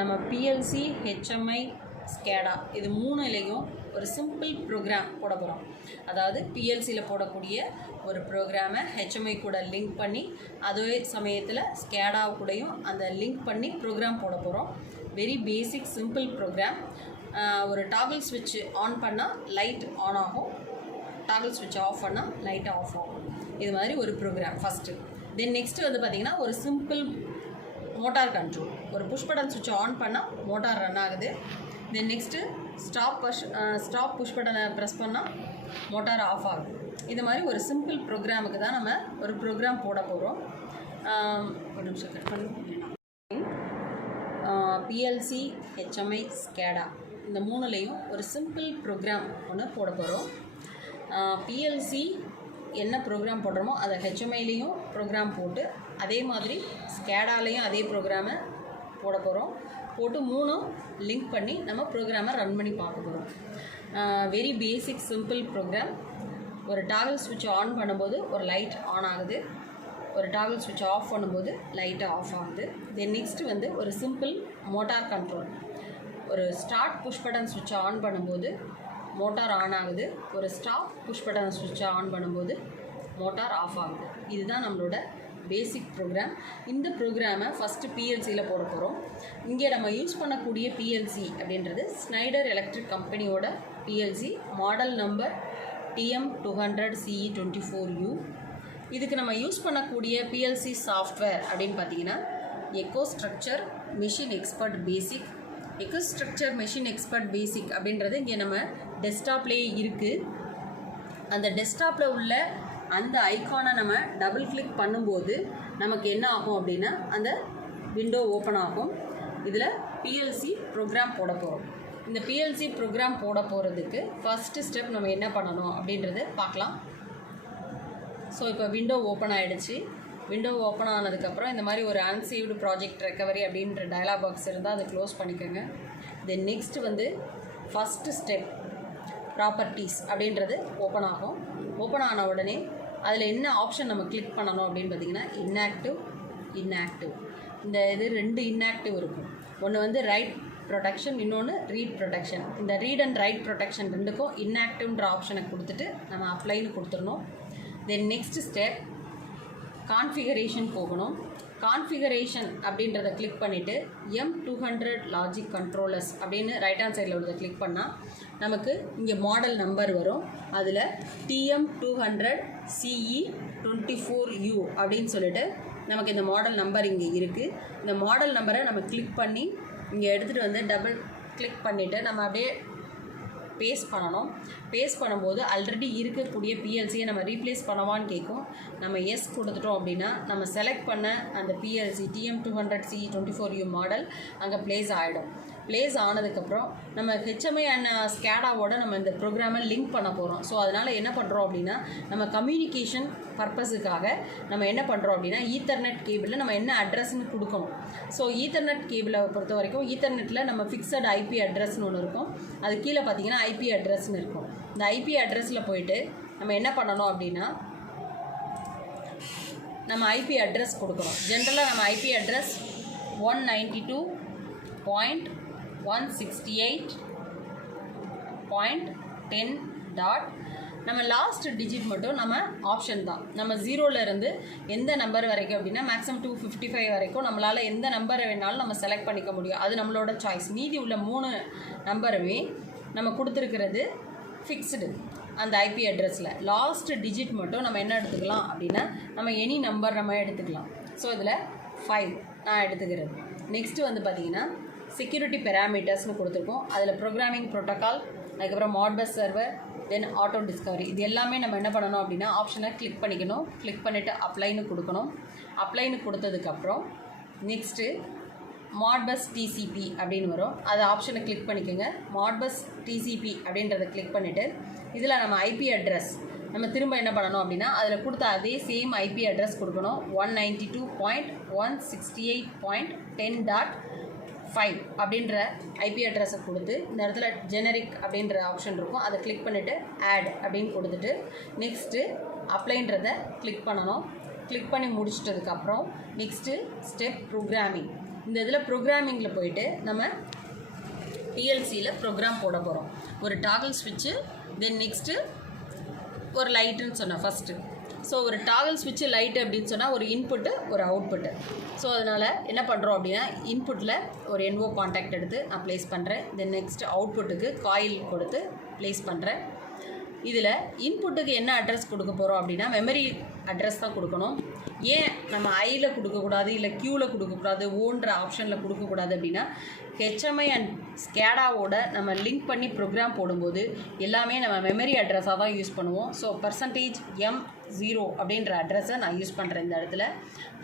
நம்ம PLC, HMI, SCADA இது மூணுலேயும் ஒரு சிம்பிள் ப்ரோக்ராம் போட போகிறோம். அதாவது பிஎல்சியில் போடக்கூடிய ஒரு ப்ரோக்ராமை ஹெச்எம்ஐ கூட லிங்க் பண்ணி அதே சமயத்தில் ஸ்கேடா கூடயும் அந்த லிங்க் பண்ணி ப்ரோக்ராம் போட போகிறோம். Very basic simple program. ஒரு டாகிள் ஸ்விட்ச் ஆன் பண்ணால் லைட் ஆன் ஆகும், டாகிள் ஸ்விட்ச் ஆஃப் பண்ணால் லைட் ஆஃப் ஆகும். இது மாதிரி ஒரு ப்ரோக்ராம் ஃபஸ்ட்டு. தென் நெக்ஸ்ட்டு வந்து பார்த்திங்கன்னா ஒரு சிம்பிள் மோட்டார் கண்ட்ரோல். ஒரு புஷ் பட்டன் ஸ்விட்ச் ஆன் பண்ணால் மோட்டார் ரன் ஆகுது. தென் நெக்ஸ்ட்டு ஸ்டாப் புஷ் பட்டனை ப்ரெஸ் பண்ணால் மோட்டார் ஆஃப் ஆகுது. இது மாதிரி ஒரு சிம்பிள் ப்ரோக்ராமுக்கு தான் நம்ம ஒரு ப்ரோக்ராம் போட போகிறோம். ஒரு நிமிஷம் கட் பண்ணி பிஎல்சி, ஹெச்எம்ஐ, ஸ்கேடா இந்த மூணுலேயும் ஒரு சிம்பிள் ப்ரோக்ராம் ஒன்று போட போகிறோம். பிஎல்சி என்ன ப்ரோக்ராம் போடுறோமோ அதை ஹெச்எம்ஐலேயும் ப்ரோக்ராம் போட்டு அதே மாதிரி ஸ்கேடாலேயும் அதே ப்ரோக்ராமை போட போகிறோம். போட்டு மூணும் லிங்க் பண்ணி நம்ம ப்ரோக்ராமை ரன் பண்ணி பார்க்க போகிறோம். Very basic simple program. ஒரு டாகிள் ஸ்விட்ச் ஆன் பண்ணும்போது ஒரு லைட் ஆன் ஆகுது, ஒரு டாகிள் ஸ்விட்ச் ஆஃப் பண்ணும்போது லைட்டு ஆஃப் ஆகுது. தென் நெக்ஸ்ட்டு வந்து ஒரு சிம்பிள் மோட்டார் கண்ட்ரோல். ஒரு ஸ்டார்ட் புஷ் பட்டன் ஸ்விட்ச் ஆன் பண்ணும்போது மோட்டார் ஆன் ஆகுது, ஒரு ஸ்டாப் புஷ் பட்டன் ஸ்விட்ச் ஆன் பண்ணும்போது மோட்டார் ஆஃப் ஆகுது. இதுதான் நம்மளோட பேசிக் ப்ரோக்ராம். இந்த ப்ரோக்ராமை ஃபஸ்ட்டு பிஎல்சியில் போட போகிறோம். இங்கே நம்ம யூஸ் பண்ணக்கூடிய பிஎல்சி அப்படின்றது ஸ்னைடர் எலக்ட்ரிக் கம்பெனியோட பிஎல்சி, மாடல் நம்பர் TM200CE24U. இதுக்கு நம்ம யூஸ் பண்ணக்கூடிய பிஎல்சி சாஃப்ட்வேர் அப்படின்னு பார்த்தீங்கன்னா எக்கோஸ்ட்ரக்சர் மெஷின் எக்ஸ்பர்ட் பேசிக். எக்கோஸ்ட்ரக்சர் மெஷின் எக்ஸ்பர்ட் பேசிக் அப்படின்றது இங்கே நம்ம டெஸ்க்டாப்லேயே இருக்குது. அந்த டெஸ்க்டாப்பில் உள்ள அந்த ஐக்கானை நம்ம டபுள் கிளிக் பண்ணும்போது நமக்கு என்ன ஆகும் அப்படின்னா அந்த விண்டோ ஓப்பன் ஆகும். இதில் பிஎல்சி ப்ரோக்ராம் போட போகிறோம். இந்த பிஎல்சி ப்ரோக்ராம் போட போகிறதுக்கு ஃபஸ்ட்டு ஸ்டெப் நம்ம என்ன பண்ணணும் அப்படின்றது பார்க்கலாம். ஸோ இப்போ விண்டோ ஓப்பன் ஆகிடுச்சு. விண்டோ ஓப்பன் ஆனதுக்கப்புறம் இந்த மாதிரி ஒரு அன்சேவ்டு ப்ராஜெக்ட் ரெக்கவரி அப்படின்ற டயலாக் பாக்ஸ் இருந்தால் அதை க்ளோஸ் பண்ணிக்கோங்க. தென் நெக்ஸ்ட்டு வந்து ஃபஸ்ட்டு ஸ்டெப் ப்ராப்பர்ட்டிஸ் அப்படின்றது ஓப்பன் ஆகும். ஓப்பன் ஆன உடனே அதில் என்ன ஆப்ஷன் நம்ம கிளிக் பண்ணணும் அப்படின்னு பார்த்திங்கன்னா இன்ஆக்டிவ். இந்த இது 2 இன்ஆக்டிவ் இருக்கும். ஒன்று வந்து ரைட் ப்ரொடெக்ஷன், இன்னொன்று ரீட் ப்ரொடெக்ஷன். இந்த ரீட் அண்ட் ரைட் ப்ரொடெக்ஷன் ரெண்டுக்கும் இன்ஆக்டிவ்ன்ற ஆப்ஷனை கொடுத்துட்டு நம்ம அப்ளைன்னு கொடுத்துடணும். தென் நெக்ஸ்ட் ஸ்டெப் கான்ஃபிகரேஷன் போகணும். கான்ஃபிகரேஷன் அப்படின்றத கிளிக் பண்ணிவிட்டு M200 லாஜிக் கண்ட்ரோலர்ஸ் அப்படின்னு ரைட் ஹேண்ட் சைடில் உள்ளதை கிளிக் பண்ணால் நமக்கு இங்கே மாடல் நம்பர் வரும். அதில் TM200CE24U அப்படின்னு சொல்லிட்டு நமக்கு இந்த மாடல் நம்பர் இங்கே இருக்குது. இந்த மாடல் நம்பரை நம்ம கிளிக் பண்ணி இங்கே எடுத்துகிட்டு வந்து டபுள் கிளிக் பண்ணிவிட்டு நம்ம அப்படியே பேஸ்ட் பண்ணணும். பேஸ்ட் பண்ணும்போது ஆல்ரெடி இருக்கக்கூடிய பிஎல்சியை நம்ம ரீப்ளேஸ் பண்ணவான்னு கேட்கும். நம்ம எஸ் கொடுத்துட்டோம் அப்படின்னா நம்ம செலக்ட் பண்ண அந்த பிஎல்சி TM200CE24U மாடல் அங்கே ப்ளேஸ் ஆகிடும். ப்ளேஸ் ஆனதுக்கப்புறம் நம்ம ஹெச்எம்ஐ அண்ட் ஸ்கேடாவோட நம்ம இந்த ப்ரோக்ராமை லிங்க் பண்ண போகிறோம். ஸோ அதனால் என்ன பண்ணுறோம் அப்படின்னா நம்ம கம்யூனிகேஷன் பர்பஸுக்காக நம்ம என்ன பண்ணுறோம் அப்படின்னா ஈத்தர்நெட் கேபிளில் நம்ம என்ன அட்ரஸ்ன்னு கொடுக்கணும். ஸோ ஈத்தர்நெட் கேபிளை பொறுத்த வரைக்கும் ஈத்தர்நெட்டில் நம்ம ஃபிக்ஸட் ஐபி அட்ரஸ்னு ஒன்று இருக்கும். அது கீழே பார்த்தீங்கன்னா ஐபி அட்ரஸ்ன்னு இருக்கும். இந்த ஐபி அட்ரஸில் போயிட்டு நம்ம என்ன பண்ணணும் அப்படின்னா நம்ம ஐபி அட்ரஸ் கொடுக்கணும். ஜென்ரலாக நம்ம ஐபி அட்ரஸ் 192.168.10. நம்ம லாஸ்ட் டிஜிட் மட்டும் நம்ம ஆப்ஷன் தான். நம்ம 0லேருந்து எந்த நம்பர் வரைக்கும் அப்படின்னா மேக்ஸிமம் 255 வரைக்கும் நம்மளால் எந்த நம்பரை வேணாலும் நம்ம செலக்ட் பண்ணிக்க முடியும். அது நம்மளோட சாய்ஸ். மீதி உள்ள 3 நம்பருமே நம்ம கொடுத்துருக்கிறது ஃபிக்ஸ்டு. அந்த ஐபி அட்ரஸில் லாஸ்ட் டிஜிட் மட்டும் நம்ம என்ன எடுத்துக்கலாம் அப்படின்னா நம்ம எனி நம்பர் நம்ம எடுத்துக்கலாம். ஸோ இதில் 5 நான் எடுத்துக்கிறது. நெக்ஸ்ட்டு வந்து பார்த்திங்கன்னா செக்யூரிட்டி பேராமீட்டர்ஸ்னு கொடுத்துருக்கோம். அதில் ப்ரோக்ராமிங் ப்ரோட்டோக்கால், அதுக்கப்புறம் மாட்பஸ் சர்வர், தென் ஆட்டோ டிஸ்கவரி. இது எல்லாமே நம்ம என்ன பண்ணணும் அப்படின்னா ஆப்ஷனை கிளிக் பண்ணிக்கணும். கிளிக் பண்ணிவிட்டு அப்ளைன்னு கொடுக்கணும். அப்ளைன்னு கொடுத்ததுக்கப்புறம் நெக்ஸ்ட்டு மாட்பஸ் டிசிபி அப்படின்னு வரும். அது ஆப்ஷனை கிளிக் பண்ணிக்கோங்க. மாட்பஸ் டிசிபி அப்படின்றத கிளிக் பண்ணிவிட்டு இதில் நம்ம ஐபி அட்ரஸ் நம்ம திரும்ப என்ன பண்ணணும் அப்படின்னா அதில் கொடுத்த அதே சேம் ஐபி அட்ரஸ் கொடுக்கணும். 192.168.10.5 அப்படின்ற ஐபி அட்ரஸை கொடுத்து இந்த இடத்துல ஜெனரிக் அப்படின்ற ஆப்ஷன் இருக்கும். அதை கிளிக் பண்ணிவிட்டு ஆட் அப்படின்னு கொடுத்துட்டு நெக்ஸ்ட்டு அப்ளைன்றதை கிளிக் பண்ணணும். கிளிக் பண்ணி முடிச்சிட்டதுக்கப்புறம் நெக்ஸ்ட்டு ஸ்டெப் ப்ரோக்ராமிங். இந்த இதில் ப்ரோக்ராமிங்கில் போயிட்டு நம்ம பிஎல்சியில் ப்ரோக்ராம் போட போகிறோம். ஒரு டாகல் ஸ்விட்சு, தென் நெக்ஸ்ட்டு ஒரு லைட்டுன்னு சொன்னேன் ஃபஸ்ட்டு. ஸோ ஒரு டாகல் ஸ்விட்சு லைட்டு அப்படின்னு சொன்னால் ஒரு இன்புட்டு ஒரு அவுட்புட்டு. ஸோ அதனால் என்ன பண்ணுறோம் அப்படின்னா இன்புட்டில் ஒரு NO கான்டாக்ட் எடுத்து நான் ப்ளேஸ் பண்ணுறேன். தென் நெக்ஸ்ட் அவுட்புட்டுக்கு காயில் கொடுத்து ப்ளேஸ் பண்ணுறேன். இதில் இன்புட்டுக்கு என்ன அட்ரஸ் கொடுக்க போகிறோம் அப்படின்னா மெமரி அட்ரஸ் தான் கொடுக்கணும். ஏன் நம்ம ஐயில் கொடுக்கக்கூடாது இல்லை க்யூவில் கொடுக்கக்கூடாது ஓன்ற ஆப்ஷனில் கொடுக்கக்கூடாது அப்படின்னா HMI அண்ட் ஸ்கேடாவோட நம்ம லிங்க் பண்ணி ப்ரோக்ராம் போடும்போது எல்லாமே நம்ம மெமரி அட்ரஸாக தான் யூஸ் பண்ணுவோம். ஸோ %M0 அப்படின்ற அட்ரஸை நான் யூஸ் பண்ணுறேன். இந்த இடத்துல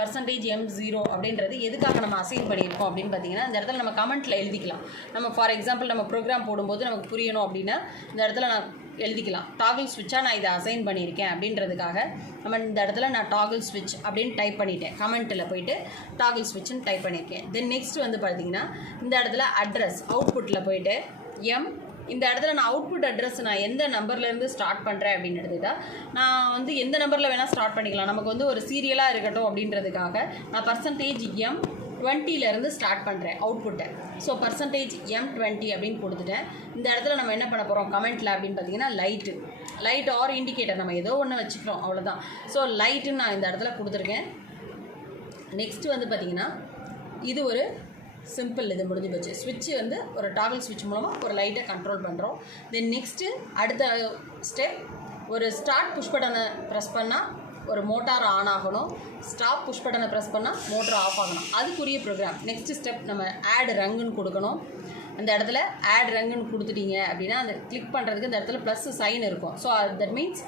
%M0 அப்படின்றது எதுக்காக நம்ம அசைன் பண்ணியிருக்கோம் அப்படின்னு பார்த்தீங்கன்னா இந்த இடத்துல நம்ம கமெண்ட்டில் எழுதிக்கலாம். நம்ம ஃபார் எக்ஸாம்பிள் நம்ம ப்ரோக்ராம் போடும்போது நமக்கு புரியணும் அப்படின்னா இந்த இடத்துல நான் எழுதிக்கலாம் டாகிள் ஸ்விட்சாக நான் இதை அசைன் பண்ணியிருக்கேன் அப்படின்றதுக்காக நம்ம இந்த இடத்துல நான் டாகிள் ஸ்விட்ச் அப்படின்னு டைப் பண்ணிட்டேன். கமெண்ட்டில் போயிட்டு டாகிள் ஸ்விட்ச்னு டைப் பண்ணியிருக்கேன். தென் நெக்ஸ்ட் வந்து பார்த்தீங்கன்னா இந்த இடத்துல அட்ரஸ் அவுட்புட்டில் போயிட்டு இந்த இடத்துல நான் அவுட்புட் அட்ரஸ் நான் எந்த நம்பர்லேருந்து ஸ்டார்ட் பண்ணுறேன் அப்படின்னு எடுத்துக்கிட்டால் நான் வந்து எந்த நம்பரில் வேணால் ஸ்டார்ட் பண்ணிக்கலாம். நமக்கு வந்து ஒரு சீரியலாக இருக்கட்டும் அப்படின்றதுக்காக நான் %M20 ஸ்டார்ட் பண்ணுறேன் அவுட்புட்டை. ஸோ %M20 அப்படின்னு கொடுத்துட்டேன். இந்த இடத்துல நம்ம என்ன பண்ண போகிறோம் கமெண்ட்டில் அப்படின்னு பார்த்தீங்கன்னா லைட் ஆர் இண்டிகேட்டர் நம்ம ஏதோ ஒன்று வச்சுக்கிறோம் அவ்வளோதான். ஸோ லைட்டுன்னு நான் இந்த இடத்துல கொடுத்துருக்கேன். நெக்ஸ்ட்டு வந்து பார்த்திங்கன்னா இது ஒரு சிம்பிள், இது முடிஞ்சு போச்சு. ஸ்விட்ச்சு வந்து ஒரு டாகல் ஸ்விட்ச் மூலமாக ஒரு லைட்டை கண்ட்ரோல் பண்ணுறோம். தென் நெக்ஸ்ட்டு அடுத்த ஸ்டெப் ஒரு ஸ்டார்ட் புஷ் பட்டனை ப்ரெஸ் பண்ணால் ஒரு மோட்டார் ஆன் ஆகணும், ஸ்டாப் புஷ் பட்டனை ப்ரெஸ் பண்ணால் மோட்டர் ஆஃப் ஆகணும். அதுக்குரிய ப்ரோக்ராம். நெக்ஸ்ட் ஸ்டெப் நம்ம ஆட் ரங்குன்னு கொடுக்கணும். அந்த இடத்துல ஆட் ரங்குன்னு கொடுத்துட்டீங்க அப்படின்னா அந்த கிளிக் பண்ணுறதுக்கு இந்த இடத்துல ப்ளஸ் சைன் இருக்கும். So that means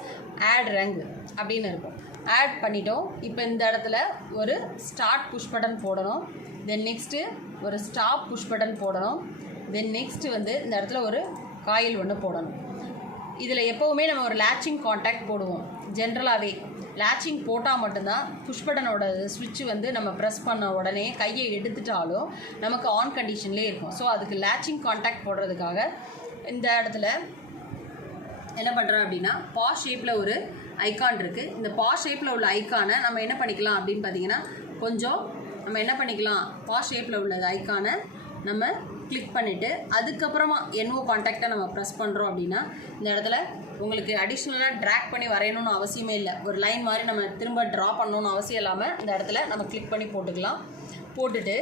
add rung அப்படின்னு இருக்கும். ஆட் பண்ணிட்டோம். இப்போ இந்த இடத்துல ஒரு ஸ்டார்ட் புஷ் பட்டன் போடணும். தென் நெக்ஸ்ட்டு ஒரு ஸ்டாப் புஷ் பட்டன் போடணும். தென் நெக்ஸ்ட்டு வந்து இந்த இடத்துல ஒரு காயில் ஒன்று போடணும். இதில் எப்போவுமே நம்ம ஒரு லேச்சிங் கான்டாக்ட் போடுவோம். ஜென்ரலாகவே லேச்சிங் போட்டால் மட்டும்தான் புஷ் பட்டனோட ஸ்விட்ச் வந்து நம்ம ப்ரெஸ் பண்ண உடனே கையை எடுத்துட்டாலும் நமக்கு ஆன் கண்டிஷன்லேயே இருக்கும். ஸோ அதுக்கு லேச்சிங் கான்டாக்ட் போடுறதுக்காக இந்த இடத்துல என்ன பண்ணுறோம் அப்படின்னா பாஸ் ஷேப்பில் ஒரு ஐக்கான் இருக்குது. இந்த பாஸ் ஷேப்பில் உள்ள ஐக்கானை நம்ம என்ன பண்ணிக்கலாம் அப்படின்னு பார்த்தீங்கன்னா கொஞ்சம் நம்ம என்ன பண்ணிக்கலாம் பாஸ் ஷேப்பில் உள்ள ஐக்கானை நம்ம கிளிக் பண்ணிவிட்டு அதுக்கப்புறமா NO கான்டாக்டை நம்ம ப்ரெஸ் பண்ணுறோம் அப்படின்னா இந்த இடத்துல உங்களுக்கு அடிஷ்னலாக ட்ராக் பண்ணி வரையணும்னு அவசியமே இல்லை. ஒரு லைன் மாதிரி நம்ம திரும்ப ட்ரா பண்ணணும்னு அவசியம் இல்லாமல் இந்த இடத்துல நம்ம கிளிக் பண்ணி போட்டுக்கலாம். போட்டுட்டு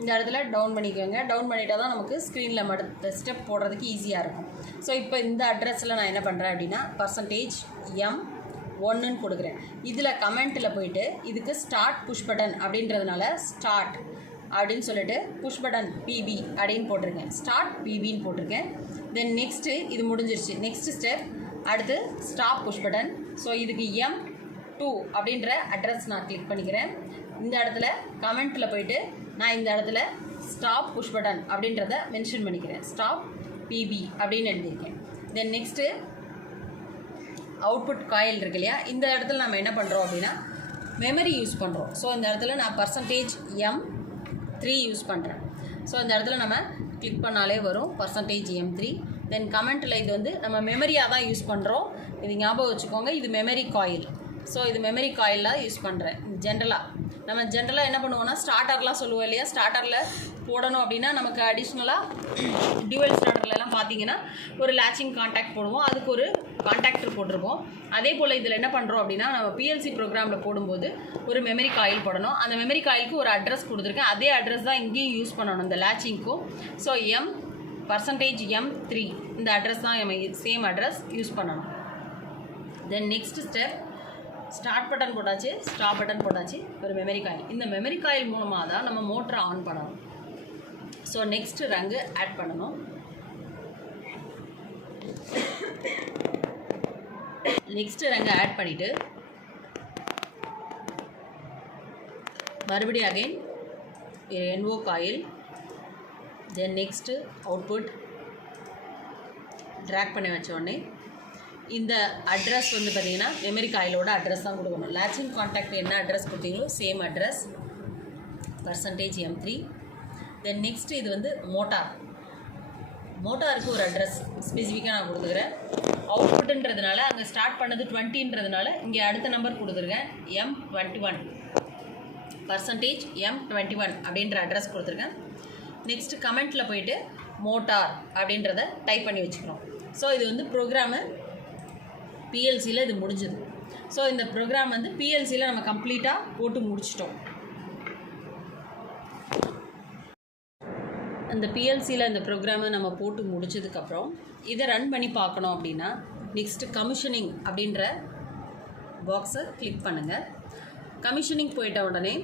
இந்த இடத்துல டவுன் பண்ணிக்கோங்க. டவுன் பண்ணிட்டால் தான் நமக்கு ஸ்க்ரீனில் அடுத்த ஸ்டெப் போடுறதுக்கு ஈஸியாக இருக்கும். ஸோ இப்போ இந்த அட்ரஸில் நான் என்ன பண்ணுறேன் அப்படின்னா %M1ன்னு கொடுக்குறேன். இதில் கமெண்ட்டில் போயிட்டு இதுக்கு ஸ்டார்ட் புஷ் பட்டன் அப்படின்றதுனால ஸ்டார்ட் அப்படின்னு சொல்லிட்டு புஷ் பட்டன் PB அப்படின்னு போட்டிருக்கேன். ஸ்டார்ட் PBன்னு போட்டிருக்கேன். தென் நெக்ஸ்ட்டு இது முடிஞ்சிருச்சு. நெக்ஸ்ட் ஸ்டெப் அடுத்து ஸ்டாப் புஷ் பட்டன். ஸோ இதுக்கு M2 அப்படின்ற அட்ரஸ் நான் கிளிக் பண்ணிக்கிறேன். இந்த இடத்துல கமெண்ட்டில் போயிட்டு நான் இந்த இடத்துல ஸ்டாப் புஷ் பட்டன் அப்படின்றத மென்ஷன் பண்ணிக்கிறேன். ஸ்டாப் PB அப்படின்னு எழுதியிருக்கேன். தென் நெக்ஸ்ட்டு அவுட்புட் காயில் இருக்கு இல்லையா, இந்த இடத்துல நம்ம என்ன பண்ணுறோம் அப்படின்னா மெமரி யூஸ் பண்ணுறோம். ஸோ இந்த இடத்துல நான் %M3 யூஸ் பண்ணுறேன். ஸோ இந்த இடத்துல நம்ம கிளிக் பண்ணாலே வரும் %M3. தென் கமெண்ட்டில் இது வந்து நம்ம மெமரியாக தான் யூஸ் பண்ணுறோம். இது ஞாபகம் வச்சுக்கோங்க. இது மெமரி காயில். ஸோ இது மெமரி காயிலாக யூஸ் பண்ணுறேன். நம்ம ஜென்ரலாக என்ன பண்ணுவோம்னா ஸ்டார்டர்லாம் சொல்லுவோம் இல்லையா, ஸ்டார்டரில் போடணும் அப்படின்னா நமக்கு அடிஷ்னலாக டியூவல் ஸ்டார்டர்லாம் பார்த்தீங்கன்னா ஒரு லேச்சிங் கான்டாக்ட் போடுவோம். அதுக்கு ஒரு கான்டாக்டர் போட்டிருப்போம். அதே போல் இதில் என்ன பண்ணுறோம் அப்படின்னா நம்ம PLC ப்ரோக்ராமில் போடும்போது ஒரு மெமரி காயில் போடணும். அந்த மெமரி காயிலுக்கு ஒரு அட்ரஸ் கொடுத்துருக்கேன். அதே அட்ரஸ் தான் இங்கேயும் யூஸ் பண்ணணும் இந்த லேச்சிங்க்கும். ஸோ %M3 இந்த அட்ரஸ் தான் நம்ம சேம் அட்ரஸ் யூஸ் பண்ணணும். Then next step start button போட்டாச்சு, ஸ்டாப் பட்டன் போட்டாச்சு, ஒரு மெமரி காயில். இந்த மெமரி காயில் மூலமாக தான் நம்ம மோட்டரை ஆன் பண்ணணும். ஸோ நெக்ஸ்ட் ரங்கு ஆட் பண்ணணும். நெக்ஸ்ட் ரங்கு ஆட் பண்ணிவிட்டு மறுபடியும் again NO coil. Then next output drag பண்ணி வச்ச உடனே இந்த அட்ரஸ் வந்து பார்த்திங்கன்னா மெமரி காயிலோட அட்ரஸ் தான் கொடுக்கணும். லேச்சிங் கான்டாக்ட் என்ன அட்ரஸ் கொடுத்தீங்களோ same address %M3. Then next இது வந்து மோட்டாருக்கு ஒரு அட்ரஸ் ஸ்பெசிஃபிக்காக நான் கொடுத்துக்கிறேன். அவுட்புட்டுன்றதுனால அங்கே ஸ்டார்ட் பண்ணது 20ன்றதுனால இங்கே அடுத்த நம்பர் கொடுத்துருக்கேன் M21. %M21 அப்படின்ற அட்ரஸ் கொடுத்துருக்கேன். நெக்ஸ்ட்டு கமெண்ட்டில் போயிட்டு மோட்டார் அப்படின்றத டைப் பண்ணி வச்சுக்கிறோம். ஸோ இது வந்து ப்ரோக்ராமு பிஎல்சியில் இது முடிஞ்சுது. ஸோ இந்த ப்ரோக்ராம் வந்து பிஎல்சியில் நம்ம கம்ப்ளீட்டாக போட்டு முடிச்சிட்டோம். அந்த பிஎல்சியில் இந்த ப்ரோக்ராமை நம்ம போட்டு முடிச்சதுக்கப்புறம் இதை ரன் பண்ணி பார்க்கணும் அப்படின்னா நெக்ஸ்ட்டு கமிஷனிங் அப்படின்ற பாக்ஸை கிளிக் பண்ணுங்கள். கமிஷனிங் போயிட்ட உடனே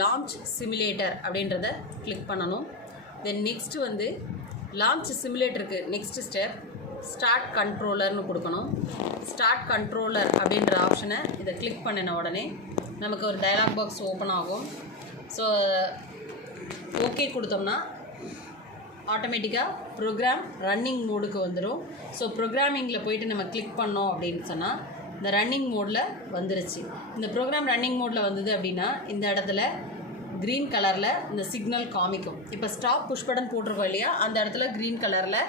லான்ச் சிமுலேட்டர் அப்படின்றத கிளிக் பண்ணணும். தென் நெக்ஸ்ட்டு வந்து லான்ச் சிமுலேட்டருக்கு நெக்ஸ்ட்டு ஸ்டெப் ஸ்டார்ட் கண்ட்ரோலர்னு கொடுக்கணும். ஸ்டார்ட் கண்ட்ரோலர் அப்படின்ற ஆப்ஷனை இதை கிளிக் பண்ணின உடனே நமக்கு ஒரு டயலாக் பாக்ஸ் ஓப்பன் ஆகும். ஸோ ஓகே கொடுத்தோம்னா ஆட்டோமேட்டிக்காக ப்ரோக்ராம் ரன்னிங் மோடுக்கு வந்துடும். ஸோ ப்ரோக்ராமிங்கில் போயிட்டு நம்ம கிளிக் பண்ணோம் அப்படின்னு சொன்னால் இந்த ரன்னிங் மோடில் வந்துருச்சு. இந்த ப்ரோக்ராம் ரன்னிங் மோடில் வந்தது அப்படின்னா இந்த இடத்துல க்ரீன் கலரில் இந்த சிக்னல் காமிக்கும். இப்போ ஸ்டாப் புஷ் பட்டன் போட்டிருக்கோம் இல்லையா, அந்த இடத்துல க்ரீன் கலரில்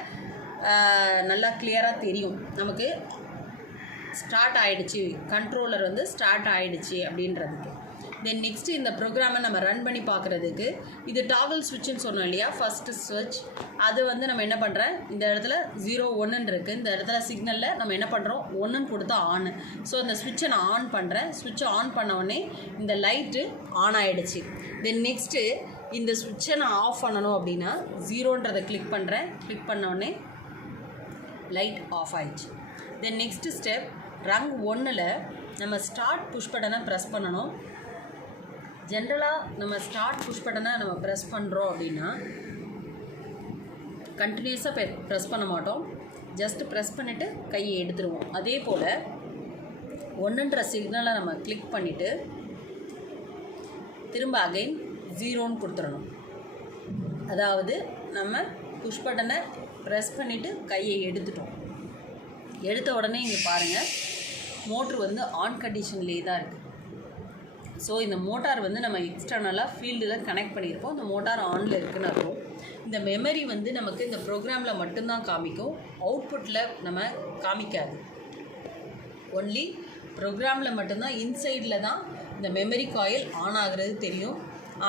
நல்லா கிளியராக தெரியும் நமக்கு ஸ்டார்ட் ஆகிடுச்சு, கண்ட்ரோலர் வந்து ஸ்டார்ட் ஆகிடுச்சு அப்படின்றதுக்கு. தென் நெக்ஸ்ட்டு இந்த ப்ரோக்ராமை நம்ம ரன் பண்ணி பார்க்குறதுக்கு இது டாகல் ஸ்விட்சுன்னு சொன்னோம் இல்லையா, ஃபஸ்ட்டு ஸ்விட்ச் அது வந்து நம்ம என்ன பண்ணுறேன், இந்த இடத்துல 0 1 இருக்குது. இந்த இடத்துல சிக்னலில் நம்ம என்ன பண்ணுறோம் 1 கொடுத்தா ஆன். ஸோ இந்த ஸ்விட்சை நான் ஆன் பண்ணுறேன். ஸ்விட்சை ஆன் பண்ண உடனே இந்த லைட்டு ஆன் ஆகிடுச்சு. தென் நெக்ஸ்ட்டு இந்த ஸ்விட்சை நான் ஆஃப் பண்ணணும் அப்படின்னா 0ன்றதை கிளிக் பண்ணுறேன். கிளிக் பண்ண உடனே லைட் ஆஃப் ஆயிடுச்சு. தென் நெக்ஸ்ட்டு ஸ்டெப் ரங் 1ல் நம்ம ஸ்டார்ட் புஷ் பட்டனை ப்ரெஸ் பண்ணணும். ஜென்ரலாக நம்ம ஸ்டார்ட் புஷ் பட்டனை நம்ம ப்ரெஸ் பண்ணுறோம் அப்படின்னா கண்டினியூஸாக ப்ரெஸ் பண்ண மாட்டோம். ஜஸ்ட்டு ப்ரெஸ் பண்ணிவிட்டு கையை எடுத்துருவோம். அதே போல் 1ன்ற சிக்னலை நம்ம கிளிக் பண்ணிவிட்டு திரும்ப அகைன் 0ன்னு கொடுத்துடணும். அதாவது நம்ம புஷ் பட்டனை ப்ரெஸ் பண்ணிவிட்டு கையை எடுத்துட்டோம். எடுத்த உடனே இங்கே பாருங்கள் மோட்ரு வந்து ஆன் கண்டிஷன்லேயே தான் இருக்குது. ஸோ இந்த மோட்டார் வந்து நம்ம எக்ஸ்டர்னலாக ஃபீல்டில் கனெக்ட் பண்ணியிருப்போம். இந்த மோட்டார் ஆனில் இருக்குன்னு அர்த்தம். இந்த மெமரி வந்து நமக்கு இந்த ப்ரோக்ராமில் மட்டும்தான் காமிக்கும், அவுட்புட்டில் நம்ம காமிக்காது. ஒன்லி ப்ரோக்ராமில் மட்டும்தான் இன்சைடில் தான் இந்த மெமரி காயில் ஆன் ஆகுறது தெரியும்.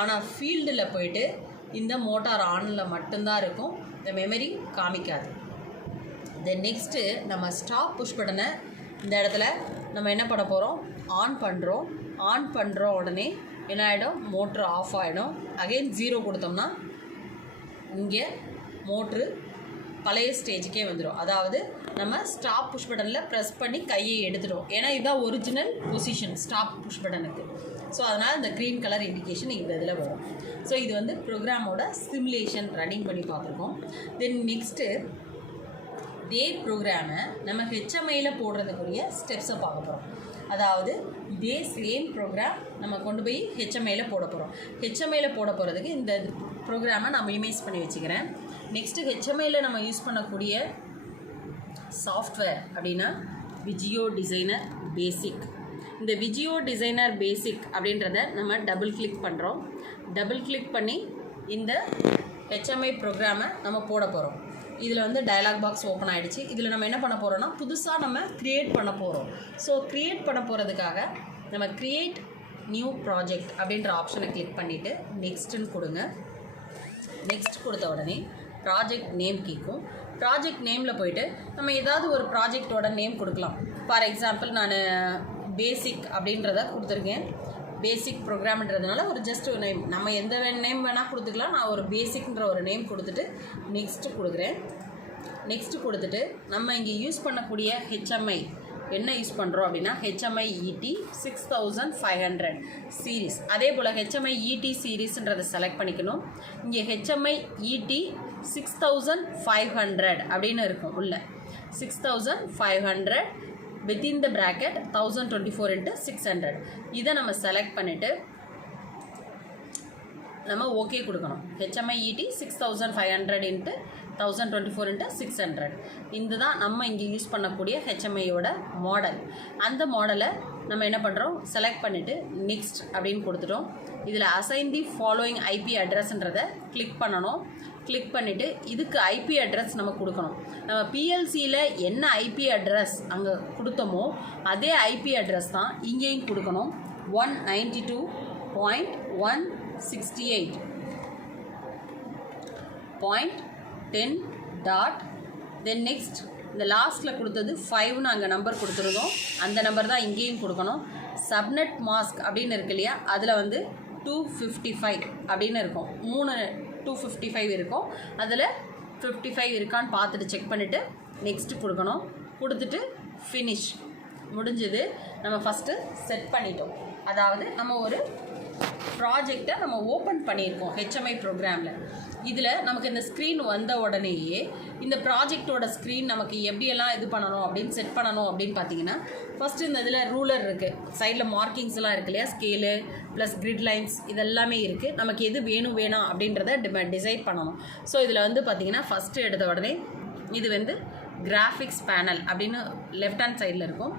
ஆனால் ஃபீல்டில் போயிட்டு இந்த மோட்டார் ஆனில் மட்டும்தான் இருக்கும், இந்த மெமரி காமிக்காது. தென் நெக்ஸ்ட்டு நம்ம ஸ்டாப் புஷ் பட்டனை இந்த இடத்துல நம்ம என்ன பண்ண போகிறோம், ஆன் பண்ணுறோம். ஆன் பண்ணுற உடனே என்ன ஆகிடும், மோட்ரு ஆஃப் ஆகிடும். அகெயின் 0 கொடுத்தோம்னா இங்கே மோட்ரு பழைய ஸ்டேஜுக்கே வந்துடும். அதாவது நம்ம ஸ்டாப் புஷ் பட்டனில் ப்ரெஸ் பண்ணி கையை எடுத்துட்டோம். ஏன்னா இதுதான் ஒரிஜினல் பொசிஷன் ஸ்டாப் புஷ் பட்டனுக்கு. ஸோ அதனால் இந்த க்ரீன் கலர் இண்டிகேஷன் இந்த இதில் வரும். ஸோ இது வந்து ப்ரோக்ராமோட சிமுலேஷன் ரன்னிங் பண்ணி பார்த்துருக்கோம். தென் நெக்ஸ்ட்டு இதே ப்ரோக்ராமை நம்ம ஹெச்எம்ஐயில் போடுறதுக்குரிய ஸ்டெப்ஸை பார்க்க போகிறோம். அதாவது இதே சேம் ப்ரோக்ராம் நம்ம கொண்டு போய் ஹெச்எம்ஐயில் போட போகிறோம். ஹெச்எம்ஐயில் போட போகிறதுக்கு இந்த ப்ரோக்ராமை நம்ம இமேஜ் பண்ணி வச்சுக்கிறேன். நெக்ஸ்ட்டு ஹெச்எம்ஐயில் நம்ம யூஸ் பண்ணக்கூடிய சாஃப்ட்வேர் அப்படின்னா விஜியோ டிசைனர் பேசிக். இந்த விஜியோ டிசைனர் பேசிக் அப்படின்றத நம்ம டபுள் கிளிக் பண்ணுறோம். டபுள் கிளிக் பண்ணி இந்த ஹெச்எம்ஐ ப்ரோக்ராமை நம்ம போட போகிறோம். இதில் வந்து டயலாக் பாக்ஸ் ஓப்பன் ஆகிடுச்சு. இதில் நம்ம என்ன பண்ண போகிறோம்னா புதுசாக நம்ம க்ரியேட் பண்ண போகிறோம். ஸோ க்ரியேட் பண்ண போகிறதுக்காக நம்ம க்ரியேட் நியூ ப்ராஜெக்ட் அப்படின்ற ஆப்ஷனை கிளிக் பண்ணிவிட்டு நெக்ஸ்ட்டுன்னு கொடுங்க. நெக்ஸ்ட் கொடுத்த உடனே ப்ராஜெக்ட் நேம் கேட்கும். ப்ராஜெக்ட் நேமில் போயிட்டு நம்ம ஏதாவது ஒரு ப்ராஜெக்டோட நேம் கொடுக்கலாம். ஃபார் எக்ஸாம்பிள் நான் பேசிக் அப்படின்றத கொடுத்துருக்கேன். பேசிக் ப்ரோக்ராம்ன்றதுனால ஒரு ஜஸ்ட் ஒரு நேம், நம்ம எந்த நேம் வேணால் கொடுத்துக்கலாம். நான் ஒரு பேசிக்ன்ற ஒரு நேம் கொடுத்துட்டு நெக்ஸ்ட்டு கொடுக்குறேன். நெக்ஸ்ட்டு கொடுத்துட்டு நம்ம இங்கே யூஸ் பண்ணக்கூடிய ஹெச்எம்ஐ என்ன யூஸ் பண்ணுறோம் அப்படின்னா HMI ET 6500 சீரீஸ். அதே போல் HMI ET சீரீஸ்ன்றதை செலக்ட் பண்ணிக்கணும். இங்கே HMI ET 6500 அப்படின்னு இருக்கும். உள்ள 6500 within the bracket 1024 into 600. இதை நம்ம செலக்ட் பண்ணிவிட்டு நம்ம ஓகே கொடுக்கணும். HMI ET 6500 into 1024 into 600. இந்த தான் நம்ம இங்கே யூஸ் பண்ணக்கூடிய HMIயோட மாடல். அந்த மாடலை நம்ம என்ன பண்ணுறோம், செலக்ட் பண்ணிவிட்டு நெக்ஸ்ட் அப்படின்னு கொடுத்துட்டோம். இதில் அசைன் தி ஃபாலோயிங் ஐபி அட்ரஸ்ன்றதை கிளிக் பண்ணணும். கிளிக் பண்ணிவிட்டு இதுக்கு ஐபி அட்ரஸ் நம்ம கொடுக்கணும். நம்ம பிஎல்சியில் என்ன ஐபி அட்ரஸ் அங்கே கொடுத்தோமோ அதே ஐபி அட்ரஸ் தான் இங்கேயும் கொடுக்கணும். 192.168 168.10 டாட் தென் நெக்ஸ்ட் இந்த லாஸ்ட்டில் கொடுத்தது 5ன்னு அங்கே நம்பர் கொடுத்துருந்தோம், அந்த நம்பர் தான் இங்கேயும் கொடுக்கணும். சப்நெட் மாஸ்க் அப்படின்னு இருக்கு இல்லையா, அதில் வந்து 255 அப்படின்னு இருக்கும். 255 இருக்கும். அதில் 55 இருக்கான்னு பார்த்துட்டு செக் பண்ணிவிட்டு நெக்ஸ்ட்டு கொடுக்கணும். கொடுத்துட்டு ஃபினிஷ். முடிஞ்சது. நம்ம ஃபஸ்ட்டு செட் பண்ணிட்டோம். அதாவது நம்ம ஒரு ப்ராஜெக்டை நம்ம ஓப்பன் பண்ணியிருக்கோம் ஹெச்எம்ஐ ப்ரோக்ராமில். இதில் நமக்கு இந்த ஸ்க்ரீன் வந்த உடனேயே இந்த ப்ராஜெக்டோட ஸ்க்ரீன் நமக்கு எப்படியெல்லாம் இது பண்ணணும் அப்படின்னு செட் பண்ணணும் அப்படின்னு பார்த்தீங்கன்னா, ஃபஸ்ட்டு இந்த இதில் ரூலர் இருக்குது, சைடில் மார்க்கிங்ஸ்லாம் இருக்கு இல்லையா, ஸ்கேலு ப்ளஸ் கிரிட் லைன்ஸ் இதெல்லாமே இருக்குது. நமக்கு எது வேணாம் அப்படின்றத டிசைட் பண்ணணும். ஸோ இதில் வந்து பார்த்திங்கன்னா ஃபஸ்ட்டு எடுத்த உடனே இது வந்து கிராஃபிக்ஸ் பேனல் அப்படின்னு லெஃப்ட் ஹேண்ட் சைடில் இருக்கும்.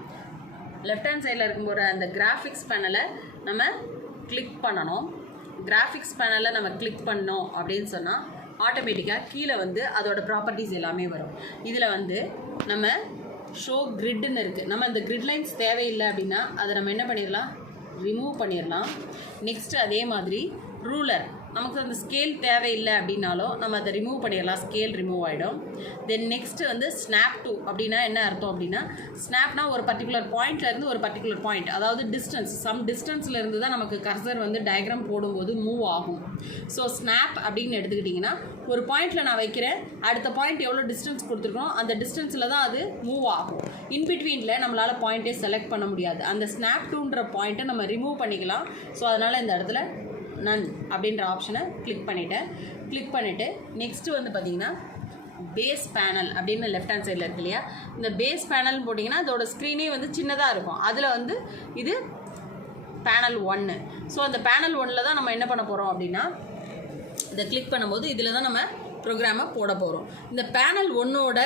லெஃப்ட் ஹேண்ட் சைடில் இருக்கும்போது அந்த கிராஃபிக்ஸ் பேனலை நம்ம கிளிக் பண்ணணும். கிராஃபிக்ஸ் பேனலில் நம்ம கிளிக் பண்ணோம் அப்படின்னு சொன்னால் ஆட்டோமேட்டிக்காக கீழே வந்து அதோட ப்ராப்பர்ட்டிஸ் எல்லாமே வரும். இதில் வந்து நம்ம ஷோ கிரிட்னு இருக்குது. நம்ம இந்த கிரிட் லைன்ஸ் தேவையில்லை அப்படின்னா அதை நம்ம என்ன பண்ணிடலாம், ரிமூவ் பண்ணிடலாம். நெக்ஸ்ட்டு அதே மாதிரி ரூலர், நமக்கு அந்த ஸ்கேல் தேவையில்லை அப்படின்னாலும் நம்ம அதை ரிமூவ் பண்ணிடலாம், ஸ்கேல் ரிமூவ் ஆகிடும். தென் நெக்ஸ்ட்டு வந்து ஸ்னாப் டு அப்படின்னா என்ன அர்த்தம் அப்படின்னா, ஸ்னாப்னா ஒரு பர்டிகுலர் பாயிண்ட்லேருந்து ஒரு பர்டிகுலர் பாயிண்ட், அதாவது டிஸ்டன்ஸ், சம் டிஸ்டன்ஸ்லேருந்து தான் நமக்கு கர்சர் வந்து டயக்ராம் போடும்போது மூவ் ஆகும். ஸோ ஸ்னாப் அப்படின்னு எடுத்துக்கிட்டிங்கன்னா, ஒரு பாயிண்டில் நான் வைக்கிறேன், அடுத்த பாயிண்ட் எவ்வளோ டிஸ்டன்ஸ் கொடுத்துருக்கோம் அந்த டிஸ்டன்ஸில் தான் அது மூவ் ஆகும். இன்பிட்வீனில் நம்மளால் பாயிண்ட்டே செலக்ட் பண்ண முடியாது. அந்த ஸ்னாப் டூன்ற பாயிண்ட்டை நம்ம ரிமூவ் பண்ணிக்கலாம். ஸோ அதனால் இந்த இடத்துல நன் அப்படின்ற ஆப்ஷனை கிளிக் பண்ணிவிட்டு நெக்ஸ்ட்டு வந்து பார்த்திங்கன்னா பேஸ் பேனல் அப்படின்னு லெஃப்ட் ஹேண்ட் சைடில் இருக்கு இல்லையா, இந்த பேஸ் பேனல் போட்டிங்கன்னா அதோட ஸ்க்ரீனே வந்து சின்னதாக இருக்கும். அதில் வந்து இது பேனல் 1. ஸோ அந்த பேனல் 1ல் தான் நம்ம என்ன பண்ண போகிறோம் அப்படின்னா, இதை கிளிக் பண்ணும்போது இதில் தான் நம்ம ப்ரோக்ராமை போட போகிறோம். இந்த பேனல் 1ஓட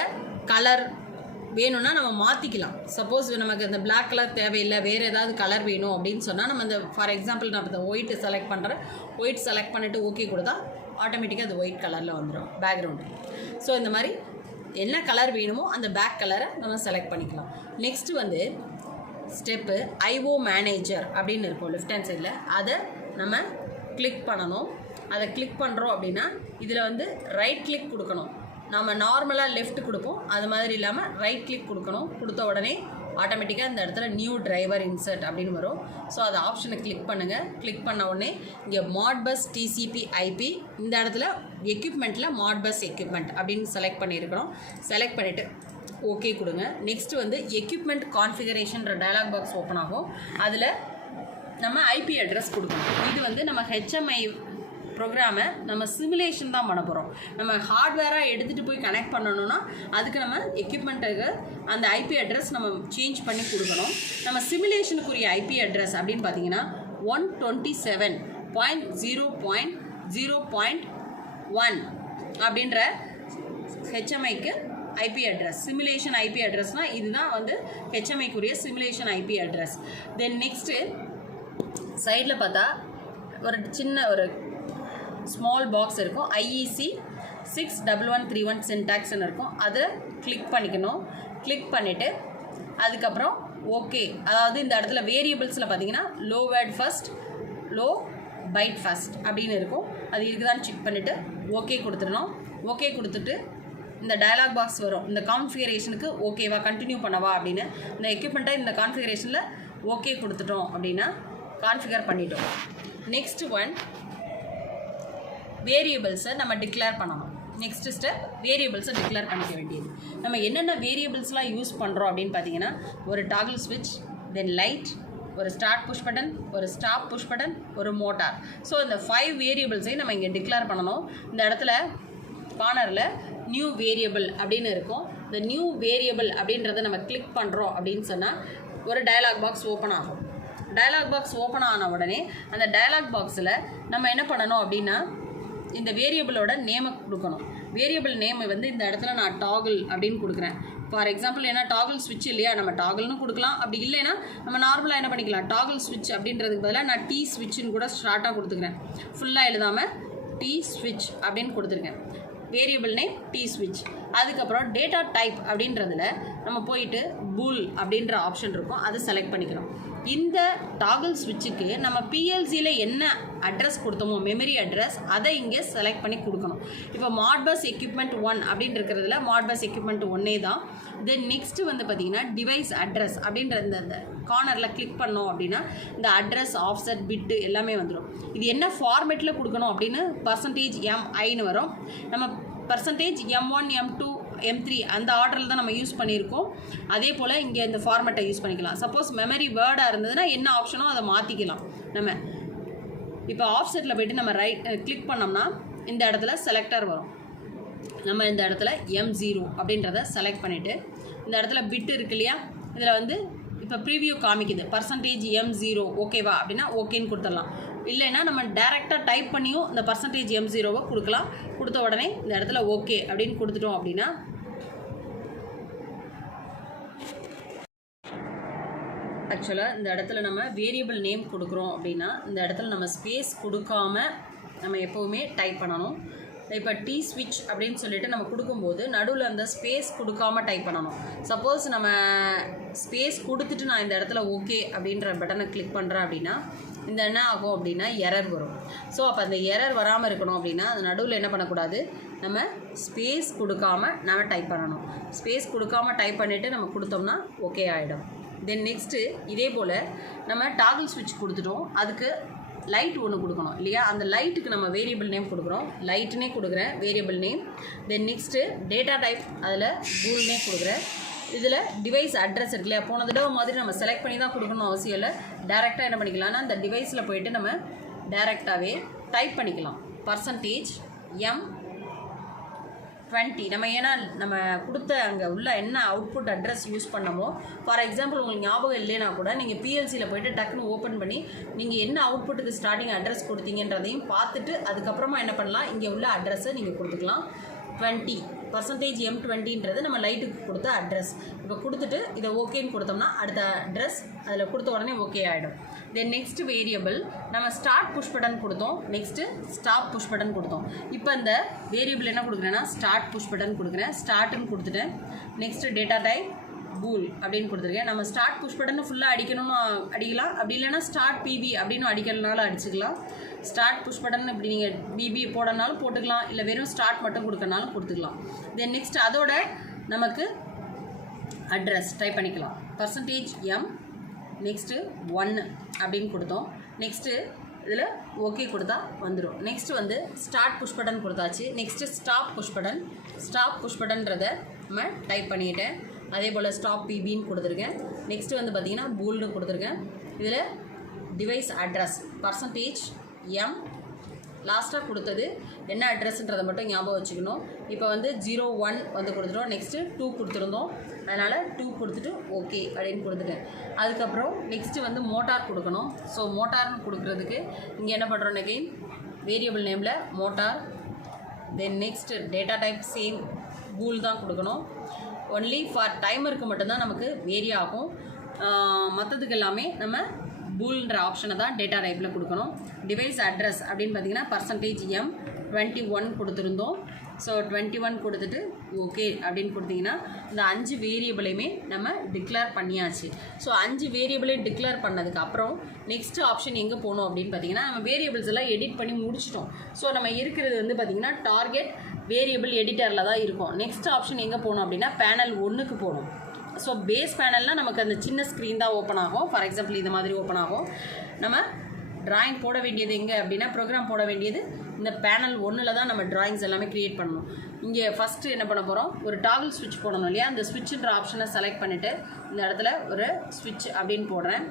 கலர் வேணும்னா நம்ம மாற்றிக்கலாம். சப்போஸ் நமக்கு அந்த பிளாக் கலர் தேவையில்லை, வேறு ஏதாவது கலர் வேணும் அப்படின்னு சொன்னால் நம்ம இந்த ஃபார் எக்ஸாம்பிள் நான் இந்த ஒயிட் செலக்ட் பண்ணுறேன். ஒயிட் செலக்ட் பண்ணிவிட்டு ஓகே கொடுத்தா ஆட்டோமேட்டிக்காக அது ஒயிட் கலரில் வந்துடும் பேக்ரவுண்டு. ஸோ இந்த மாதிரி என்ன கலர் வேணுமோ அந்த பேக் கலரை நம்ம செலக்ட் பண்ணிக்கலாம். நெக்ஸ்ட்டு வந்து ஸ்டெப்பு ஐஓ மேனேஜர் அப்படின்னு இருக்கும் லெஃப்ட் ஹேண்ட் சைடில், அதை நம்ம கிளிக் பண்ணணும். அதை கிளிக் பண்ணுறோம் அப்படின்னா இதில் வந்து ரைட் கிளிக் கொடுக்கணும். நம்ம நார்மலாக லெஃப்ட் கொடுப்போம், அது மாதிரி இல்லாமல் ரைட் கிளிக் கொடுக்கணும். கொடுத்த உடனே ஆட்டோமேட்டிக்காக இந்த இடத்துல நியூ டிரைவர் இன்சர்ட் அப்படின்னு வரும். ஸோ அது ஆப்ஷனை கிளிக் பண்ணுங்கள். கிளிக் பண்ண உடனே இங்கே மாட்பஸ் டிசிபி ஐபி இந்த இடத்துல எக்யூப்மெண்ட்டில் மாட்பஸ் எக்யூப்மெண்ட் அப்படின்னு செலக்ட் பண்ணியிருக்கிறோம். செலக்ட் பண்ணிவிட்டு ஓகே கொடுங்க. நெக்ஸ்ட்டு வந்து எக்யூப்மெண்ட் கான்ஃபிகரேஷன்ற டயலாக் பாக்ஸ் ஓப்பன் ஆகும். அதில் நம்ம ஐபி அட்ரஸ் கொடுக்கணும். இது வந்து நம்ம ஹெச்எம்ஐ ப்ரோக்ராமை நம்ம சிமுலேஷன் தான் பண்ண போகிறோம். நம்ம ஹார்ட்வேராக எடுத்துகிட்டு போய் கனெக்ட் பண்ணணும்னா அதுக்கு நம்ம எக்யூப்மெண்ட்டுக்கு அந்த ஐபி அட்ரஸ் நம்ம சேஞ்ச் பண்ணி கொடுக்கணும். நம்ம சிமுலேஷனுக்குரிய ஐபி அட்ரஸ் அப்படின்னு பார்த்தீங்கன்னா 127.0.0.1 அப்படின்ற ஹெச்எம்ஐக்கு ஐபி அட்ரஸ், சிமுலேஷன் ஐபி அட்ரஸ்னால் இதுதான் வந்து ஹெச்எம்ஐக்குரிய simulation IP address. Then next சைடில் பார்த்தா ஒரு சின்ன ஒரு ஸ்மால் பாக்ஸ் இருக்கும், ஐஇசி 61131 சின்டாக்ஸ்ன்னு இருக்கும். அதை கிளிக் பண்ணிக்கணும். கிளிக் பண்ணிவிட்டு அதுக்கப்புறம் ஓகே, அதாவது இந்த இடத்துல வேரியபிள்ஸில் பார்த்தீங்கன்னா low word first, low byte first அப்படின்னு இருக்கும். அது இருக்குதான்னு செக் பண்ணிவிட்டு ஓகே கொடுத்துடணும். ஓகே கொடுத்துட்டு இந்த டயலாக் பாக்ஸ் வரும். இந்த கான்ஃபிகரேஷனுக்கு ஓகேவா, கண்டினியூ பண்ணவா அப்படின்னு. இந்த எக்யூப்மெண்ட்டை இந்த கான்ஃபிகரேஷனில் ஓகே கொடுத்துட்டோம் அப்படின்னா கான்ஃபிகர் பண்ணிட்டோம். நெக்ஸ்ட் ஒன் வேரியபிள்ஸை நம்ம டிக்ளேர் பண்ணணும். நெக்ஸ்ட் ஸ்டெப் வேரியபிள்ஸை டிக்ளேர் பண்ணிக்க வேண்டியது. நம்ம என்னென்ன வேரியபிள்ஸ்லாம் யூஸ் பண்ணுறோம் அப்படின்னு பார்த்தீங்கன்னா, ஒரு டாகிள் ஸ்விட்ச், தென் லைட், ஒரு ஸ்டார்ட் புஷ் பட்டன், ஒரு ஸ்டாப் புஷ் பட்டன், ஒரு மோட்டார். ஸோ இந்த 5 வேரியபிள்ஸையும் நம்ம இங்கே டிக்ளேர் பண்ணணும். இந்த இடத்துல கார்னரில் நியூ வேரியபிள் அப்படின்னு இருக்கும். இந்த நியூ வேரியபிள் அப்படின்றத நம்ம கிளிக் பண்ணுறோம் அப்படின்னு சொன்னால் ஒரு டயலாக் பாக்ஸ் ஓப்பன் ஆகும். டயலாக் பாக்ஸ் ஓப்பன் ஆன உடனே அந்த டயலாக் பாக்ஸில் நம்ம என்ன பண்ணணும் அப்படின்னா இந்த வேரியபிளோட நேமை கொடுக்கணும். வேரியபிள் நேமை வந்து இந்த இடத்துல நான் டாகிள் அப்படின்னு கொடுக்குறேன். ஃபார் எக்ஸாம்பிள் ஏன்னா டாகிள் ஸ்விட்ச் இல்லையா, நம்ம டாகிள்னு கொடுக்கலாம். அப்படி இல்லைன்னா நம்ம நார்மலாக என்ன பண்ணிக்கலாம், டாகிள் ஸ்விட்ச் அப்படின்றதுக்கு பதிலாக நான் டி ஸ்விட்ச்னு கூட ஷார்ட்டாக கொடுத்துக்கிறேன். ஃபுல்லாக எழுதாமல் டி ஸ்விட்ச் அப்படின்னு கொடுத்துருக்கேன். வேரியபிள் நேம் டி ஸ்விட்ச். அதுக்கப்புறம் டேட்டா டைப் அப்படின்றதுல நம்ம போயிட்டு பூல் அப்படின்ற ஆப்ஷன் இருக்கும், அதை செலக்ட் பண்ணிக்கிறோம். இந்த டாகிள் ஸ்விட்சுக்கு நம்ம பிஎல்சியில் என்ன அட்ரஸ் கொடுத்தோமோ மெமரி அட்ரஸ் அதை இங்கே செலக்ட் பண்ணி கொடுக்கணும். இப்போ மாட்பஸ் எக்யூப்மெண்ட் 1 அப்படின்னு இருக்கிறதுல மாட்பஸ் எக்யூப்மெண்ட் 1 தான். தென் நெக்ஸ்ட்டு வந்து பார்த்திங்கன்னா டிவைஸ் அட்ரஸ் அப்படின்ற இந்த கார்னரில் கிளிக் பண்ணோம் அப்படின்னா இந்த அட்ரஸ் ஆஃப்செட் பிட்டு எல்லாமே வந்துடும். இது என்ன ஃபார்மேட்டில் கொடுக்கணும் அப்படின்னு %mi வரும். நம்ம %m1 m2 m3 அந்த ஆர்டரில் தான் நம்ம யூஸ் பண்ணியிருக்கோம். அதே போல் இங்கே இந்த ஃபார்மேட்டை யூஸ் பண்ணிக்கலாம். சப்போஸ் மெமரி வேர்டாக இருந்ததுன்னா என்ன ஆப்ஷனோ அதை மாற்றிக்கலாம். நம்ம இப்போ ஆஃப்செட்டில் போய்ட்டு நம்ம கிளிக் பண்ணோம்னா இந்த இடத்துல செலக்டர் வரும். நம்ம இந்த இடத்துல M0 அப்படின்றத செலக்ட் பண்ணிவிட்டு இந்த இடத்துல பிட்டு இருக்கு இல்லையா, இதில் வந்து இப்போ ப்ரீவியூ காமிக்குது %m0 ஓகேவா அப்படின்னா ஓகேன்னு கொடுத்துடலாம். இல்லைன்னா நம்ம டேரெக்டாக டைப் பண்ணியும் இந்த %m0 கொடுக்கலாம். கொடுத்த உடனே இந்த இடத்துல ஓகே அப்படின்னு கொடுத்துட்டோம் அப்படின்னா ஆக்சுவலாக இந்த இடத்துல நம்ம வேரியபிள் நேம் கொடுக்குறோம் அப்படின்னா இந்த இடத்துல நம்ம ஸ்பேஸ் கொடுக்காம நம்ம எப்போவுமே டைப் பண்ணணும். இப்போ டி ஸ்விட்ச் அப்படின்னு சொல்லிட்டு நம்ம கொடுக்கும்போது நடுவில் அந்த ஸ்பேஸ் கொடுக்காம டைப் பண்ணணும். சப்போஸ் நம்ம ஸ்பேஸ் கொடுத்துட்டு நான் இந்த இடத்துல ஓகே அப்படின்ற பட்டனை கிளிக் பண்ணுறேன் அப்படின்னா இந்த என்ன ஆகும் அப்படின்னா எரர் வரும். ஸோ அப்போ அந்த எரர் வராமல் இருக்கணும் அப்படின்னா அது நடுவில் என்ன பண்ணக்கூடாது, நம்ம ஸ்பேஸ் கொடுக்காம நம்ம டைப் பண்ணணும். ஸ்பேஸ் கொடுக்காம டைப் பண்ணிவிட்டு நம்ம கொடுத்தோம்னா ஓகே ஆகிடும். தென் நெக்ஸ்ட்டு இதே போல் நம்ம டாகிள் ஸ்விட்ச் கொடுத்துட்டோம், அதுக்கு லைட் ஒன்று கொடுக்கணும் இல்லையா, அந்த லைட்டுக்கு நம்ம வேரியபிள் நேம் கொடுக்குறோம். லைட்டுனே கொடுக்குறேன் variable name. Then next data type அதில் கூகுள்னே கொடுக்குறேன். இதில் டிவைஸ் அட்ரஸ் இருக்கு இல்லையா, போன தடவை மாதிரி நம்ம செலக்ட் பண்ணி தான் கொடுக்கணும் அவசியம் இல்லை. டேரெக்டாக என்ன பண்ணிக்கலாம்னா அந்த டிவைஸில் போயிட்டு நம்ம டேரெக்டாகவே டைப் பண்ணிக்கலாம். %m20 நம்ம ஏன்னா நம்ம கொடுத்த அங்கே உள்ள என்ன அவுட்புட் அட்ரஸ் யூஸ் பண்ணமோ, ஃபார் எக்ஸாம்பிள் உங்களுக்கு ஞாபகம் இல்லைனா கூட நீங்கள் பிஎல்சியில் போய்ட்டு டக்குன்னு ஓப்பன் பண்ணி நீங்கள் என்ன அவுட்புட்டுக்கு ஸ்டார்டிங் அட்ரஸ் கொடுத்தீங்கன்றதையும் பார்த்துட்டு அதுக்கப்புறமா என்ன பண்ணலாம், இங்கே உள்ள அட்ரஸை நீங்கள் கொடுத்துக்கலாம். 20 %m20ன்றது நம்ம லைட்டுக்கு கொடுத்த அட்ரஸ். இப்போ கொடுத்துட்டு இதை ஓகேன்னு கொடுத்தோம்னா அடுத்த அட்ரஸ் அதில் கொடுத்த உடனே ஓகே ஆகிடும். தென் நெக்ஸ்ட் வேரியபிள் நம்ம ஸ்டார்ட் புஷ் பட்டன் கொடுத்தோம், நெக்ஸ்ட்டு ஸ்டாப் புஷ் பட்டன் கொடுத்தோம். இப்போ இந்த வேரியபிள் என்ன கொடுக்குறேன்னா ஸ்டார்ட் புஷ் பட்டன் கொடுக்குறேன், ஸ்டார்ட்டுன்னு கொடுத்துட்டேன். நெக்ஸ்ட்டு டேட்டா டைப் பூல் அப்படின்னு கொடுத்துருக்கேன். நம்ம ஸ்டார்ட் புஷ் பட்டனை ஃபுல்லாக அடிக்கணும்னு அடிக்கலாம், அப்படி இல்லைன்னா ஸ்டார்ட் பிபி அப்படின்னு அடிக்கிறதுனால அடிச்சுக்கலாம். ஸ்டார்ட் புஷ் பட்டன் இப்படி நீங்கள் பிபி போடனாலும் போட்டுக்கலாம், இல்லை வெறும் ஸ்டார்ட் மட்டும் கொடுக்கறனாலும் கொடுத்துக்கலாம். தென் நெக்ஸ்ட் அதோட நமக்கு அட்ரஸ் டைப் பண்ணிக்கலாம். %m நெக்ஸ்ட்டு 1 அப்படின்னு கொடுத்தோம். நெக்ஸ்ட்டு இதில் ஓகே கொடுத்தா வந்துடும். நெக்ஸ்ட்டு வந்து ஸ்டார்ட் புஷ் பட்டன் கொடுத்தாச்சு. நெக்ஸ்ட்டு ஸ்டாப் புஷ் பட்டன்றதை நம்ம டைப் பண்ணிட்டேன். அதே போல் ஸ்டாப் பிபின்னு கொடுத்துருக்கேன். நெக்ஸ்ட்டு வந்து பார்த்திங்கன்னா பூல்னு கொடுத்துருக்கேன். இதில் டிவைஸ் அட்ரஸ் %m லாஸ்ட்டாக கொடுத்தது என்ன அட்ரஸ்ன்றதை மட்டும் ஞாபகம் வச்சுக்கணும். இப்போ வந்து 01 வந்து கொடுத்துட்டோம். நெக்ஸ்ட்டு 2 கொடுத்துருந்தோம், அதனால் 2 கொடுத்துட்டு ஓகே அப்படின்னு கொடுத்துட்டேன். அதுக்கப்புறம் நெக்ஸ்ட்டு வந்து மோட்டார் கொடுக்கணும். ஸோ மோட்டார்னு கொடுக்குறதுக்கு இங்கே என்ன பண்ணுறோம், அகைன் வேரியபிள் நேமில் motor. Then next data type same pool தான் கொடுக்கணும். ஒன்லி ஃபார் டைமருக்கு மட்டும்தான் நமக்கு வேரி ஆகும், மற்றதுக்கு எல்லாமே நம்ம பூல்ன்ற ஆப்ஷனை தான் டேட்டா டைப்பில் கொடுக்கணும். டிவைஸ் அட்ரஸ் அப்படின்னு பார்த்தீங்கன்னா %m21 கொடுத்துருந்தோம். ஸோ 21 கொடுத்துட்டு ஓகே அப்படின்னு கொடுத்தீங்கன்னா இந்த 5 வேரியபிளையுமே நம்ம டிக்ளேர் பண்ணியாச்சு. ஸோ 5 வேரியபிளை டிக்ளேர் பண்ணதுக்கப்புறம் நெக்ஸ்ட் ஆப்ஷன் எங்கே போகணும் அப்படின்னு பார்த்தீங்கன்னா நம்ம வேரியபிள்ஸ் எல்லாம் எடிட் பண்ணி முடிச்சிட்டோம். ஸோ நம்ம இருக்கிறது வந்து பார்த்திங்கன்னா டார்கெட் வேரியபிள் எடிட்டரில் தான் இருக்கும். நெக்ஸ்ட் ஆப்ஷன் எங்கே போகணும் அப்படின்னா பேனல் 1க்கு போகணும். ஸோ பேஸ் பேனல்னால் நமக்கு அந்த சின்ன ஸ்க்ரீன் தான் ஓப்பன் ஆகும். ஃபார் எக்ஸாம்பிள் இந்த மாதிரி ஓப்பன் ஆகும். நம்ம ட்ராயிங் போட வேண்டியது எங்கே அப்படின்னா ப்ரோக்ராம் போட வேண்டியது இந்த பேனல் 1ல் தான் நம்ம ட்ராயிங்ஸ் எல்லாமே க்ரியேட் பண்ணணும். இங்கே ஃபஸ்ட்டு என்ன பண்ண போகிறோம், ஒரு டாகிள் ஸ்விட்ச் போடணும் இல்லையா, அந்த ஸ்விட்சுன்ற ஆப்ஷனை செலக்ட் பண்ணிவிட்டு இந்த இடத்துல ஒரு ஸ்விட்ச் அப்படின்னு போடுறேன்.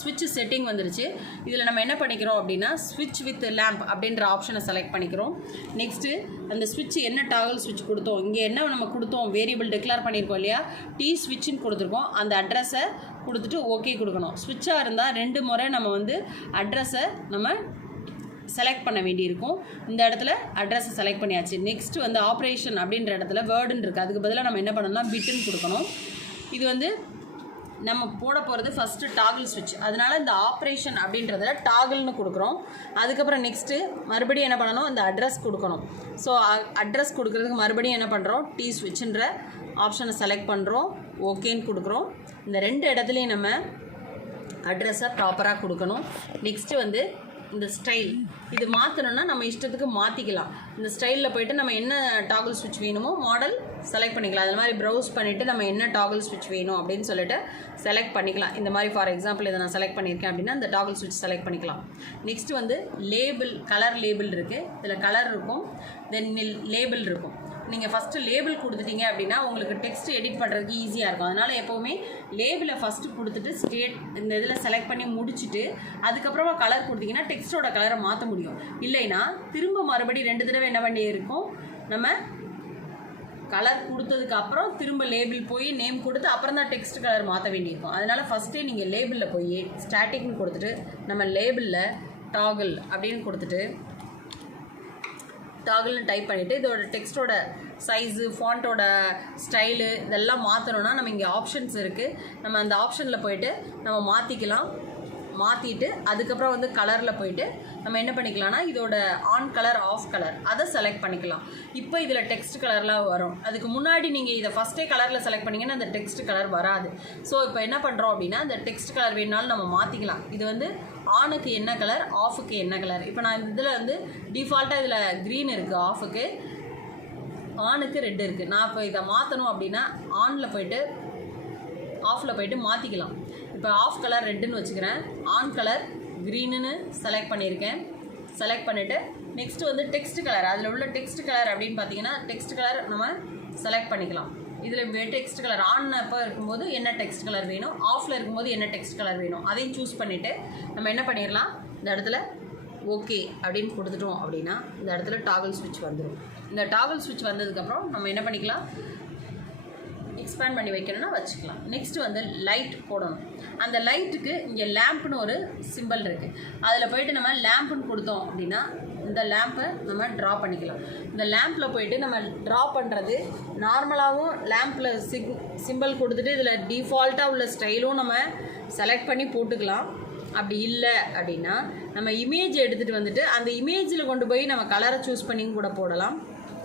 ஸ்விட்ச் செட்டிங் வந்துருச்சு. இதில் நம்ம என்ன பண்ணிக்கிறோம் அப்படின்னா ஸ்விட்ச் வித் லேம்ப் அப்படின்ற ஆப்ஷனை செலக்ட் பண்ணிக்கிறோம். நெக்ஸ்ட்டு அந்த ஸ்விட்ச் என்ன டாகிள் ஸ்விட்ச் கொடுத்தோம், இங்கே என்ன நம்ம கொடுத்தோம் வேரியபிள் டிக்ளேர் பண்ணியிருக்கோம் இல்லையா, டி ஸ்விட்ச்னு கொடுத்துருக்கோம். அந்த அட்ரஸை கொடுத்துட்டு ஓகே கொடுக்கணும். ஸ்விட்சாக இருந்தால் 2 முறை நம்ம வந்து அட்ரஸை நம்ம செலக்ட் பண்ண வேண்டியிருக்கும். இந்த இடத்துல அட்ரஸை செலக்ட் பண்ணியாச்சு. நெக்ஸ்ட்டு வந்து ஆப்ரேஷன் அப்படின்ற இடத்துல வேர்டுன்னு இருக்குது, அதுக்கு பதிலாக நம்ம என்ன பண்ணணும்னா பிட்டுன்னு கொடுக்கணும். இது வந்து நம்ம போட போகிறது ஃபஸ்ட்டு டாகிள் ஸ்விட்ச், அதனால் இந்த ஆப்ரேஷன் அப்படின்றதில் டாகிள்னு கொடுக்குறோம். அதுக்கப்புறம் நெக்ஸ்ட்டு மறுபடியும் என்ன பண்ணணும், இந்த அட்ரஸ் கொடுக்கணும். ஸோ அட்ரஸ் கொடுக்குறதுக்கு மறுபடியும் என்ன பண்ணுறோம், டி ஸ்விட்சுன்ற ஆப்ஷனை செலக்ட் பண்ணுறோம், ஓகேன்னு கொடுக்குறோம். இந்த 2 இடத்துலையும் நம்ம அட்ரஸை ப்ராப்பராக கொடுக்கணும். நெக்ஸ்ட்டு வந்து இந்த ஸ்டைல் இது மாற்றணுன்னா நம்ம இஷ்டத்துக்கு மாற்றிக்கலாம். இந்த ஸ்டைலில் போய்ட்டு நம்ம என்ன டாகிள் ஸ்விட்ச் வேணுமோ மாடல் செலக்ட் பண்ணிக்கலாம். அது மாதிரி ப்ரௌஸ் பண்ணிவிட்டு நம்ம என்ன டாகிள் ஸ்விட்ச் வேணும் அப்படின்னு சொல்லிட்டு செலக்ட் பண்ணிக்கலாம். இந்த மாதிரி ஃபார் எக்ஸாம்பிள் இதை நான் செலக்ட் பண்ணியிருக்கேன் அப்படின்னா இந்த டாகிள் ஸ்விட்ச் செலக்ட் பண்ணிக்கலாம். நெக்ஸ்ட் வந்து லேபிள், கலர் லேபிள் இருக்குது. இதில் கலர் இருக்கும், தென் லேபிள் இருக்கும். நீங்கள் ஃபஸ்ட்டு லேபிள் கொடுத்துட்டீங்க அப்படின்னா உங்களுக்கு டெக்ஸ்ட் எடிட் பண்ணுறதுக்கு ஈஸியாக இருக்கும். அதனால் எப்போவுமே லேபிளை ஃபஸ்ட்டு கொடுத்துட்டு ஸ்டேட் இந்த இதில் செலக்ட் பண்ணி முடிச்சுட்டு அதுக்கப்புறமா கலர் கொடுத்தீங்கன்னா டெக்ஸ்ட்டோட கலரை மாற்ற முடியும். இல்லைன்னா திரும்ப மறுபடி 2 தடவை என்ன பண்ணி இருக்கும், நம்ம கலர் கொடுத்ததுக்கு அப்புறம் திரும்ப லேபிள் போய் நேம் கொடுத்து அப்புறம் தான் டெக்ஸ்ட் கலர் மாற்ற வேண்டியிருக்கும். அதனால் ஃபஸ்ட்டே நீங்கள் லேபிளில் போய் ஸ்டாட்டிக்னு கொடுத்துட்டு நம்ம லேபிளில் டாகிள் அப்படின்னு கொடுத்துட்டு டாகிள்னு டைப் பண்ணிவிட்டு இதோட டெக்ஸ்ட்டோட சைஸு, ஃபாண்ட்டோட ஸ்டைலு இதெல்லாம் மாற்றணுன்னா நம்ம இங்கே ஆப்ஷன்ஸ் இருக்குது. நம்ம அந்த ஆப்ஷனில் போய்ட்டு நம்ம மாற்றிட்டு அதுக்கப்புறம் வந்து கலரில் போய்ட்டு நம்ம என்ன பண்ணிக்கலாம்னா இதோட ஆன் கலர், ஆஃப் கலர் அதை செலக்ட் பண்ணிக்கலாம். இப்போ இதில் டெக்ஸ்ட் கலர்லாம் வரும். அதுக்கு முன்னாடி நீங்கள் இதை ஃபஸ்ட்டே கலரில் செலக்ட் பண்ணிங்கன்னா அந்த டெக்ஸ்ட் கலர் வராது. ஸோ இப்போ என்ன பண்ணுறோம் அப்படின்னா இந்த டெக்ஸ்ட் கலர் வேணுனாலும் நம்ம மாற்றிக்கலாம். இது வந்து ஆனுக்கு என்ன கலர், ஆஃபுக்கு என்ன கலர். இப்போ நான் இதில் வந்து டிஃபால்ட்டாக இதில் க்ரீன் இருக்குது ஆஃபுக்கு, ஆனுக்கு ரெட் இருக்குது. நான் இப்போ இதை மாற்றணும் அப்படின்னா ஆனில் போய்ட்டு ஆஃபில் போய்ட்டு மாற்றிக்கலாம். இப்போ ஆஃப் கலர் ரெட்டுன்னு வச்சுக்கிறேன், ஆன் கலர் க்ரீனுன்னு செலக்ட் பண்ணியிருக்கேன். செலக்ட் பண்ணிவிட்டு நெக்ஸ்ட்டு வந்து டெக்ஸ்ட் கலர், அதில் உள்ள டெக்ஸ்ட் கலர் அப்படின்னு பார்த்தீங்கன்னா டெக்ஸ்ட் கலர் நம்ம செலக்ட் பண்ணிக்கலாம். இதில் டெக்ஸ்ட் கலர் ஆன் அப்போ இருக்கும்போது என்ன டெக்ஸ்ட் கலர் வேணும், ஆஃபில் இருக்கும்போது என்ன டெக்ஸ்ட் கலர் வேணும் அதையும் சூஸ் பண்ணிவிட்டு நம்ம என்ன பண்ணிடலாம், இந்த இடத்துல ஓகே அப்படின்னு கொடுத்துட்டோம் அப்படின்னா இந்த இடத்துல டாகிள் ஸ்விட்ச் வந்துடும். இந்த டாகிள் ஸ்விட்ச் வந்ததுக்கப்புறம் நம்ம என்ன பண்ணிக்கலாம், எக்ஸ்பேண்ட் பண்ணி வைக்கணும்னா வச்சுக்கலாம். நெக்ஸ்ட்டு வந்து லைட் போடணும். அந்த லைட்டுக்கு இங்கே லேம்ப்னு ஒரு சிம்பிள் இருக்குது. அதில் போய்ட்டு நம்ம லேம்ப்னு கொடுத்தோம் அப்படின்னா இந்த லேம்பை நம்ம ட்ரா பண்ணிக்கலாம். இந்த லேம்பில் போய்ட்டு நம்ம ட்ரா பண்ணுறது நார்மலாகவும் லேம்பில் சிம்பிள் கொடுத்துட்டு இதில் டிஃபால்ட்டாக உள்ள ஸ்டைலும் நம்ம செலக்ட் பண்ணி போட்டுக்கலாம். அப்படி இல்லை அப்படின்னா நம்ம இமேஜ் எடுத்துகிட்டு வந்துட்டு அந்த இமேஜில் கொண்டு போய் நம்ம கலரை சூஸ் பண்ணியும் கூட போடலாம்.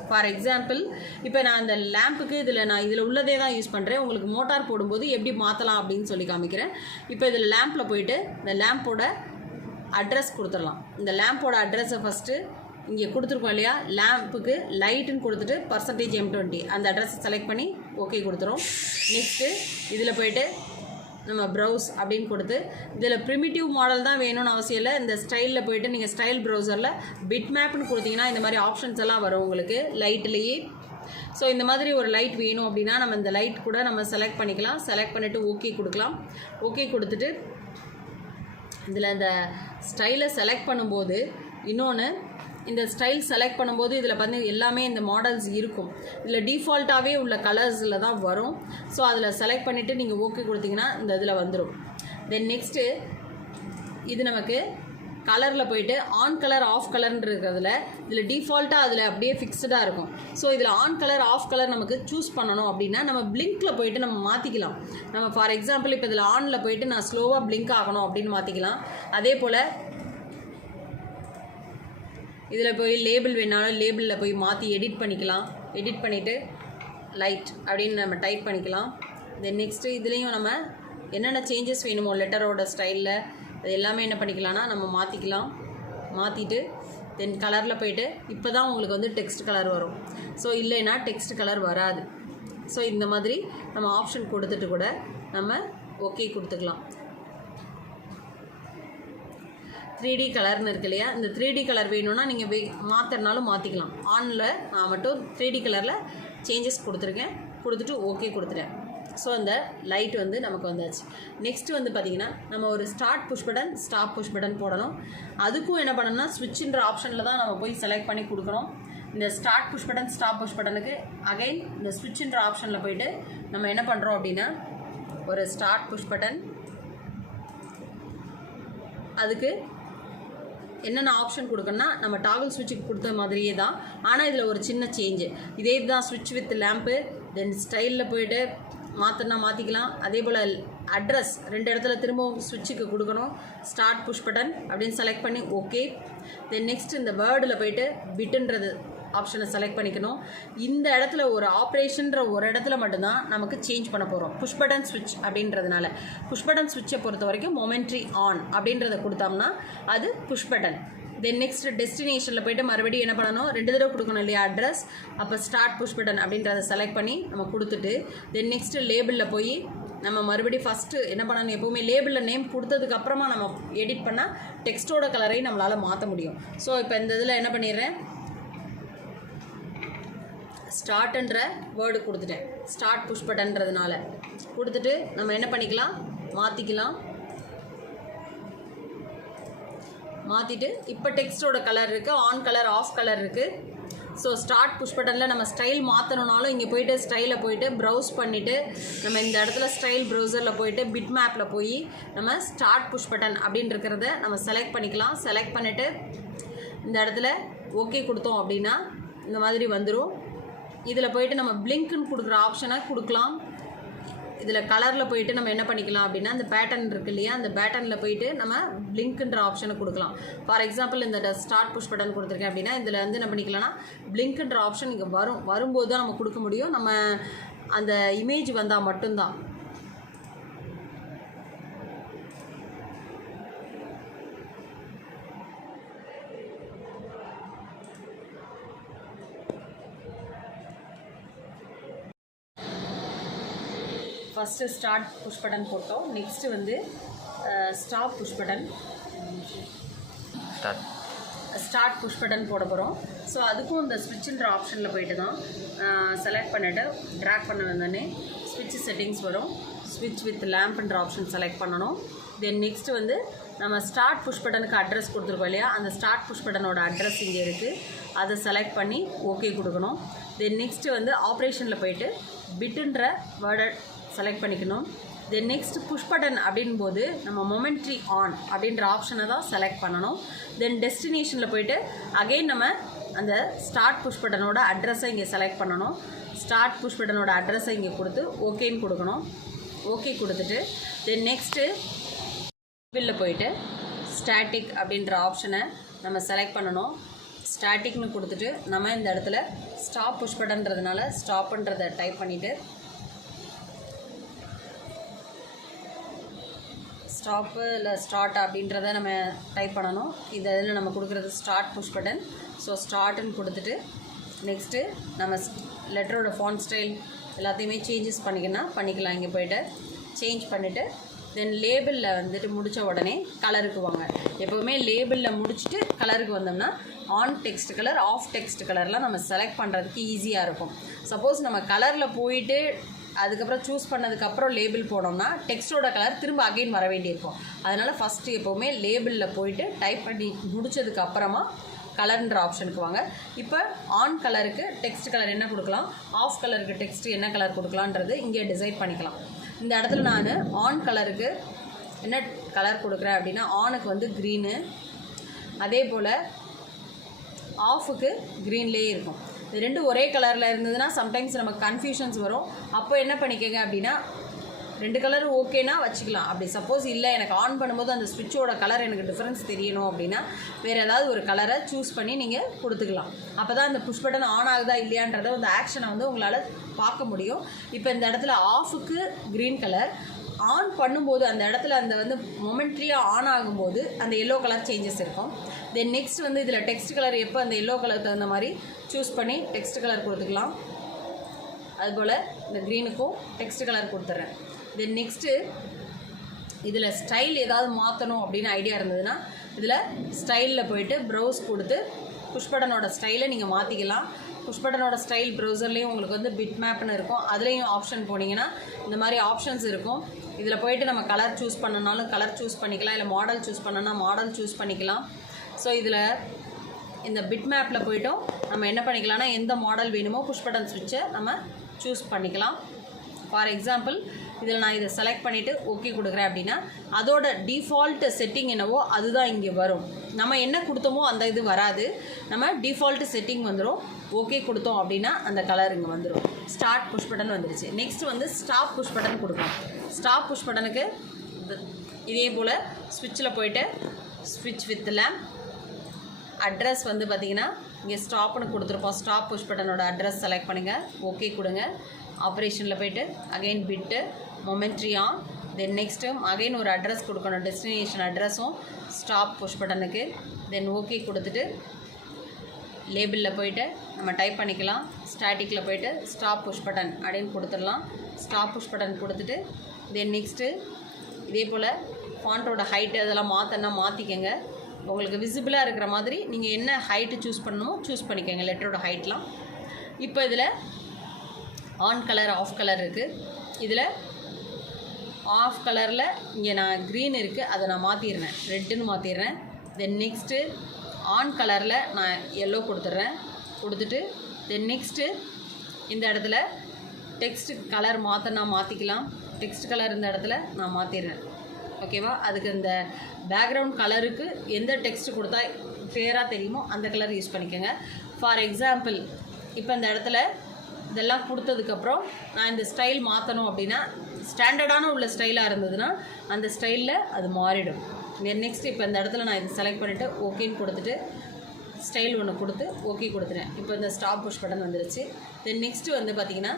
ஃபார் எக்ஸாம்பிள் இப்போ நான் அந்த லேம்புக்கு இதில் உள்ளதே தான் யூஸ் பண்ணுறேன். உங்களுக்கு மோட்டார் போடும்போது எப்படி மாற்றலாம் அப்படின்னு சொல்லி காமிக்கிறேன். இப்போ இதில் லேம்பில் போயிட்டு இந்த லேம்போட அட்ரஸ் கொடுத்துடலாம். இந்த லேம்போட அட்ரஸை ஃபஸ்ட்டு இங்கே கொடுத்துருக்கோம் இல்லையா, லேம்புக்கு லைட்டுன்னு கொடுத்துட்டு %M20 அந்த அட்ரஸை செலக்ட் பண்ணி ஓகே கொடுத்துரும். நெக்ஸ்ட்டு இதில் போய்ட்டு நம்ம ப்ரௌஸ் அப்படின்னு கொடுத்து இதில் ப்ரிமிட்டிவ் மாடல் தான் வேணும்னு அவசியம் இல்லை. இந்த ஸ்டைலில் போய்ட்டு நீங்கள் ஸ்டைல் ப்ரௌசரில் பிட் மேப்னு கொடுத்தீங்கன்னா இந்த மாதிரி ஆப்ஷன்ஸ் எல்லாம் வரும் உங்களுக்கு லைட்லேயே. ஸோ இந்த மாதிரி ஒரு லைட் வேணும் அப்படின்னா நம்ம இந்த லைட் கூட நம்ம செலக்ட் பண்ணிக்கலாம். செலக்ட் பண்ணிவிட்டு ஓகே கொடுக்கலாம். ஓகே கொடுத்துட்டு இதில் இந்த ஸ்டைலை செலக்ட் பண்ணும்போது இன்னொன்று, இந்த ஸ்டைல் செலக்ட் பண்ணும்போது இதில் வந்து எல்லாமே இந்த மாடல்ஸ் இருக்கும். இதில் டிஃபால்ட்டாகவே உள்ள கலர்ஸில் தான் வரும். ஸோ அதில் செலக்ட் பண்ணிவிட்டு நீங்கள் ஓகே கொடுத்தீங்கன்னா இந்த இதில் வந்துடும். தென் நெக்ஸ்ட்டு இது நமக்கு கலரில் போய்ட்டு ஆன் கலர், ஆஃப் கலர்ன்னு இருக்கிறதுல இதில் டிஃபால்ட்டாக அதில் அப்படியே ஃபிக்ஸ்டாக இருக்கும். ஸோ இதில் ஆன் கலர், ஆஃப் கலர் நமக்கு சூஸ் பண்ணணும் அப்படின்னா நம்ம பிளிங்கில் போய்ட்டு நம்ம மாற்றிக்கலாம். நம்ம ஃபார் எக்ஸாம்பிள் இப்போ இதில் ஆனில் போய்ட்டு நான் ஸ்லோவாக பிளிங்க் ஆகணும் அப்படின்னு மாற்றிக்கலாம். அதே போல் இதில் போய் லேபிள் வேணாலும் லேபிளில் போய் மாற்றி எடிட் பண்ணிக்கலாம். எடிட் பண்ணிவிட்டு லைட் அப்படின்னு நம்ம டைப் பண்ணிக்கலாம். தென் நெக்ஸ்ட்டு இதுலேயும் நம்ம என்னென்ன சேஞ்சஸ் வேணுமோ லெட்டரோட ஸ்டைலில் அது எல்லாமே என்ன பண்ணிக்கலாம்னா நம்ம மாற்றிக்கலாம். மாற்றிட்டு தென் கலரில் போய்ட்டு இப்போ தான் உங்களுக்கு வந்து டெக்ஸ்ட் கலர் வரும். ஸோ இல்லைன்னா டெக்ஸ்ட் கலர் வராது. ஸோ இந்த மாதிரி நம்ம ஆப்ஷன் கொடுத்துட்டு கூட நம்ம ஓகே கொடுத்துக்கலாம். 3D கலர்னு இருக்கு இல்லையா, இந்த 3D கலர் வேணும்னா நீங்கள் மாற்றினாலும் மாற்றிக்கலாம். ஆனில் நான் மட்டும் 3D கலரில் சேஞ்சஸ் கொடுத்துருக்கேன். கொடுத்துட்டு ஓகே கொடுத்துட்டேன். ஸோ அந்த லைட் வந்து நமக்கு வந்தாச்சு. நெக்ஸ்ட்டு வந்து பார்த்திங்கன்னா நம்ம ஒரு start push button, stop push button போடணும். அதுக்கும் என்ன பண்ணணும்னா ஸ்விட்சுன்ற ஆப்ஷனில் தான் நம்ம போய் செலக்ட் பண்ணி கொடுக்கணும். இந்த start push button, stop push பட்டனுக்கு அகைன் இந்த ஸ்விட்சுன்ற ஆப்ஷனில் போய்ட்டு நம்ம என்ன பண்ணுறோம் அப்படின்னா ஒரு ஸ்டார்ட் புஷ் பட்டன், அதுக்கு என்னென்ன ஆப்ஷன் கொடுக்கணும்னா நம்ம டாகிள் ஸ்விட்சுக்கு கொடுத்த மாதிரியே தான். ஆனால் இதில் ஒரு சின்ன சேஞ்சு, இதே தான் ஸ்விட்ச் வித் லேம்பு. தென் ஸ்டைலில் போய்ட்டு மாற்றினா மாற்றிக்கலாம். அதே போல் அட்ரஸ் 2 இடத்துல திரும்பவும் ஸ்விட்சுக்கு கொடுக்கணும். ஸ்டார்ட் புஷ் பட்டன் அப்படின்னு செலக்ட் பண்ணி ஓகே. தென் நெக்ஸ்ட் இந்த வேர்டில் போய்ட்டு பிட்டுன்றது ஆப்ஷனை செலக்ட் பண்ணிக்கணும். இந்த இடத்துல ஒரு ஆப்ரேஷன்ற ஒரு இடத்துல மட்டும்தான் நமக்கு சேஞ்ச் பண்ண போகிறோம். புஷ் பட்டன் ஸ்விட்ச் அப்படின்றதுனால புஷ் பட்டன் ஸ்விட்சை பொறுத்த வரைக்கும் மொமெண்ட்ரி ஆன் அப்படின்றத கொடுத்தோம்னா அது புஷ் பட்டன். தென் நெக்ஸ்ட் டெஸ்டினேஷனில் போய்ட்டு மறுபடியும் என்ன பண்ணணும், 2 தடவை கொடுக்கணும் இல்லையா அட்ரஸ். அப்போ ஸ்டார்ட் புஷ் பட்டன் அப்படின்றத செலக்ட் பண்ணி நம்ம கொடுத்துட்டு தென் நெக்ஸ்ட்டு லேபிளில் போய் நம்ம மறுபடியும் ஃபஸ்ட்டு என்ன பண்ணணும், எப்போவுமே லேபிளில் நேம் கொடுத்ததுக்கப்புறமா நம்ம எடிட் பண்ணால் டெக்ஸ்ட்டோட கலரையும் நம்மளால் மாற்ற முடியும். ஸோ இப்போ இந்த இதில் என்ன பண்ணிடுறேன், ஸ்டார்ட்ன்ற வேர்டு கொடுத்துட்டேன். ஸ்டார்ட் புஷ் பட்டன்றதுனால கொடுத்துட்டு நம்ம என்ன பண்ணிக்கலாம், மாற்றிட்டு இப்போ டெக்ஸ்ட்டோட கலர் இருக்குது, ஆன் கலர் ஆஃப் கலர் இருக்குது. ஸோ ஸ்டார்ட் புஷ் பட்டனில் நம்ம ஸ்டைல் மாற்றணுனாலும் இங்கே போய்ட்டு ஸ்டைலில் போய்ட்டு ப்ரௌஸ் பண்ணிவிட்டு நம்ம இந்த இடத்துல ஸ்டைல் ப்ரௌசரில் போய்ட்டு பிட் மேப்பில் போய் நம்ம ஸ்டார்ட் புஷ் பட்டன் அப்படின்னு இருக்கிறத நம்ம செலக்ட் பண்ணிக்கலாம். செலக்ட் பண்ணிவிட்டு இந்த இடத்துல ஓகே கொடுத்தோம் அப்படின்னா இந்த மாதிரி வந்துடும். இதில் போய்ட்டு நம்ம பிளிங்க்குன்னு கொடுக்குற ஆப்ஷனை கொடுக்கலாம். இதில் கலரில் போயிட்டு நம்ம என்ன பண்ணிக்கலாம் அப்படின்னா இந்த பேட்டர்ன் இருக்குது இல்லையா, அந்த பேட்டர்னில் போயிட்டு நம்ம பிளிங்க்குன்ற ஆப்ஷனை கொடுக்கலாம். ஃபார் எக்ஸாம்பிள் இந்த ஸ்டார்ட் புஷ் பட்டன் கொடுத்துருக்கேன் அப்படின்னா இதில் வந்து என்ன பண்ணிக்கலாம்னா பிளிங்க்குன்ற ஆப்ஷன் இங்கே வரும்போது தான் நம்ம கொடுக்க முடியும். நம்ம அந்த இமேஜ் வந்தால் மட்டும்தான். ஃபஸ்ட்டு ஸ்டார்ட் புஷ் பட்டன் போட்டோம். நெக்ஸ்ட்டு வந்து stop push button, start push button போட போகிறோம். ஸோ அதுக்கும் இந்த ஸ்விட்சுன்ற ஆப்ஷனில் போய்ட்டு தான் செலக்ட் பண்ணிவிட்டு ட்ராக் பண்ண வந்தோடனே ஸ்விட்ச் செட்டிங்ஸ் வரும். ஸ்விட்ச் வித் லேம்ப்ன்ற ஆப்ஷன் செலக்ட் பண்ணணும். தென் நெக்ஸ்ட்டு வந்து நம்ம ஸ்டார்ட் புஷ் பட்டனுக்கு அட்ரஸ் கொடுத்துருக்கோம் இல்லையா, அந்த ஸ்டார்ட் புஷ் பட்டனோட அட்ரஸ் இங்கே இருக்குது, அதை செலக்ட் பண்ணி ஓகே கொடுக்கணும். தென் நெக்ஸ்ட்டு வந்து ஆப்ரேஷனில் போய்ட்டு பிட்டுன்ற வேர்டை செலக்ட் பண்ணிக்கணும். தென் நெக்ஸ்ட் புஷ் பட்டன் அப்படின்போது நம்ம மொமெண்ட்ரி ஆன் அப்படின்ற ஆப்ஷனை தான் செலக்ட் பண்ணணும். தென் டெஸ்டினேஷனில் போய்ட்டு அகெயின் நம்ம அந்த ஸ்டார்ட் புஷ் பட்டனோட அட்ரஸை இங்கே செலக்ட் பண்ணணும். ஸ்டார்ட் புஷ் பட்டனோட அட்ரஸை இங்கே கொடுத்து ஓகேன்னு கொடுக்கணும். ஓகே கொடுத்துட்டு தென் நெக்ஸ்ட்டு பில்லில் போய்ட்டு ஸ்டாட்டிக் அப்படின்ற ஆப்ஷனை நம்ம செலக்ட் பண்ணணும். ஸ்டாட்டிக்னு கொடுத்துட்டு நம்ம இந்த இடத்துல ஸ்டாப் புஷ் பட்டன்றதுனால ஸ்டாப்புன்றதை டைப் பண்ணிவிட்டு ஸ்டாப்பு இல்லை ஸ்டார்ட் அப்படின்றத நம்ம டைப் பண்ணணும். இந்த இதில் நம்ம கொடுக்குறது ஸ்டார்ட் புஷ் பட்டன். ஸோ ஸ்டார்ட்டுன்னு கொடுத்துட்டு நெக்ஸ்ட்டு நம்ம லெட்டரோட ஃபாண்ட் ஸ்டைல் எல்லாத்தையுமே சேஞ்சஸ் பண்ணிக்கலாம். இங்கே போய்ட்டு சேஞ்ச் பண்ணிவிட்டு தென் லேபிளில் வந்துட்டு முடித்த உடனே கலருக்கு வாங்க. எப்போவுமே லேபிளில் முடிச்சுட்டு கலருக்கு வந்தோம்னா on text colour off text கலர்லாம் நம்ம செலக்ட் பண்ணுறதுக்கு ஈஸியாக இருக்கும். சப்போஸ் நம்ம கலரில் போயிட்டு அதுக்கப்புறம் சூஸ் பண்ணதுக்கப்புறம் லேபிள் போனோம்னா டெக்ஸ்ட்டோட கலர் திரும்ப அகெயின் வர வேண்டியிருக்கும். அதனால் ஃபஸ்ட்டு எப்போவுமே லேபிளில் போயிட்டு டைப் பண்ணி முடித்ததுக்கப்புறமா கலர்ன்ற ஆப்ஷனுக்கு வாங்க. இப்போ ஆன் கலருக்கு டெக்ஸ்ட் கலர் என்ன கொடுக்கலாம், ஆஃப் கலருக்கு டெக்ஸ்ட் என்ன கலர் கொடுக்கலான்றது இங்கே டிசைட் பண்ணிக்கலாம். இந்த இடத்துல நான் ஆன் கலருக்கு என்ன கலர் கொடுக்குறேன் அப்படின்னா ஆனுக்கு வந்து க்ரீனு, அதே போல் ஆஃபுக்கு க்ரீன்லேயே இருக்கும். இது ரெண்டும் ஒரே கலரில் இருந்ததுன்னா சம்டைம்ஸ் நமக்கு கன்ஃபியூஷன்ஸ் வரும். அப்போ என்ன பண்ணிக்கங்க அப்படின்னா 2 கலர் ஓகேனா வச்சுக்கலாம். அப்படி சப்போஸ் இல்லை எனக்கு ஆன் பண்ணும்போது அந்த ஸ்விட்சோட கலர் எனக்கு டிஃப்ரென்ஸ் தெரியணும் அப்படின்னா வேறு ஏதாவது ஒரு கலரை சூஸ் பண்ணி நீங்கள் கொடுத்துக்கலாம். அப்போ தான் அந்த புஷ் பட்டன் ஆன் ஆகுதா இல்லையான்றத அந்த ஆக்ஷனை வந்து உங்களால் பார்க்க முடியும். இப்போ இந்த இடத்துல ஆஃபுக்கு க்ரீன் கலர், ஆன் பண்ணும்போது அந்த இடத்துல அந்த வந்து மொமெண்ட்ரியாக ஆன் ஆகும்போது அந்த எல்லோ கலர் சேஞ்சஸ் இருக்கும். தென் நெக்ஸ்ட் வந்து இதில் டெக்ஸ்ட் கலர் எப்போ அந்த எல்லோ கலர் தகுந்த மாதிரி சூஸ் பண்ணி டெக்ஸ்ட் கலர் கொடுத்துக்கலாம். அதுபோல் இந்த க்ரீனுக்கும் டெக்ஸ்ட் கலர் கொடுத்துட்றேன். தென் நெக்ஸ்ட்டு இதில் ஸ்டைல் ஏதாவது மாற்றணும் அப்படின்னு ஐடியா இருந்ததுன்னா இதில் ஸ்டைலில் போய்ட்டு ப்ரௌஸ் கொடுத்து புஷ் பட்டனோட ஸ்டைலை நீங்கள் மாற்றிக்கலாம். புஷ் பட்டனோட ஸ்டைல் ப்ரௌசர்லேயும் உங்களுக்கு வந்து பிட் மேப்னு இருக்கும், அதுலேயும் ஆப்ஷன் போனீங்கன்னா இந்த மாதிரி ஆப்ஷன்ஸ் இருக்கும். இதில் போய்ட்டு நம்ம கலர் சூஸ் பண்ணனாலும் கலர் சூஸ் பண்ணிக்கலாம், இல்லை மாடல் சூஸ் பண்ணோன்னா மாடல் சூஸ் பண்ணிக்கலாம். ஸோ இதில் இந்த பிட் மேப்பில் போய்ட்டோம் நம்ம என்ன பண்ணிக்கலாம்னா எந்த மாடல் வேணுமோ புஷ் பட்டன் ஸ்விட்சை நம்ம சூஸ் பண்ணிக்கலாம். ஃபார் எக்ஸாம்பிள் இதில் நான் இதை செலக்ட் பண்ணிவிட்டு ஓகே கொடுக்குறேன் அப்படின்னா அதோட டிஃபால்ட் செட்டிங் என்னவோ அதுதான் இங்கே வரும். நம்ம என்ன கொடுத்தோமோ அந்த இது வராது, நம்ம டிஃபால்ட் செட்டிங் வந்துடும். ஓகே கொடுத்தோம் அப்படின்னா அந்த கலர் இங்கே வந்துடும். ஸ்டார்ட் புஷ் பட்டன் வந்துடுச்சு. நெக்ஸ்ட் வந்து ஸ்டாப் புஷ் பட்டன் கொடுக்கணும். ஸ்டாப் புஷ் பட்டனுக்கு இதே போல் ஸ்விட்சில் போய்ட்டு ஸ்விட்ச் வித் லேம்ப் அட்ரஸ் வந்து பார்த்திங்கன்னா இங்கே ஸ்டாப்னு கொடுத்துருப்போம். ஸ்டாப் புஷ் பட்டனோட அட்ரஸ் செலக்ட் பண்ணுங்கள், ஓகே கொடுங்க. ஆப்ரேஷனில் போய்ட்டு again bit momentary on. Then next again ஒரு அட்ரஸ் கொடுக்கணும், டெஸ்டினேஷன் அட்ரஸும் ஸ்டாப் புஷ் பட்டனுக்கு. தென் ஓகே கொடுத்துட்டு லேபிளில் போய்ட்டு நம்ம டைப் பண்ணிக்கலாம். ஸ்டாட்டிக்கில் போய்ட்டு ஸ்டாப் புஷ் பட்டன் அப்படின்னு கொடுத்துடலாம். ஸ்டாப் புஷ் பட்டன் கொடுத்துட்டு தென் நெக்ஸ்ட்டு இதே போல் ஃபாண்ட்டோட ஹைட்டு அதெல்லாம் மாற்றினா மாற்றிக்கங்க. உங்களுக்கு விசிபிளாக இருக்கிற மாதிரி நீங்கள் என்ன ஹைட்டு சூஸ் பண்ணணுமோ சூஸ் பண்ணிக்கோங்க, லெட்டரோட ஹைட்லாம். இப்போ இதில் ஆன் கலர் ஆஃப் கலர் இருக்குது. இதில் ஆஃப் கலரில் இங்கே நான் க்ரீன் இருக்குது, அதை நான் மாற்றிடுறேன், ரெட்டுன்னு மாற்றிடுறேன். தென் நெக்ஸ்ட்டு ஆன் கலரில் நான் எல்லோ கொடுத்துட்றேன். கொடுத்துட்டு தென் நெக்ஸ்ட்டு இந்த இடத்துல டெக்ஸ்ட் கலர் மாற்றினா மாற்றிக்கலாம். டெக்ஸ்ட் கலர் இந்த இடத்துல நான் மாற்றிடுறேன், ஓகேவா. அதுக்கு இந்த பேக்ரவுண்ட் கலருக்கு எந்த டெக்ஸ்ட் கொடுத்தா கிளியராக தெரியுமோ அந்த கலர் யூஸ் பண்ணிக்கோங்க. ஃபார் எக்ஸாம்பிள் இப்போ இந்த இடத்துல இதெல்லாம் கொடுத்ததுக்கப்புறம் நான் இந்த ஸ்டைல் மாற்றணும் அப்படின்னா, ஸ்டாண்டர்டான உள்ள ஸ்டைலாக இருந்ததுன்னா அந்த ஸ்டைலில் அது மாறிடும். நெக்ஸ்ட் இப்போ இந்த இடத்துல நான் இது செலக்ட் பண்ணிவிட்டு ஓகேன்னு கொடுத்துட்டு ஸ்டைல் ஒன்று கொடுத்து ஓகே கொடுத்துட்டேன். இப்போ இந்த ஸ்டாப் புஷ் பட்டன் வந்துருச்சு. தென் நெக்ஸ்ட்டு வந்து பார்த்திங்கன்னா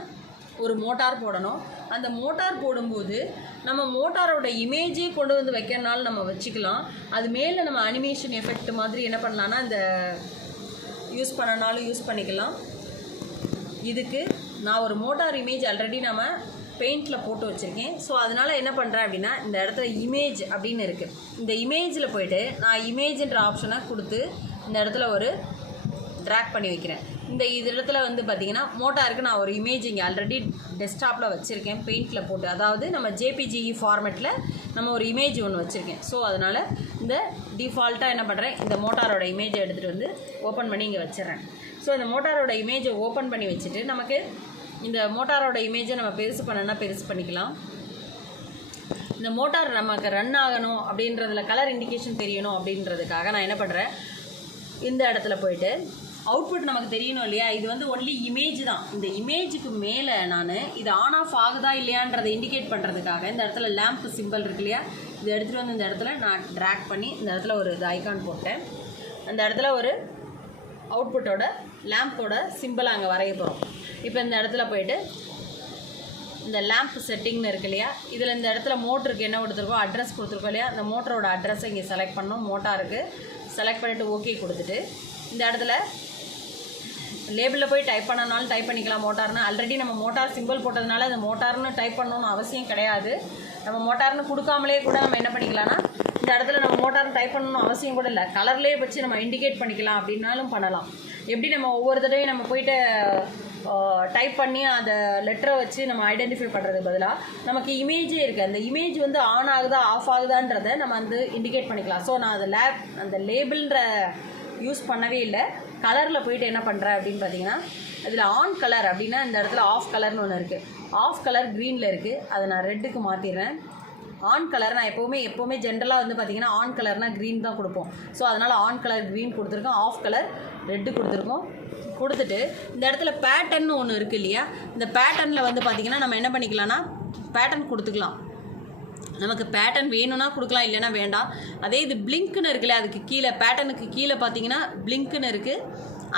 ஒரு மோட்டார் போடணும். அந்த மோட்டார் போடும்போது நம்ம மோட்டாரோட இமேஜே கொண்டு வந்து வைக்கிறனாலும் நம்ம வச்சுக்கலாம். அது மேலே நம்ம அனிமேஷன் எஃபெக்ட் மாதிரி என்ன பண்ணலான்னா இந்த யூஸ் பண்ணனாலும் யூஸ் பண்ணிக்கலாம். இதுக்கு நான் ஒரு மோட்டார் இமேஜ் ஆல்ரெடி நம்ம பெயிண்டில் போட்டு வச்சுருக்கேன். ஸோ அதனால் என்ன பண்ணுறேன் அப்படின்னா இந்த இடத்துல இமேஜ் அப்படின்னு இருக்குது. இந்த இமேஜில் போய்ட்டு நான் இமேஜ்ன்ற ஆப்ஷனை கொடுத்து இந்த இடத்துல ஒரு ட்ராக் பண்ணி வைக்கிறேன். இந்த இடத்துல வந்து பார்த்திங்கன்னா மோட்டாருக்கு நான் ஒரு இமேஜ் இங்கே ஆல்ரெடி டெஸ்க்டாப்பில் வச்சுருக்கேன் பெயிண்டில் போட்டு, அதாவது நம்ம ஜேபிஜிஇ ஃபார்மேட்டில் நம்ம ஒரு இமேஜ் ஒன்று வச்சுருக்கேன். ஸோ அதனால் இந்த டிஃபால்ட்டாக என்ன பண்ணுறேன், இந்த மோட்டாரோட இமேஜை எடுத்துகிட்டு வந்து ஓப்பன் பண்ணி இங்கே வச்சிடறேன். ஸோ இந்த மோட்டாரோட இமேஜை ஓப்பன் பண்ணி வச்சுட்டு நமக்கு இந்த மோட்டாரோட இமேஜை நம்ம பெருசு பண்ணனா பெருசு பண்ணிக்கலாம். இந்த மோட்டார் நமக்கு ரன் ஆகணும் அப்படின்றதுல கலர் இண்டிகேஷன் தெரியணும் அப்படின்றதுக்காக நான் என்ன பண்ணுறேன், இந்த இடத்துல போய்ட்டு அவுட்புட் நமக்கு தெரியணும் இல்லையா, இது வந்து ஒன்லி இமேஜ் தான். இந்த இமேஜுக்கு மேலே நான் இது ஆன் ஆஃப் ஆகுதா இல்லையான்றதை இண்டிகேட் பண்ணுறதுக்காக இந்த இடத்துல லேம்ப் சிம்பிள் இருக்கு இல்லையா, இதை எடுத்துகிட்டு வந்து இந்த இடத்துல நான் ட்ராக் பண்ணி இந்த இடத்துல ஒரு இது ஐக்கான் போட்டேன். அந்த இடத்துல ஒரு அவுட்புட்டோட லேம்போட சிம்பிள் அங்கே வரைய போகிறோம். இப்போ இந்த இடத்துல போய்ட்டு இந்த லேம்ப் செட்டிங்னு இருக்கு இல்லையா, இதில் இந்த இடத்துல மோட்டருக்கு என்ன கொடுத்துருக்கோம் அட்ரஸ் கொடுத்துருக்கோம் இல்லையா, அந்த மோட்டரோட அட்ரஸை இங்கே செலக்ட் பண்ணணும். மோட்டாருக்கு செலக்ட் பண்ணிவிட்டு ஓகே கொடுத்துட்டு இந்த இடத்துல லேபிளில் போய் டைப் பண்ணனாலும் டைப் பண்ணிக்கலாம். மோட்டார்னு ஆல்ரெடி நம்ம மோட்டார் சிம்பிள் போட்டதுனால அந்த மோட்டார்னு டைப் பண்ணணும்னு அவசியம் கிடையாது. நம்ம மோட்டார்னு கொடுக்காமலே கூட நம்ம என்ன பண்ணிக்கலாம்னா இந்த இடத்துல நம்ம மோட்டார்னு டைப் பண்ணணும்னு அவசியம் கூட இல்லை, கலர்லேயே வச்சு நம்ம இண்டிகேட் பண்ணிக்கலாம் அப்படின்னாலும் பண்ணலாம். எப்படி நம்ம ஒவ்வொரு தடவையும் நம்ம போய்ட்டு டைப் பண்ணி அந்த லெட்டரை வச்சு நம்ம ஐடென்டிஃபை பண்ணுறதுக்கு பதிலாக நமக்கு இமேஜே இருக்குது, அந்த இமேஜ் வந்து ஆன் ஆகுதா ஆஃப் ஆகுதான்றதை நம்ம வந்து இண்டிகேட் பண்ணிக்கலாம். ஸோ நான் அந்த லேபிள்ன்ற யூஸ் பண்ணவே இல்லை, கலரில் போய்ட்டு என்ன பண்ணுறேன் அப்படின்னு பார்த்தீங்கன்னா இதில் ஆன் கலர் அப்படின்னா இந்த இடத்துல ஆஃப் கலர்னு ஒன்று இருக்குது. ஆஃப் கலர் க்ரீனில் இருக்குது, அதை நான் ரெட்டுக்கு மாற்றிடுறேன். ஆன் கலர் நான் எப்போவுமே ஜென்ரலாக வந்து பார்த்திங்கன்னா ஆன் கலர்னால் க்ரீன் தான் கொடுப்போம். ஸோ அதனால் ஆன் கலர் க்ரீன் கொடுத்துருக்கோம், ஆஃப் கலர் ரெட்டு கொடுத்துருக்கோம். கொடுத்துட்டு இந்த இடத்துல பேட்டர்ன் ஒன்று இருக்குது இல்லையா, இந்த பேட்டர்னில் வந்து பார்த்திங்கன்னா நம்ம என்ன பண்ணிக்கலாம்னா பேட்டர்ன் கொடுத்துக்கலாம். நமக்கு பேட்டர்ன் வேணும்னா கொடுக்கலாம், இல்லைன்னா வேண்டாம். அதே இது பிளிங்க்குன்னு இருக்குல்ல, அதுக்கு கீழே பேட்டர்னுக்கு கீழே பார்த்தீங்கன்னா பிளிங்க்குன்னு இருக்குது.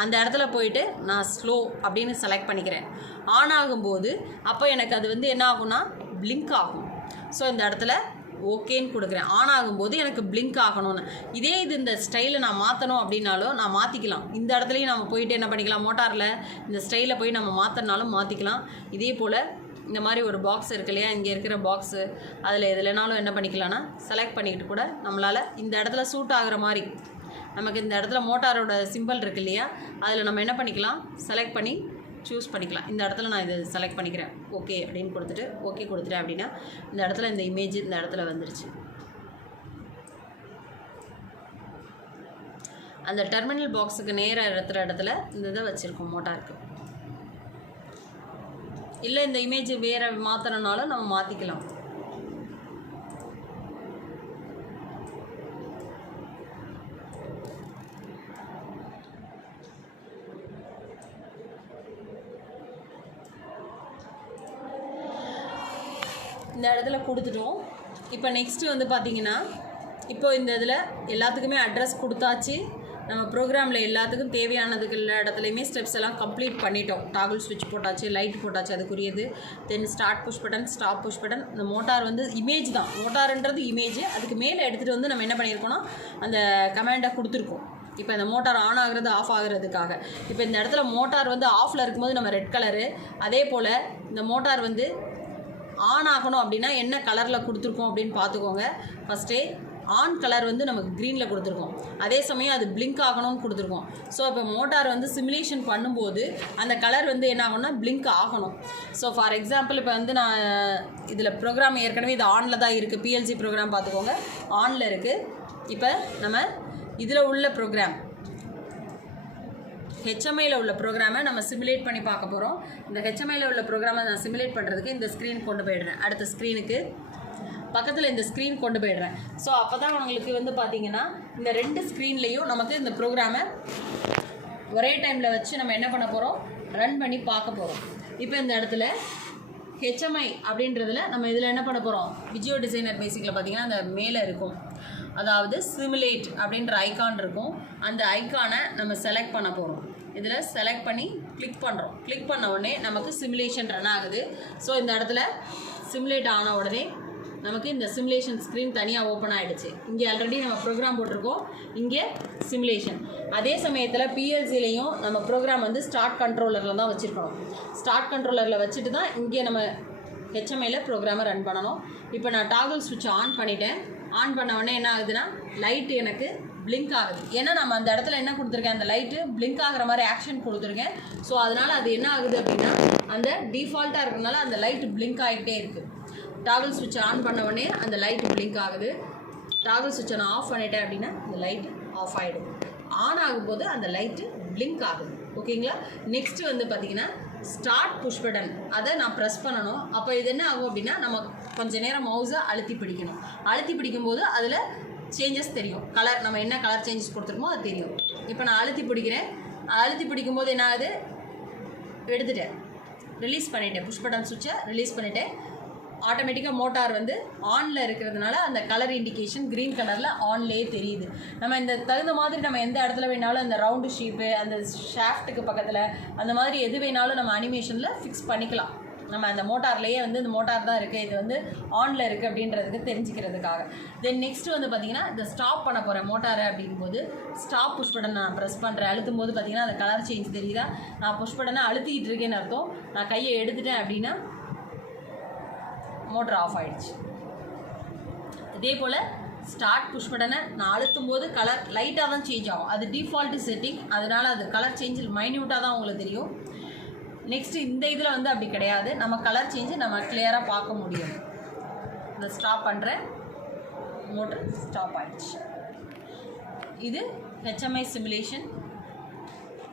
அந்த இடத்துல போயிட்டு நான் ஸ்லோ அப்படின்னு செலக்ட் பண்ணிக்கிறேன். ஆன் ஆகும்போது அப்போ எனக்கு அது வந்து என்ன ஆகும்னா பிளிங்க் ஆகும். ஸோ இந்த இடத்துல ஓகேன்னு கொடுக்குறேன். ஆன் ஆகும்போது எனக்கு பிளிங்க் ஆகணும்னு. இதே இது இந்த ஸ்டைலை நான் மாற்றணும் அப்படின்னாலும் நான் மாற்றிக்கலாம். இந்த இடத்துலையும் நம்ம போயிட்டு என்ன பண்ணிக்கலாம், மோட்டாரில் இந்த ஸ்டைலை போய் நம்ம மாற்றினாலும் மாற்றிக்கலாம். இதே போல் இந்த மாதிரி ஒரு பாக்ஸ் இருக்கு இல்லையா, இங்கே இருக்கிற பாக்ஸு அதில் எதுலனாலும் என்ன பண்ணிக்கலாம்னா செலக்ட் பண்ணிக்கிட்டு கூட நம்மளால் இந்த இடத்துல சூட் ஆகிற மாதிரி நமக்கு இந்த இடத்துல மோட்டாரோட சிம்பிள் இருக்கு இல்லையா, அதில் நம்ம என்ன பண்ணிக்கலாம் செலக்ட் பண்ணி சூஸ் பண்ணிக்கலாம். இந்த இடத்துல நான் இதை செலக்ட் பண்ணிக்கிறேன், ஓகே அப்படின்னு கொடுத்துட்டு ஓகே கொடுத்துட்டேன் அப்படின்னா இந்த இடத்துல இந்த இமேஜ் இந்த இடத்துல வந்துருச்சு. அந்த டெர்மினல் பாக்ஸுக்கு நேராக இருக்கிற இடத்துல இந்த இதை வச்சுருக்கோம் மோட்டாருக்கு. இல்லை இந்த இமேஜ் வேறு மாற்றணுன்னாலும் நம்ம மாற்றிக்கலாம். இந்த இடத்துல கொடுத்துட்டோம். இப்போ நெக்ஸ்ட்டு வந்து பார்த்திங்கன்னா இப்போ இந்த இதில் எல்லாத்துக்குமே அட்ரஸ் கொடுத்தாச்சு. நம்ம ப்ரோக்ராமில் எல்லாத்துக்கும் தேவையானதுக்கு எல்லா இடத்துலையுமே ஸ்டெப்ஸ் எல்லாம் கம்ப்ளீட் பண்ணிட்டோம். டாகிள் ஸ்விட்ச் போட்டாச்சு, லைட் போட்டாச்சு, அதுக்குரியது. Then start push button, stop push button. இந்த மோட்டார் வந்து இமேஜ் தான், மோட்டார்ன்றது இமேஜ். அதுக்கு மேலே எடுத்துகிட்டு வந்து நம்ம என்ன பண்ணியிருக்கோம்னா அந்த கமாண்டை கொடுத்துருக்கோம். இப்போ இந்த மோட்டார் ஆன் ஆகுறது ஆஃப் ஆகுறதுக்காக. இப்போ இந்த இடத்துல மோட்டார் வந்து ஆஃபில் இருக்கும்போது நம்ம ரெட் கலரு, அதே போல் இந்த மோட்டார் வந்து ஆன் ஆகணும் அப்படின்னா என்ன கலரில் கொடுத்துருக்கோம் அப்படின்னு பார்த்துக்கோங்க. ஃபஸ்ட்டே ஆன் கலர் வந்து நமக்கு க்ரீனில் கொடுத்துருக்கோம், அதே சமயம் அது பிளிங்க் ஆகணும்னு கொடுத்துருக்கோம். ஸோ இப்போ மோட்டார் வந்து சிமுலேஷன் பண்ணும்போது அந்த கலர் வந்து என்ன ஆகணும்னா பிளிங்க் ஆகணும். ஸோ ஃபார் எக்ஸாம்பிள் இப்போ வந்து நான் இதில் ப்ரோக்ராம் ஏற்கனவே இது ஆனில் தான் இருக்குது. பிஎல்சி ப்ரோக்ராம் பார்த்துக்கோங்க, ஆனில் இருக்குது. இப்போ நம்ம இதில் உள்ள ப்ரோக்ராம் ஹெச்எம்ஐயில் உள்ள ப்ரோக்ராமை நம்ம சிமுலேட் பண்ணி பார்க்க போகிறோம். இந்த ஹெச்எம்ஐயில் உள்ள ப்ரோக்ராமை நான் சிமுலேட் பண்ணுறதுக்கு இந்த ஸ்க்ரீன் கொண்டு போயிடுறேன். அடுத்த ஸ்க்ரீனுக்கு பக்கத்தில் இந்த ஸ்க்ரீன் கொண்டு போயிடுறேன். ஸோ அப்போ தான் உங்களுக்கு வந்து பார்த்திங்கன்னா இந்த 2 ஸ்க்ரீன்லேயும் நமக்கு இந்த ப்ரோக்ராமை ஒரே டைமில் வச்சு நம்ம என்ன பண்ண போகிறோம், ரன் பண்ணி பார்க்க போகிறோம். இப்போ இந்த இடத்துல ஹெச்எம்ஐ அப்படின்றதுல நம்ம இதில் என்ன பண்ண போகிறோம், விஜுவோ டிசைனர் பேசிக்கில் பார்த்திங்கன்னா அந்த மேலே இருக்கும், அதாவது சிமுலேட் அப்படின்ற ஐக்கான் இருக்கும். அந்த ஐக்கானை நம்ம செலக்ட் பண்ண போகிறோம். இதில் செலக்ட் பண்ணி கிளிக் பண்ணுறோம். கிளிக் பண்ண உடனே நமக்கு சிமுலேஷன் ரன் ஆகுது. ஸோ இந்த இடத்துல சிமுலேட் ஆன உடனே நமக்கு இந்த சிமுலேஷன் ஸ்க்ரீன் தனியாக ஓப்பன் ஆகிடுச்சு. இங்கே ஆல்ரெடி நம்ம ப்ரோக்ராம் போட்டிருக்கோம், இங்கே சிமுலேஷன். அதே சமயத்தில் பிஎல்சிலையும் நம்ம ப்ரோக்ராம் வந்து ஸ்டார்ட் கண்ட்ரோலரில் தான் வச்சுருக்கணும். ஸ்டார்ட் கண்ட்ரோலரில் வச்சுட்டு தான் இங்கே நம்ம ஹெச்எம்ஐயில் ப்ரோக்ராமை ரன் பண்ணணும். இப்போ நான் டாகிள் ஸ்விட்ச் ஆன் பண்ணிட்டேன். ஆன் பண்ண உடனே என்ன ஆகுதுன்னா லைட்டு எனக்கு பிளிங்க் ஆகுது. ஏன்னா நம்ம அந்த இடத்துல என்ன கொடுத்துருக்கேன், அந்த லைட்டு பிளிங்க் ஆகிற மாதிரி ஆக்ஷன் கொடுத்துருக்கேன். ஸோ அதனால் அது என்ன ஆகுது அப்படின்னா அந்த டிஃபால்ட்டாக இருக்கிறதுனால அந்த லைட்டு பிளிங்க் ஆகிட்டே இருக்குது. டாகிள் ஸ்விட்ச் ஆன் பண்ண உடனே அந்த லைட்டு பிளிங்க் ஆகுது. டாகிள் ஸ்விட்சை நான் ஆஃப் பண்ணிட்டேன் அப்படின்னா அந்த லைட்டு ஆஃப் ஆகிடும். ஆன் ஆகும்போது அந்த லைட்டு பிளிங்க் ஆகுது. ஓகேங்களா. நெக்ஸ்ட்டு வந்து பார்த்திங்கன்னா ஸ்டார்ட் புஷ் பட்டன், அதை நான் ப்ரெஸ் பண்ணணும். அப்போ இது என்ன ஆகும் அப்படின்னா நம்ம கொஞ்சம் நேரம் மவுஸை அழுத்தி பிடிக்கணும். அழுத்தி பிடிக்கும்போது அதில் சேஞ்சஸ் தெரியும், கலர் நம்ம என்ன கலர் சேஞ்சஸ் கொடுத்துருக்கோமோ அது தெரியும். இப்போ நான் அழுத்தி பிடிக்கிறேன். அழுத்தி பிடிக்கும்போது என்ன ஆகுது, எடுத்துட்டேன், ரிலீஸ் பண்ணிட்டேன், புஷ் பட்டன் சுவிட்சை ரிலீஸ் பண்ணிட்டேன். ஆட்டோமேட்டிக்காக மோட்டார் வந்து ஆனில் இருக்கிறதுனால அந்த கலர் இண்டிகேஷன் க்ரீன் கலரில் ஆன்லேயே தெரியுது. நம்ம இந்த தகுந்த மாதிரி நம்ம எந்த இடத்துல வேணாலும் அந்த ரவுண்டு ஷேப்பு, அந்த ஷாஃப்ட்டுக்கு பக்கத்தில் அந்த மாதிரி எது வேணாலும் நம்ம அனிமேஷனில் ஃபிக்ஸ் பண்ணிக்கலாம். நம்ம அந்த மோட்டார்லேயே வந்து இந்த மோட்டார் தான் இருக்குது, இது வந்து ஆனில் இருக்குது அப்படின்றதுக்கு தெரிஞ்சுக்கிறதுக்காக. தென் நெக்ஸ்ட்டு வந்து பார்த்திங்கன்னா இந்த ஸ்டாப் பண்ண போகிறேன் மோட்டாரை அப்படிங்கும்போது ஸ்டாப் புஷ் பட்டன் நான் ப்ரெஸ் பண்ணுறேன். அழுத்தும் போது பார்த்திங்கன்னா அந்த கலர் சேஞ்ச் தெரியுதா, நான் புஷ் பட்டனை அழுத்திக்கிட்டு இருக்கேன்னு அர்த்தம். நான் கையை எடுத்துட்டேன் அப்படின்னா மோட்டர் ஆஃப் ஆகிடுச்சு. இதே போல் ஸ்டார்ட் புஷ் பட்டனை நான் அழுத்தும் போது கலர் லைட்டாக தான் சேஞ்ச் ஆகும். அது டிஃபால்ட்டு செட்டிங், அதனால் அது கலர் சேஞ்ச் மைன்யூட்டாக தான் உங்களுக்கு தெரியும். நெக்ஸ்ட்டு இந்த இதில் வந்து அப்படி கிடையாது, நம்ம கலர் சேஞ்சு நம்ம கிளியராக பார்க்க முடியும். இந்த ஸ்டாப் பண்ணுறேன், மோட்டர் ஸ்டாப் ஆகிடுச்சு. இது ஹெச்எம்ஐ சிமுலேஷன்,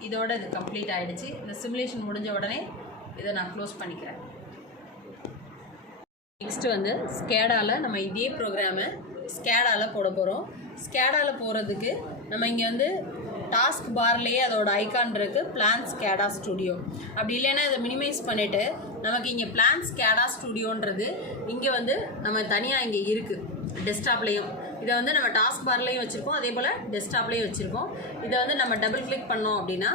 இதோட இது கம்ப்ளீட் ஆகிடுச்சு. இந்த சிமுலேஷன் முடிஞ்ச உடனே இதை நான் க்ளோஸ் பண்ணிக்கிறேன். நெக்ஸ்ட்டு வந்து ஸ்கேடாவில் நம்ம இதே ப்ரோக்ராமை ஸ்கேடாவில் போட போகிறோம். ஸ்கேடாவில் போகிறதுக்கு நம்ம இங்கே வந்து டாஸ்க் பார்லேயே அதோட ஐக்கான் இருக்குது, பிளான் ஸ்கேடா ஸ்டுடியோ. அப்படி இல்லைன்னா இதை மினிமைஸ் பண்ணிவிட்டு நமக்கு இங்கே பிளான் ஸ்கேடா ஸ்டுடியோன்றது இங்கே வந்து நம்ம தனியாக இங்கே இருக்குது டெஸ்க்டாப்லேயும். இதை வந்து நம்ம டாஸ்க் பார்லேயும் வச்சுருக்கோம், அதே போல் டெஸ்க்டாப்லேயும் வச்சுருக்கோம். இதை வந்து நம்ம டபுள் கிளிக் பண்ணோம் அப்படின்னா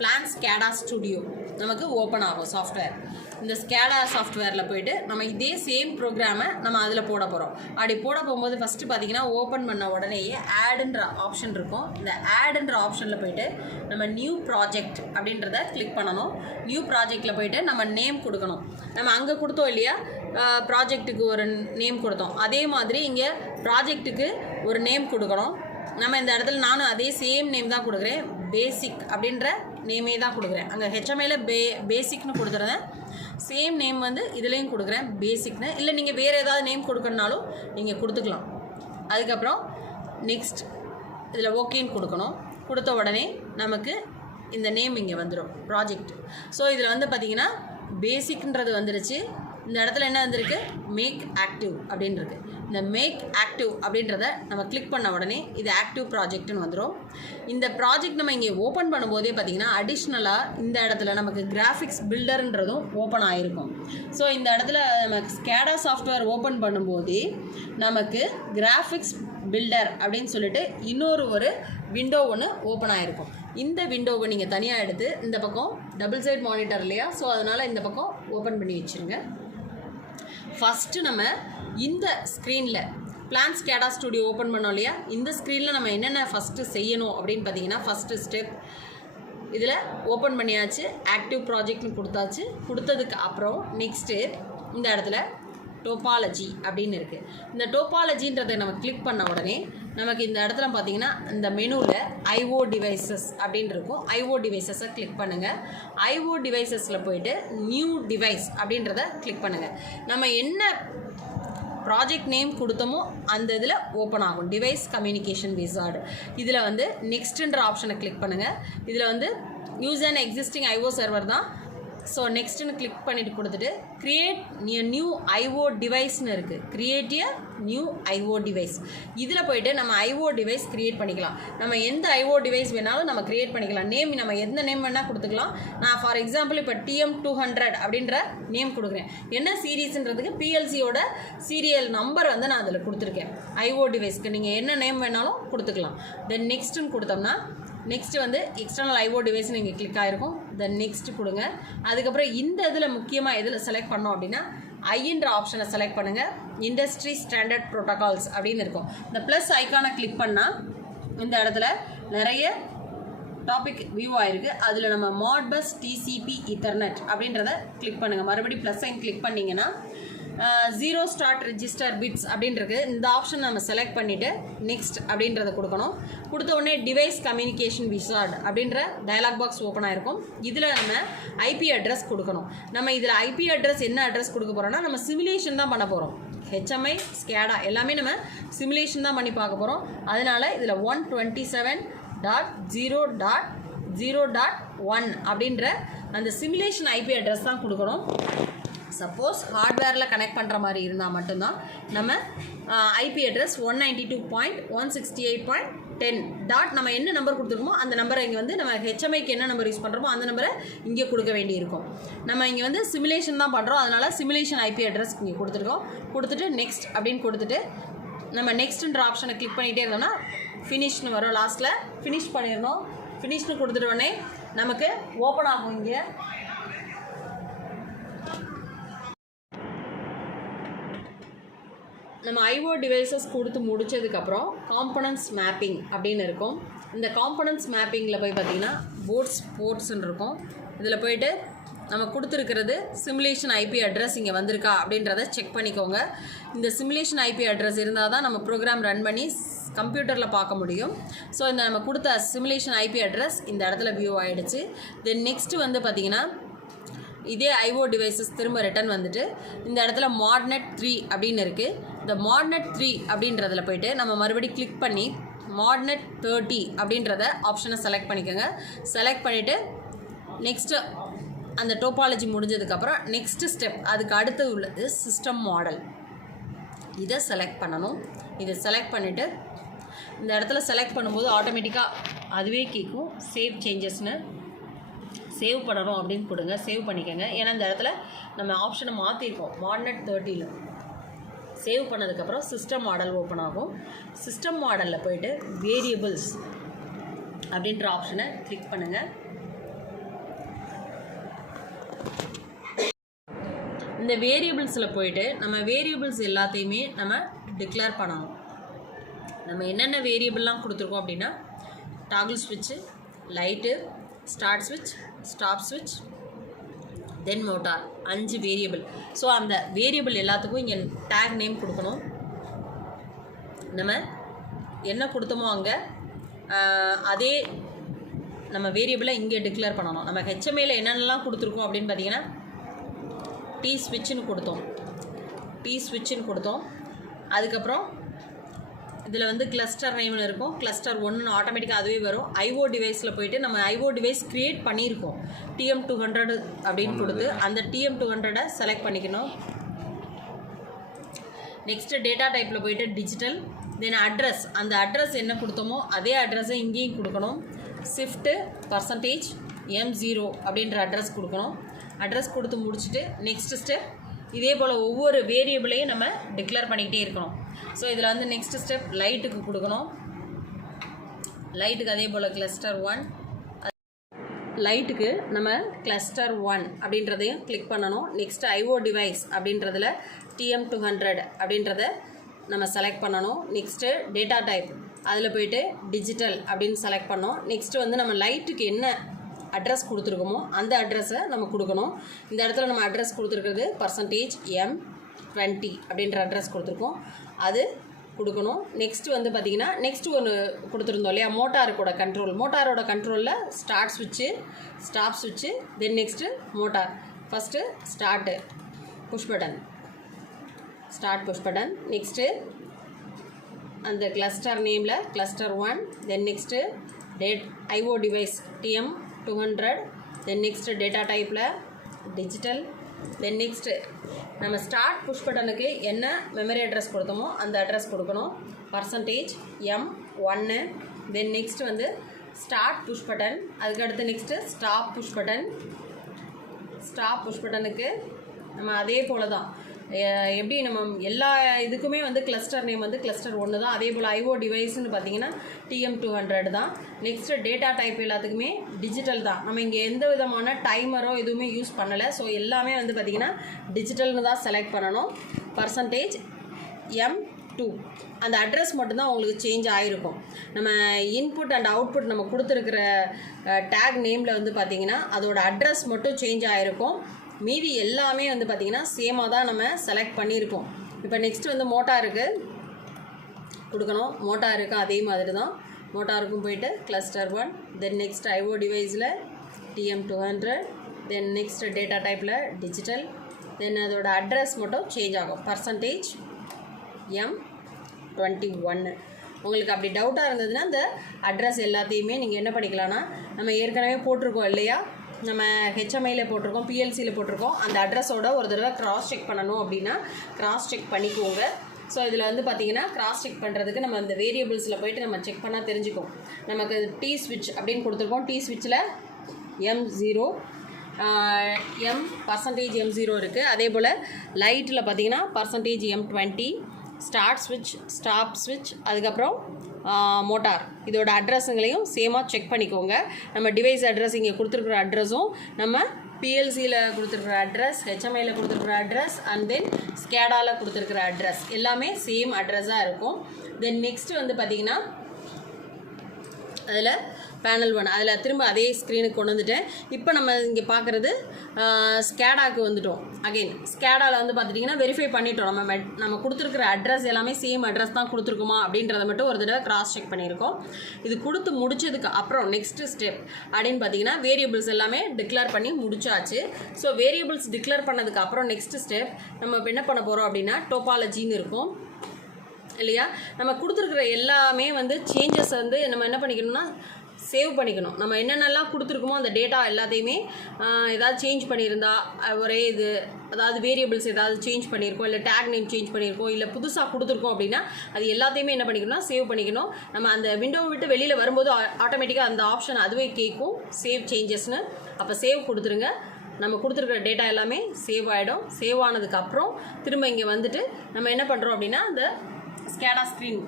பிளான் ஸ்கேடா ஸ்டுடியோ நமக்கு ஓப்பன் ஆகும் சாஃப்ட்வேர். இந்த ஸ்கேடா சாஃப்ட்வேரில் போய்ட்டு நம்ம இதே சேம் ப்ரோக்ராமை நம்ம அதில் போட போகிறோம். அப்படி போட போகும்போது ஃபஸ்ட்டு பார்த்திங்கன்னா ஓப்பன் பண்ண உடனேயே ஆடுன்ற ஆப்ஷன் இருக்கும். இந்த ஆடுன்ற ஆப்ஷனில் போய்ட்டு நம்ம நியூ ப்ராஜெக்ட் அப்படின்றத கிளிக் பண்ணணும். நியூ ப்ராஜெக்டில் போய்ட்டு நம்ம நேம் கொடுக்கணும். நம்ம அங்கே கொடுத்தோம் இல்லையா, ப்ராஜெக்ட்டுக்கு ஒரு நேம் கொடுத்தோம், அதே மாதிரி இங்கே ப்ராஜெக்ட்டுக்கு ஒரு நேம் கொடுக்கணும். நம்ம இந்த இடத்துல நானும் அதே சேம் நேம் தான் கொடுக்குறேன், பேசிக் அப்படின்ற நேமே தான் கொடுக்குறேன். அங்கே ஹெச்எம்ஐயில் பேசிக்னு கொடுத்துருந்தேன், சேம் நேம் வந்து இதுலேயும் கொடுக்குறேன் பேசிக்னு. இல்லை நீங்கள் வேறு ஏதாவது நேம் கொடுக்கணுனாலும் நீங்கள் கொடுத்துக்கலாம். அதுக்கப்புறம் நெக்ஸ்ட் இதில் ஓகேன்னு கொடுக்கணும். கொடுத்த உடனே நமக்கு இந்த நேம் இங்கே வந்துடும், ப்ராஜெக்ட். ஸோ இதில் வந்து பார்த்திங்கன்னா பேசிக்ன்றது வந்துடுச்சு. இந்த இடத்துல என்ன வந்திருக்கு, மேக் ஆக்டிவ் அப்படின்னு இருக்குது. இந்த மேக் ஆக்டிவ் அப்படின்றத நம்ம கிளிக் பண்ண உடனே இது ஆக்டிவ் ப்ராஜெக்ட்னு வந்துடும். இந்த ப்ராஜெக்ட் நம்ம இங்கே ஓப்பன் பண்ணும்போதே பார்த்திங்கன்னா அடிஷ்னலாக இந்த இடத்துல நமக்கு கிராஃபிக்ஸ் பில்டர்ன்றதும் ஓப்பன் ஆகிருக்கும். ஸோ இந்த இடத்துல நம்ம ஸ்கேடா சாஃப்ட்வேர் ஓப்பன் பண்ணும்போதே நமக்கு கிராஃபிக்ஸ் பில்டர் அப்படின்னு சொல்லிட்டு ஒரு விண்டோ ஒன்று ஓப்பன் ஆகிருக்கும். இந்த விண்டோவை நீங்கள் தனியாக எடுத்து இந்த பக்கம் டபுள் சைட் மானிட்டர் இல்லையா, ஸோ அதனால் இந்த பக்கம் ஓப்பன் பண்ணி வச்சுருங்க. ஃபஸ்ட்டு நம்ம இந்த ஸ்க்ரீனில் பிளான் ஸ்கேடா ஸ்டுடியோ ஓப்பன் பண்ணோம் இல்லையா, இந்த ஸ்க்ரீனில் நம்ம என்னென்ன ஃபஸ்ட்டு செய்யணும் அப்படின்னு பார்த்தீங்கன்னா, ஃபஸ்ட்டு ஸ்டெப் இதில் ஓப்பன் பண்ணியாச்சு, ஆக்டிவ் ப்ராஜெக்ட்னு கொடுத்தாச்சு. கொடுத்ததுக்கு அப்புறம் நெக்ஸ்ட்டு இந்த இடத்துல டோபாலஜி அப்படின்னு இருக்குது. இந்த டோபாலஜின்றதை நம்ம கிளிக் பண்ண உடனே நமக்கு இந்த இடத்துல பார்த்தீங்கன்னா இந்த மெனுவில் ஐஓ டிவைசஸ் அப்படின்னு இருக்கும். ஐஓ டிவைசஸை கிளிக் பண்ணுங்கள். ஐஓ டிவைசஸில் போயிட்டு நியூ டிவைஸ் அப்படின்றத கிளிக் பண்ணுங்கள். நம்ம என்ன ப்ராஜெக்ட் நேம் கொடுத்தோமோ அந்த இதில் ஓப்பன் ஆகும். Device communication wizard. இதில் வந்து நெக்ஸ்ட்டுன்ற ஆப்ஷனை கிளிக் பண்ணுங்கள். இதில் வந்து use and existing IO server தான். ஸோ நெக்ஸ்ட்டுன்னு கிளிக் பண்ணிவிட்டு கொடுத்துட்டு கிரியேட் நியூ ஐஓ டிவைஸ்னு இருக்குது. Create a new IO device. இதில் போய்ட்டு நம்ம ஐஓ டிவைஸ் க்ரியேட் பண்ணிக்கலாம். நம்ம எந்த ஐஓ டிவைஸ் வேணாலும் நம்ம க்ரியேட் பண்ணிக்கலாம். நேம் நம்ம எந்த நேம் வேணால் கொடுத்துக்கலாம். நான் ஃபார் எக்ஸாம்பிள் இப்போ TM200 அப்படின்ற நேம் கொடுக்குறேன். என்ன சீரீஸ்ன்றதுக்கு பிஎல்சியோட சீரியல் நம்பர் வந்து நான் அதில் கொடுத்துருக்கேன். ஐஓ டிவைஸ்க்கு நீங்கள் என்ன நேம் வேணாலும் கொடுத்துக்கலாம். தென் நெக்ஸ்ட்டுன்னு கொடுத்தோம்னா நெக்ஸ்ட்டு வந்து எக்ஸ்டர்னல் ஐஓ டிவைஸ் நீங்கள் கிளிக் ஆகிருக்கும். தென் நெக்ஸ்ட் கொடுங்க. அதுக்கப்புறம் இந்த இதில் முக்கியமாக எதில் செலக்ட் பண்ணோம் அப்படின்னா ஐன்ற ஆப்ஷனை செலக்ட் பண்ணுங்கள். இண்டஸ்ட்ரி ஸ்டாண்டர்ட் ப்ரோட்டோகால்ஸ் அப்படின்னு இருக்கும். இந்த ப்ளஸ் ஐக்கானை கிளிக் பண்ணால் இந்த இடத்துல நிறைய டாபிக் வியூ ஆகிருக்கு. அதில் நம்ம மாட்பஸ் TCP ஈத்தர்நெட் அப்படின்றத கிளிக் பண்ணுங்கள். மறுபடியும் ப்ளஸ் ஐன் கிளிக் பண்ணிங்கன்னா 0 ஸ்டார்ட் ரெஜிஸ்டர் பிட்ஸ் அப்படின்றது இந்த ஆப்ஷன் நம்ம செலக்ட் பண்ணிவிட்டு நெக்ஸ்ட் அப்படின்றத கொடுக்கணும். கொடுத்த உடனே டிவைஸ் கம்யூனிகேஷன் விசார்ட் அப்படின்ற டயலாக் பாக்ஸ் ஓப்பன் ஆகிருக்கும். இதில் நம்ம ஐபி அட்ரஸ் கொடுக்கணும். நம்ம இதில் ஐபி அட்ரஸ் என்ன அட்ரஸ் கொடுக்க போகிறோம்னா நம்ம சிமுலேஷன் தான் பண்ண போகிறோம். HMI ஸ்கேடா எல்லாமே நம்ம சிமுலேஷன் தான் பண்ணி பார்க்க போகிறோம். அதனால் இதில் 127.0.0.1 அப்படின்ற அந்த சிமுலேஷன் ஐபி அட்ரஸ் தான் கொடுக்கணும். சப்போஸ் ஹார்ட்வேரில் கனெக்ட் பண்ணுற மாதிரி இருந்தால் மட்டும்தான் நம்ம ஐபி அட்ரஸ் 192.168.10 நம்ம என்ன நம்பர் கொடுத்துருக்கோமோ அந்த நம்பரை இங்கே வந்து நம்ம HMIக்கு என்ன நம்பர் யூஸ் பண்ணுறோமோ அந்த நம்பரை இங்கே கொடுக்க வேண்டியிருக்கும். நம்ம இங்கே வந்து சிமுலேஷன் தான் பண்ணுறோம். அதனால் சிமுலேஷன் ஐபி அட்ரஸ் இங்கே கொடுத்துருக்கோம். கொடுத்துட்டு நெக்ஸ்ட் அப்படின்னு கொடுத்துட்டு நம்ம நெக்ஸ்ட்ன்ற ஆப்ஷனை கிளிக் பண்ணிகிட்டே இருந்தோம்னா ஃபினிஷ்னு வரும். லாஸ்ட்டில் ஃபினிஷ் பண்ணிடணும். ஃபினிஷ்னு கொடுத்துட்டு உடனே நமக்கு ஓப்பன் ஆகும். இங்கே நம்ம ஐஓ டிவைசஸ் கொடுத்து முடித்ததுக்கப்புறம் காம்பனன்ட்ஸ் மேப்பிங் அப்படின்னு இருக்கும். இந்த காம்பனன்ட்ஸ் மேப்பிங்கில் போய் பார்த்திங்கன்னா போர்ட்ஸ்ன்னு இருக்கும். இதில் போய்ட்டு நம்ம கொடுத்துருக்கிறது சிமுலேஷன் ஐபி அட்ரஸ் இங்கே வந்திருக்கா அப்படின்றத செக் பண்ணிக்கோங்க. இந்த சிமுலேஷன் ஐபி அட்ரஸ் இருந்தால் தான் நம்ம ப்ரோக்ராம் ரன் பண்ணி கம்ப்யூட்டரில் பார்க்க முடியும். ஸோ இந்த நம்ம கொடுத்த சிமுலேஷன் ஐபி அட்ரஸ் இந்த இடத்துல வியூ ஆகிடுச்சு. தென் நெக்ஸ்ட்டு வந்து பார்த்திங்கன்னா இதே ஐஓ டிவைசஸ் திரும்ப ரிட்டர்ன் வந்துட்டு இந்த இடத்துல மாட்நெட் 3 அப்படின்னு இருக்குது. இந்த மாட்நெட் 3 அப்படின்றதில் போய்ட்டு நம்ம மறுபடியும் கிளிக் பண்ணி மாட்நெட் 30 அப்படின்றத ஆப்ஷனை செலக்ட் பண்ணிக்கோங்க. செலக்ட் பண்ணிவிட்டு நெக்ஸ்ட்டு அந்த டோபாலஜி முடிஞ்சதுக்கப்புறம் நெக்ஸ்ட்டு ஸ்டெப் அதுக்கு அடுத்து உள்ளது சிஸ்டம் மாடல். இதை செலக்ட் பண்ணணும். இதை செலக்ட் பண்ணிவிட்டு இந்த இடத்துல செலக்ட் பண்ணும்போது ஆட்டோமேட்டிக்காக அதுவே கேட்கும் சேவ் சேஞ்சஸ்னு. சேவ் பண்ணணும் அப்படின்னு கொடுங்க. சேவ் பண்ணிக்கோங்க. ஏன்னா இந்த இடத்துல நம்ம ஆப்ஷனை மாற்றிருக்கோம். மாட்நெட் 30ல் சேவ் பண்ணதுக்கப்புறம் சிஸ்டம் மாடல் ஓப்பன் ஆகும். சிஸ்டம் மாடலில் போய்ட்டு வேரியபிள்ஸ் அப்படின்ற ஆப்ஷனை கிளிக் பண்ணுங்கள். இந்த வேரியபிள்ஸில் போய்ட்டு நம்ம வேரியபிள்ஸ் எல்லாத்தையுமே நம்ம டிக்ளேர் பண்ணணும். நம்ம என்னென்ன வேரியபிள்லாம் கொடுத்துருக்கோம் அப்படின்னா டாகிள் ஸ்விட்ச்சு, லைட்டு, ஸ்டார்ட் ஸ்விட்ச், ஸ்டாப் ஸ்விட்ச், தென் மோட்டார் 5 வேரியபிள். ஸோ அந்த வேரியபிள் எல்லாத்துக்கும் இங்கே டேக் நேம் கொடுக்கணும். நம்ம என்ன கொடுத்தோமோ அங்கே அதே நம்ம வேரியபிளை இங்கே டிக்ளேர் பண்ணணும். நம்ம HMIயில் என்னென்னலாம் கொடுத்துருக்கோம் அப்படின்னு பார்த்தீங்கன்னா T ஸ்விட்சுன்னு கொடுத்தோம். அதுக்கப்புறம் இதில் வந்து கிளஸ்டர் நேம்னு இருக்கும். கிளஸ்டர் 1 ஆட்டோமேட்டிக்காக அதுவே வரும். ஐஓ டிவைஸில் போய்ட்டு நம்ம ஐஓ டிவைஸ் க்ரியேட் பண்ணியிருக்கோம். TM200 அப்படின்னு கொடுத்து அந்த TM200 செலக்ட் பண்ணிக்கணும். நெக்ஸ்ட்டு டேட்டா டைப்பில் போய்ட்டு டிஜிட்டல், தென் அட்ரஸ். அந்த அட்ரஸ் என்ன கொடுத்தோமோ அதே அட்ரஸை இங்கேயும் கொடுக்கணும். ஷிஃப்ட்டு %M0 அப்படின்ற அட்ரஸ் கொடுக்கணும். அட்ரஸ் கொடுத்து முடிச்சுட்டு நெக்ஸ்ட் ஸ்டெப் இதே போல் ஒவ்வொரு வேரியபிளையும் நம்ம டிக்ளேர் பண்ணிக்கிட்டே இருக்கணும். ஸோ இதில் வந்து நெக்ஸ்ட் ஸ்டெப் லைட்டுக்கு கொடுக்கணும். லைட்டுக்கு அதே போல் கிளஸ்டர் 1, லைட்டுக்கு நம்ம கிளஸ்டர் 1 அப்படின்றதையும் கிளிக் பண்ணணும். நெக்ஸ்ட் ஐஓ டிவைஸ் அப்படின்றதில் TM200 அப்படின்றத நம்ம செலக்ட் பண்ணணும். நெக்ஸ்ட்டு டேட்டா டைப் அதில் போய்ட்டு டிஜிட்டல் அப்படின்னு செலக்ட் பண்ணோம். நெக்ஸ்ட்டு வந்து நம்ம லைட்டுக்கு என்ன அட்ரஸ் கொடுத்துருக்கோமோ அந்த அட்ரஸை நம்ம கொடுக்கணும். இந்த இடத்துல நம்ம அட்ரஸ் கொடுத்துருக்கிறது %M20 அப்படின்ற அட்ரஸ் கொடுத்துருக்கோம், அது கொடுக்கணும். நெக்ஸ்ட் வந்து பார்த்திங்கன்னா நெக்ஸ்ட் ஒன்று கொடுத்துருந்தோம் இல்லையா, மோட்டாரோட கண்ட்ரோலில் start ஸ்விட்சு, stop ஸ்விட்சு, then next motor. First start push button, next அந்த கிளஸ்டர் நேமில் cluster 1, then next IO device TM200, then next data டைப்பில் டிஜிட்டல், தென் நெக்ஸ்ட்டு நம்ம ஸ்டார்ட் புஷ் பட்டனுக்கு என்ன மெமரி அட்ரஸ் கொடுத்தோமோ அந்த அட்ரஸ் கொடுக்கணும், %M1. தென் நெக்ஸ்ட் வந்து start push button, அதுக்கடுத்து next stop push பட்டனுக்கு நம்ம அதே போல் தான் எப்படி நம்ம எல்லா இதுக்குமே வந்து கிளஸ்டர் நேம் வந்து கிளஸ்டர் 1 தான். அதே போல் ஐஓ டிவைஸ்னு பார்த்தீங்கன்னா TM200 தான். நெக்ஸ்ட்டு டேட்டா டைப் எல்லாத்துக்குமே டிஜிட்டல் தான். நம்ம இங்கே எந்த விதமான டைமரோ எதுவுமே யூஸ் பண்ணலை. ஸோ எல்லாமே வந்து பார்த்திங்கன்னா டிஜிட்டல்னு தான் செலக்ட் பண்ணணும். %M2 அந்த அட்ரஸ் மட்டும்தான் உங்களுக்கு சேஞ்ச் ஆகிருக்கும். நம்ம இன்புட் அண்ட் அவுட்புட் நம்ம கொடுத்துருக்கிற டேக் நேமில் வந்து பார்த்திங்கன்னா அதோட அட்ரஸ் மட்டும் சேஞ்ச் ஆகிருக்கும். மீதி எல்லாமே வந்து பார்த்திங்கன்னா சேமாக தான் நம்ம செலக்ட் பண்ணியிருக்கோம். இப்போ நெக்ஸ்ட் வந்து மோட்டாருக்கு கொடுக்கணும். மோட்டாருக்கு அதே மாதிரி தான், மோட்டாருக்கும் போயிட்டு கிளஸ்டர் 1, தென் நெக்ஸ்ட் ஐஓ டிவைஸில் TM200, தென் நெக்ஸ்ட் டேட்டா டைப்பில் டிஜிட்டல், தென் அதோட அட்ரஸ் மட்டும் சேஞ்ச் ஆகும், %M21. உங்களுக்கு அப்படி டவுட்டாக இருந்ததுன்னா அந்த அட்ரஸ் எல்லாத்தையுமே நீங்கள் என்ன பண்ணிக்கலாம்னா, நம்ம ஏற்கனவே போட்டிருக்கோம் இல்லையா, நம்ம HMIயில் போட்டிருக்கோம், PLCயில் போட்டிருக்கோம், அந்த அட்ரஸோட ஒரு தடவை கிராஸ் செக் பண்ணணும் அப்படின்னா கிராஸ் செக் பண்ணிக்கோங்க. ஸோ இதில் வந்து பார்த்திங்கன்னா கிராஸ் செக் பண்ணுறதுக்கு நம்ம இந்த வேரியபிள்ஸில் போய்ட்டு நம்ம செக் பண்ணால் தெரிஞ்சுக்கும். நமக்கு T ஸ்விட்ச் அப்படின்னு கொடுத்துருக்கோம், T ஸ்விட்சில் M0 %M0 இருக்குது. அதே போல் லைட்டில் பார்த்திங்கன்னா %M20, ஸ்டார்ட் ஸ்விட்ச், ஸ்டாப் ஸ்விட்ச், அதுக்கப்புறம் மோட்டார், இதோட அட்ரஸுங்களையும் சேமாக செக் பண்ணிக்கோங்க. நம்ம டிவைஸ் அட்ரஸ் இங்கே கொடுத்துருக்குற அட்ரஸும் நம்ம PLCயில் கொடுத்துருக்குற அட்ரஸ், HMIயில் கொடுத்துருக்குற அட்ரஸ் அண்ட் தென் ஸ்கேடாவில் கொடுத்துருக்குற அட்ரஸ் எல்லாமே சேம் அட்ரஸாக இருக்கும். தென் நெக்ஸ்ட்டு வந்து பார்த்திங்கன்னா அதில் பேனல் 1 அதில் திரும்ப அதே ஸ்க்ரீனுக்கு கொண்டு வந்துட்டேன். இப்போ நம்ம இங்கே பார்க்குறது ஸ்கேடாவுக்கு வந்துட்டோம். அகெயின் ஸ்கேடாவில் வந்து பார்த்துட்டிங்கன்னா வெரிஃபை பண்ணிட்டோம். நம்ம கொடுத்துருக்குற அட்ரஸ் எல்லாமே சேம் அட்ரஸ் தான் கொடுத்துருக்குமா அப்படின்றத மட்டும் ஒரு தடவை கிராஸ் செக் பண்ணியிருக்கோம். இது கொடுத்து முடிச்சதுக்கு அப்புறம் நெக்ஸ்ட்டு ஸ்டெப் அப்படின்னு பார்த்தீங்கன்னா வேரியபிள்ஸ் எல்லாமே டிக்ளேர் பண்ணி முடிச்சாச்சு. ஸோ வேரியபிள்ஸ் டிக்ளேர் பண்ணதுக்கு அப்புறம் நெக்ஸ்ட் ஸ்டெப் நம்ம இப்போ என்ன பண்ண போகிறோம் அப்படின்னா டோபாலஜின்னு இருக்கும் இல்லையா. நம்ம கொடுத்துருக்குற எல்லாமே வந்து சேஞ்சஸ் வந்து நம்ம என்ன பண்ணிக்கணும்னா சேவ் பண்ணிக்கணும். நம்ம என்னென்னலாம் கொடுத்துருக்கோமோ அந்த டேட்டா எல்லாத்தையுமே ஏதாவது சேஞ்ச் பண்ணியிருந்தா ஒரே இது, அதாவது வேரியபிள்ஸ் ஏதாவது சேஞ்ச் பண்ணியிருக்கோம், இல்லை டேக் நேம் சேஞ்ச் பண்ணியிருக்கோம், இல்லை புதுசாக கொடுத்துருக்கோம் அப்படின்னா அது எல்லாத்தையுமே என்ன பண்ணிக்கணும்னா சேவ் பண்ணிக்கணும். நம்ம அந்த விண்டோவை விட்டு வெளியில் வரும்போது ஆட்டோமேட்டிக்காக அந்த ஆப்ஷன் அதுவே கேட்கும் சேவ் சேஞ்சஸ்னு. அப்போ சேவ் கொடுத்துருங்க. நம்ம கொடுத்துருக்குற டேட்டா எல்லாமே சேவ் ஆகிடும். சேவ் ஆனதுக்கப்புறம் திரும்ப இங்கே வந்துட்டு நம்ம என்ன பண்ணுறோம் அப்படின்னா அந்த ஸ்கேடா ஸ்க்ரீன்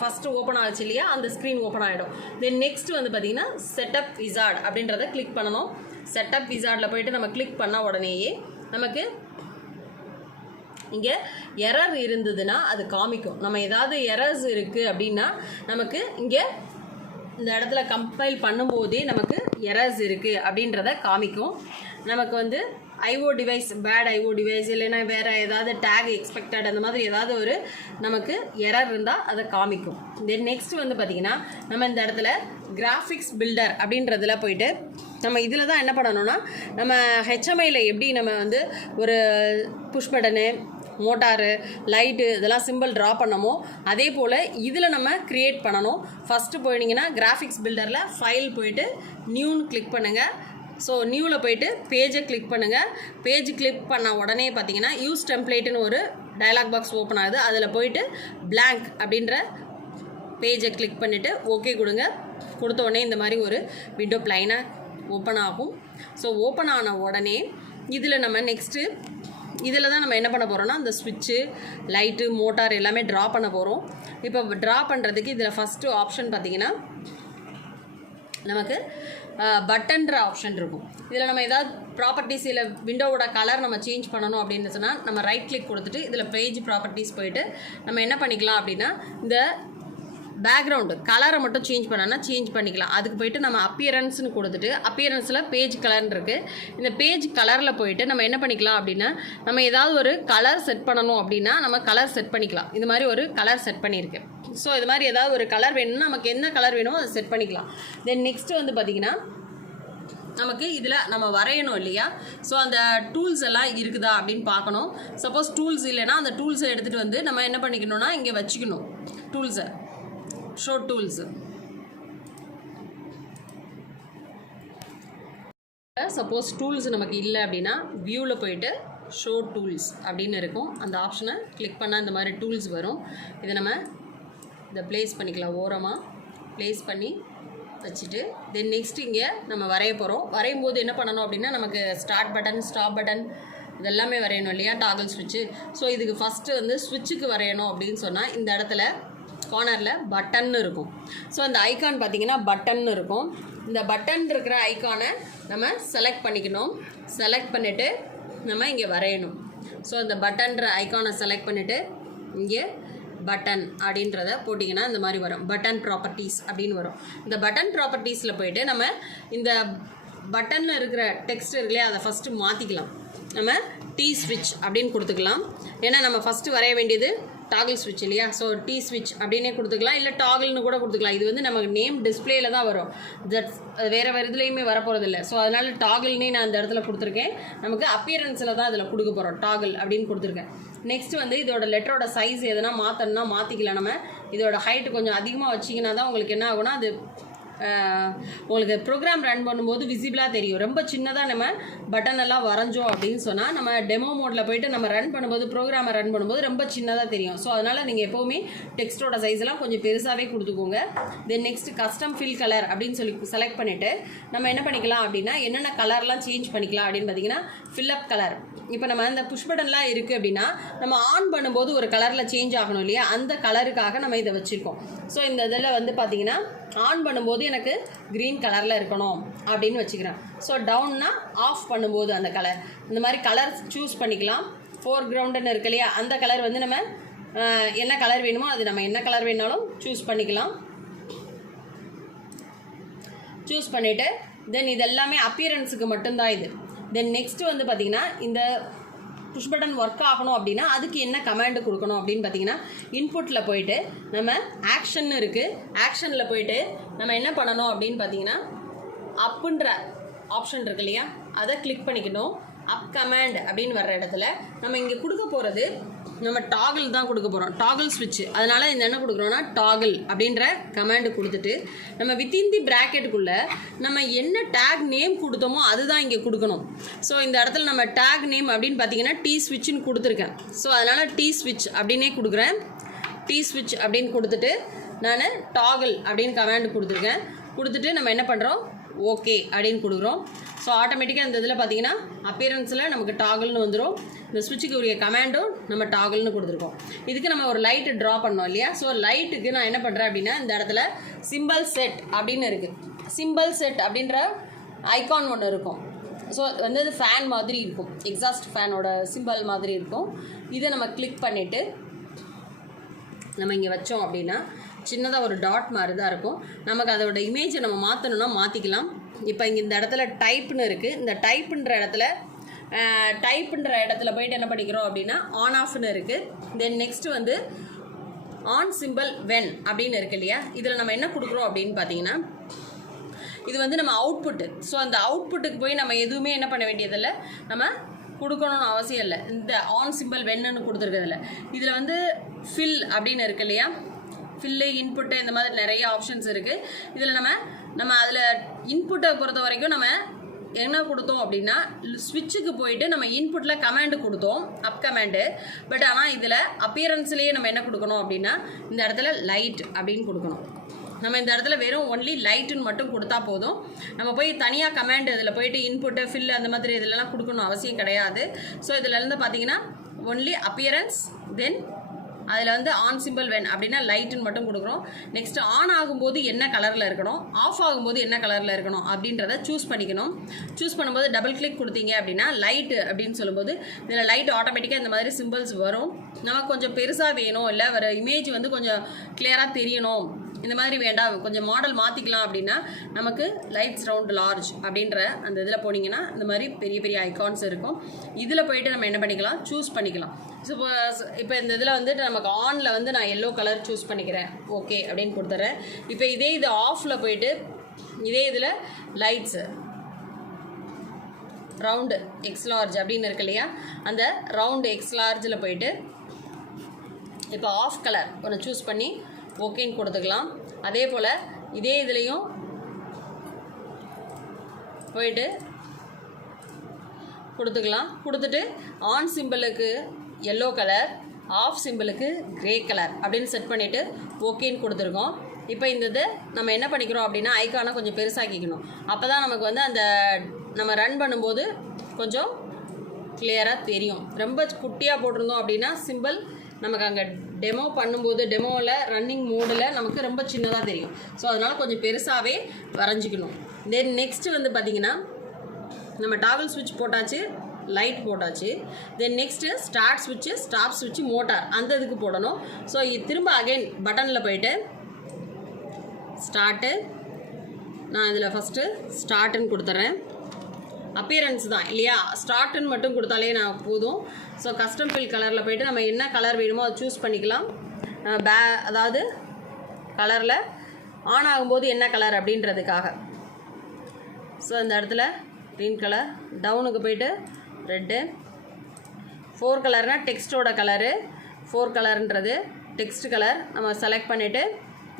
ஃபஸ்ட்டு ஓப்பன் ஆச்சு இல்லையா, அந்த ஸ்க்ரீன் ஓப்பன் ஆகிடும். தென் நெக்ஸ்ட் வந்து பார்த்திங்கன்னா செட்டப் விசார்ட் அப்படின்றத கிளிக் பண்ணணும். செட்டப் விசார்டில் போய்ட்டு நம்ம கிளிக் பண்ண உடனேயே நமக்கு இங்கே எரர் இருந்ததுன்னா அது காமிக்கும். நம்ம ஏதாவது எரர்ஸ் இருக்குது அப்படின்னா நமக்கு இங்கே இந்த இடத்துல கம்பைல் பண்ணும்போதே நமக்கு எரர்ஸ் இருக்குது அப்படின்றத காமிக்கும். நமக்கு வந்து ஐஓ டிவைஸ் பேட் ஐஓ டிவைஸ் இல்லைன்னா வேறு ஏதாவது டேக் எக்ஸ்பெக்டட் அந்த மாதிரி ஏதாவது ஒரு நமக்கு எரர் இருந்தால் அதை காமிக்கும். தென் நெக்ஸ்ட் வந்து பார்த்திங்கன்னா நம்ம இந்த இடத்துல கிராஃபிக்ஸ் பில்டர் அப்படின்றதுல போயிட்டு நம்ம இதில் தான் என்ன பண்ணணும்னா நம்ம HMIயில் எப்படி நம்ம வந்து ஒரு புஷ் பட்டனு, மோட்டாரு, லைட்டு இதெல்லாம் சிம்பிள் ட்ரா பண்ணமோ அதே போல் இதில் நம்ம க்ரியேட் பண்ணணும். ஃபஸ்ட்டு போயிட்டிங்கன்னா கிராஃபிக்ஸ் பில்டரில் ஃபைல் போயிட்டு நியூன்னு கிளிக் பண்ணுங்கள். ஸோ நியூவில் போயிட்டு பேஜை கிளிக் பண்ணுங்கள். பேஜ் கிளிக் பண்ண உடனே பார்த்தீங்கன்னா யூஸ் டெம்ப்ளேட்டுன்னு ஒரு டயலாக் பாக்ஸ் ஓப்பன் ஆகுது. அதில் போயிட்டு blank அப்படின்ற பேஜை கிளிக் பண்ணிவிட்டு ஓகே கொடுங்க. கொடுத்த உடனே இந்த மாதிரி ஒரு விண்டோ ப்ளைனாக ஓப்பன் ஆகும். ஸோ ஓப்பன் ஆன உடனே இதில் நம்ம நெக்ஸ்ட்டு இதில் தான் நம்ம என்ன பண்ண போகிறோம்னா இந்த ஸ்விட்சு லைட்டு மோட்டார் எல்லாமே ட்ரா பண்ண போகிறோம். இப்போ ட்ரா பண்ணுறதுக்கு இதில் ஃபஸ்ட்டு ஆப்ஷன் பார்த்திங்கன்னா நமக்கு பட்டன்ற ஆப்ஷன் இருக்கும். இதில் நம்ம ஏதாவது ப்ராப்பர்ட்டிஸ் இல்லை விண்டோவோட கலர் நம்ம சேஞ்ச் பண்ணணும் அப்படின்னு சொன்னால் நம்ம ரைட் கிளிக் கொடுத்துட்டு இதில் பேஜ் ப்ராப்பர்ட்டிஸ் போயிட்டு நம்ம என்ன பண்ணிக்கலாம் அப்படின்னா இந்த பேக்ரவுண்டு கலரை மட்டும் சேஞ்ச் பண்ணோன்னா சேஞ்ச் பண்ணிக்கலாம். அதுக்கு போய்ட்டு நம்ம அப்பியரன்ஸ்னு கொடுத்துட்டு அப்பியரன்ஸில் பேஜ் கலர்னு இருக்குது. இந்த பேஜ் கலரில் போயிட்டு நம்ம என்ன பண்ணிக்கலாம் அப்படின்னா நம்ம ஏதாவது ஒரு கலர் செட் பண்ணணும் அப்படின்னா நம்ம கலர் செட் பண்ணிக்கலாம். இது மாதிரி ஒரு கலர் செட் பண்ணியிருக்கேன். ஸோ இது மாதிரி ஏதாவது ஒரு கலர் வேணும்னா நமக்கு என்ன கலர் வேணுமோ அதை செட் பண்ணிக்கலாம். தென் நெக்ஸ்ட்டு வந்து பார்த்திங்கன்னா நமக்கு இதில் நம்ம வரையணும் இல்லையா, ஸோ அந்த டூல்ஸ் எல்லாம் இருக்குதா அப்படின்னு பார்க்கணும். சப்போஸ் டூல்ஸ் இல்லைன்னா அந்த டூல்ஸை எடுத்துகிட்டு வந்து நம்ம என்ன பண்ணிக்கணும்னா இங்கே வச்சுக்கணும். டூல்ஸை ஷோ டூல்ஸ், சப்போஸ் டூல்ஸ் நமக்கு இல்லை அப்படின்னா வியூவில் போயிட்டு ஷோ டூல்ஸ் அப்படின்னு இருக்கும். அந்த ஆப்ஷனை கிளிக் பண்ணால் இந்த மாதிரி டூல்ஸ் வரும். இதை நம்ம இதை ப்ளேஸ் பண்ணிக்கலாம், ஓரமாக ப்ளேஸ் பண்ணி வச்சுட்டு தென் நெக்ஸ்ட் இங்கே நம்ம வரைய போகிறோம். வரையும் போது என்ன பண்ணணும் அப்படின்னா நமக்கு ஸ்டார்ட் பட்டன் ஸ்டாப் பட்டன் இதெல்லாமே வரையணும் இல்லையா, டாகல் ஸ்விட்சு. ஸோ இதுக்கு ஃபஸ்ட்டு வந்து ஸ்விட்சுக்கு வரையணும் அப்படின்னு சொன்னால் இந்த இடத்துல கார்னரில் பட்டன் இருக்கும். ஸோ அந்த ஐக்கான் பார்த்திங்கன்னா பட்டன் இருக்கும். இந்த பட்டன் இருக்கிற ஐக்கானை நம்ம செலக்ட் பண்ணிக்கணும். செலக்ட் பண்ணிவிட்டு நம்ம இங்கே வரையணும். ஸோ இந்த பட்டன்ற ஐக்கானை செலக்ட் பண்ணிவிட்டு இங்கே பட்டன் அப்படின்றத போட்டிங்கன்னா இந்த மாதிரி வரும். பட்டன் ப்ராப்பர்ட்டிஸ் அப்படின்னு வரும். இந்த பட்டன் ப்ராப்பர்ட்டிஸில் போயிட்டு நம்ம இந்த பட்டனில் இருக்கிற டெக்ஸ்ட் இருக்குல்லையா அதை ஃபஸ்ட்டு மாற்றிக்கலாம். நம்ம டி ஸ்விட்ச் அப்படின்னு கொடுத்துக்கலாம். ஏன்னா நம்ம ஃபஸ்ட்டு வரைய வேண்டியது டாகிள் ஸ்விட்ச் இல்லையா, ஸோ டி ஸ்விட்ச் அப்படின்னே கொடுத்துக்கலாம், இல்லை டாகிள்னு கூட கொடுத்துக்கலாம். இது வந்து நமக்கு நேம் டிஸ்பிளேயில் தான் வரும், தட்ஸ் வேறு இதுலேயுமே வரப்போகிறது இல்லை. ஸோ அதனால் டாகிள்னே நான் இந்த இடத்துல கொடுத்துருக்கேன். நமக்கு அப்பியரன்ஸில் தான் அதில் கொடுக்க போகிறோம், டாகிள் அப்படின்னு கொடுத்துருக்கேன். நெக்ஸ்ட் வந்து இதோட லெட்டரோட சைஸ் எதனா மாற்றணும்னா மாற்றிக்கலாம். நம்ம இதோட ஹைட்டு கொஞ்சம் அதிகமாக வச்சிங்கன்னா தான் உங்களுக்கு என்ன ஆகும்னா அது உங்களுக்கு ப்ரோக்ராம் ரன் பண்ணும்போது விசிபிளாக தெரியும். ரொம்ப சின்னதாக நம்ம பட்டன் எல்லாம் வரைஞ்சோம் அப்படின்னு சொன்னால் நம்ம டெமோ மோடில் போய்ட்டு நம்ம ரன் பண்ணும்போது ப்ரோக்ராமை ரன் பண்ணும்போது ரொம்ப சின்னதாக தெரியும். ஸோ அதனால் நீங்கள் எப்போவுமே டெக்ஸ்ட்டோட சைஸ்லாம் கொஞ்சம் பெருசாகவே கொடுத்துக்கோங்க. Then next custom fill colour அப்படின்னு சொல்லி செலக்ட் பண்ணிவிட்டு நம்ம என்ன பண்ணிக்கலாம் அப்படின்னா என்னென்ன கலர்லாம் சேஞ்ச் பண்ணிக்கலாம் அப்படின்னு பார்த்தீங்கன்னா ஃபில்லப் கலர். இப்போ நம்ம இந்த புஷ் பட்டன்லாம் இருக்குது அப்படின்னா நம்ம ஆன் பண்ணும்போது ஒரு கலரில் சேஞ்ச் ஆகணும் இல்லையா, அந்த கலருக்காக நம்ம இதை வச்சுருக்கோம். ஸோ இந்த இதில் வந்து பார்த்திங்கன்னா ஆன் பண்ணும்போது எனக்கு க்ரீன் கலரில் இருக்கணும் அப்படின்னு வச்சுக்கிறேன். ஸோ டவுன்னா ஆஃப் பண்ணும்போது அந்த கலர் இந்த மாதிரி கலர் சூஸ் பண்ணிக்கலாம். ஃபோர் கிரவுண்டுன்னு இருக்கு இல்லையா, அந்த கலர் வந்து நம்ம என்ன கலர் வேணுமோ அது நம்ம என்ன கலர் வேணாலும் சூஸ் பண்ணிக்கலாம். சூஸ் பண்ணிவிட்டு தென் இது எல்லாமே அப்பியரன்ஸுக்கு மட்டும்தான் இது. தென் நெக்ஸ்ட்டு வந்து பார்த்திங்கன்னா இந்த புஷ் பட்டன் ஒர்க் ஆகணும் அப்படின்னா அதுக்கு என்ன கமாண்டு கொடுக்கணும் அப்படின்னு பார்த்தீங்கன்னா இன்புட்டில் போயிட்டு நம்ம ஆக்ஷன் இருக்குது, ஆக்ஷனில் போயிட்டு நம்ம என்ன பண்ணணும் அப்படின்னு பார்த்தீங்கன்னா அப்புன்ற ஆப்ஷன் இருக்கு இல்லையா, அதை கிளிக் பண்ணிக்கணும். அப் கமாண்ட் அப்படின்னு வர்ற இடத்துல நம்ம இங்கே கொடுக்க போகிறது நம்ம டாகிள் தான் கொடுக்க போகிறோம், டாகிள் ஸ்விட்சு. அதனால் இந்த என்ன கொடுக்குறோன்னா டாகிள் அப்படின்ற கமாண்டு கொடுத்துட்டு நம்ம வித்தின் தி ப்ராக்கெட்டுக்குள்ளே நம்ம என்ன டேக் நேம் கொடுத்தோமோ அதுதான் இங்கே கொடுக்கணும். ஸோ இந்த இடத்துல நம்ம டேக் நேம் அப்படின்னு பார்த்தீங்கன்னா டி ஸ்விட்சுன்னு கொடுத்துருக்கேன். ஸோ அதனால் டி ஸ்விட்ச் அப்படின்னே கொடுக்குறேன். டி ஸ்விட்ச் அப்படின்னு கொடுத்துட்டு நான் டாகிள் அப்படின்னு கமாண்டு கொடுத்துருக்கேன். கொடுத்துட்டு நம்ம என்ன பண்ணுறோம் ஓகே அப்படின்னு கொடுக்குறோம். ஸோ ஆட்டோமேட்டிக்காக இந்த இதில் பார்த்தீங்கன்னா அப்பியரன்ஸில் நமக்கு டாகிள்னு வந்துடும். இந்த ஸ்விட்சுக்கு உரிய கமாண்டும் நம்ம டாகிள்னு கொடுத்துருக்கோம். இதுக்கு நம்ம ஒரு லைட்டு ட்ரா பண்ணோம் இல்லையா, ஸோ லைட்டுக்கு நான் என்ன பண்ணுறேன் அப்படின்னா இந்த இடத்துல சிம்பிள் செட் அப்படின்னு இருக்குது. சிம்பிள் செட் அப்படின்ற ஐகான் ஒன்று இருக்கும். ஸோ வந்து அது ஃபேன் மாதிரி இருக்கும், எக்ஸாஸ்ட் ஃபேனோட சிம்பிள் மாதிரி இருக்கும். இதை நம்ம கிளிக் பண்ணிவிட்டு நம்ம இங்கே வச்சோம் அப்படின்னா சின்னதாக ஒரு டாட் மாதிரி தான் இருக்கும். நமக்கு அதோட இமேஜை நம்ம மாற்றணும்னா மாற்றிக்கலாம். இப்போ இங்கே இந்த இடத்துல டைப்புன்னு இருக்குது. இந்த டைப்புன்ற இடத்துல போயிட்டு என்ன பண்ணிக்கிறோம் அப்படின்னா ஆன் ஆஃப்னு இருக்குது. தென் நெக்ஸ்ட்டு வந்து ஆன் சிம்பிள் வென் அப்படின்னு இருக்கு இல்லையா, இதில் நம்ம என்ன கொடுக்குறோம் அப்படின்னு பார்த்தீங்கன்னா இது வந்து நம்ம அவுட்புட்டு. ஸோ அந்த அவுட்புட்டுக்கு போய் நம்ம எதுவுமே என்ன பண்ண வேண்டியதில்லை, நம்ம கொடுக்கணும்னு அவசியம் இல்லை. இந்த ஆன் சிம்பிள் வென்னு கொடுத்துருக்கிறதுல இதில் வந்து ஃபில் அப்படின்னு இருக்கு இல்லையா, ஃபில்லு இன்புட்டு இந்த மாதிரி நிறைய ஆப்ஷன்ஸ் இருக்குது. இதில் நம்ம அதில் இன்புட்டை பொறுத்த வரைக்கும் நம்ம என்ன கொடுத்தோம் அப்படின்னா ஸ்விட்சுக்கு போயிட்டு நம்ம இன்புட்டில் கமாண்டு கொடுத்தோம், அப் கமாண்டு. பட் ஆனால் இதில் அப்பியரன்ஸ்லேயே நம்ம என்ன கொடுக்கணும் அப்படின்னா இந்த இடத்துல லைட் அப்படின்னு கொடுக்கணும். நம்ம இந்த இடத்துல வெறும் ஒன்லி லைட்டுன்னு மட்டும் கொடுத்தா போதும். நம்ம போய் தனியாக கமாண்ட் இதில் போயிட்டு இன்புட்டு ஃபில் அந்த மாதிரி இதெல்லாம் கொடுக்கணும் அவசியம் கிடையாது. ஸோ இதிலேருந்து பார்த்தீங்கன்னா ஒன்லி அப்பியரன்ஸ், தென் அதில் வந்து ஆன் சிம்பிள் வென் அப்படின்னா லைட்டுன்னு மட்டும் கொடுக்குறோம். நெக்ஸ்ட் ஆன் ஆகும்போது என்ன கலரில் இருக்கணும், ஆஃப் ஆகும்போது என்ன கலரில் இருக்கணும் அப்படின்றத சூஸ் பண்ணிக்கணும். சூஸ் பண்ணும்போது டபுள் கிளிக் கொடுத்தீங்க அப்படின்னா லைட்டு அப்படின்னு சொல்லும்போது இதில் லைட் ஆட்டோமேட்டிக்காக இந்த மாதிரி சிம்பிள்ஸ் வரும். நமக்கு கொஞ்சம் பெருசாக வேணும், இல்லை வர இமேஜ் வந்து கொஞ்சம் கிளியராக தெரியணும், இந்த மாதிரி வேண்டாம், கொஞ்சம் மாடல் மாற்றிக்கலாம் அப்படின்னா நமக்கு லைட்ஸ் ரவுண்ட் லார்ஜ் அப்படின்ற அந்த இதில் போனீங்கன்னா இந்த மாதிரி பெரிய பெரிய ஐகான்ஸ் இருக்கும். இதில் போயிட்டு நம்ம என்ன பண்ணிக்கலாம், சூஸ் பண்ணிக்கலாம். ஸோ இப்போ இந்த இதில் வந்துட்டு நமக்கு ஆனில் வந்து நான் எல்லோ கலர் சூஸ் பண்ணிக்கிறேன், ஓகே அப்படின்னு கொடுத்துட்றேன். இப்போ இதே இது ஆஃபில் போயிட்டு இதே இதில் லைட்ஸு ரவுண்டு எக்ஸ் லார்ஜ் அப்படின்னு இருக்கு இல்லையா, அந்த ரவுண்டு எக்ஸ் லார்ஜில் போயிட்டு இப்போ ஆஃப் கலர் ஒன்று சூஸ் பண்ணி ஓகேன்னு கொடுத்துக்கலாம். அதே போல் இதே இதுலேயும் போயிட்டு கொடுத்துக்கலாம். கொடுத்துட்டு ஆன் சிம்பிளுக்கு எல்லோ கலர், ஆஃப் சிம்பிளுக்கு கிரே கலர் அப்படின்னு செட் பண்ணிவிட்டு ஓகேன்னு கொடுத்துருக்கோம். இப்போ இந்த இது நம்ம என்ன பண்ணிக்கிறோம் அப்படின்னா ஐக்கானை கொஞ்சம் பெருசாக்கிக்கணும். அப்போ தான் நமக்கு வந்து அந்த நம்ம ரன் பண்ணும்போது கொஞ்சம் கிளியராக தெரியும். ரொம்ப குட்டியாக போட்டிருந்தோம் அப்படின்னா சிம்பிள் நமக்கு அங்கே டெமோ பண்ணும்போது டெமோவில் ரன்னிங் மோடில் நமக்கு ரொம்ப சின்னதாக தெரியும். ஸோ அதனால் கொஞ்சம் பெருசாகவே வரைஞ்சிக்கணும். தென் நெக்ஸ்ட்டு வந்து பார்த்திங்கன்னா நம்ம டாகல் ஸ்விட்ச் போட்டாச்சு, லைட் போட்டாச்சு. தென் நெக்ஸ்ட்டு ஸ்டார்ட் ஸ்விட்சு, ஸ்டாப் ஸ்விட்சு, மோட்டார் அந்த இதுக்கு போடணும். ஸோ திரும்ப அகைன் பட்டனில் போயிட்டு ஸ்டார்ட்டு, நான் இதில் ஃபஸ்ட்டு ஸ்டார்ட்டுன்னு கொடுத்துட்றேன். அப்பியரன்ஸ் தான் இல்லையா, ஸ்டார்ட்டுன்னு மட்டும் கொடுத்தாலே நான் போதும். ஸோ கஸ்டம் ஃபில் கலரில் போய்ட்டு நம்ம என்ன கலர் வேணுமோ அதை சூஸ் பண்ணிக்கலாம். அதாவது கலரில் ஆன் ஆகும்போது என்ன கலர் அப்படின்றதுக்காக. ஸோ இந்த இடத்துல க்ரீன் கலர், டவுனுக்கு போய்ட்டு ரெட்டு, 4 கலர்னால் டெக்ஸ்ட்டோட கலரு, 4 கலர்ன்றது டெக்ஸ்ட் கலர் நம்ம செலக்ட் பண்ணிவிட்டு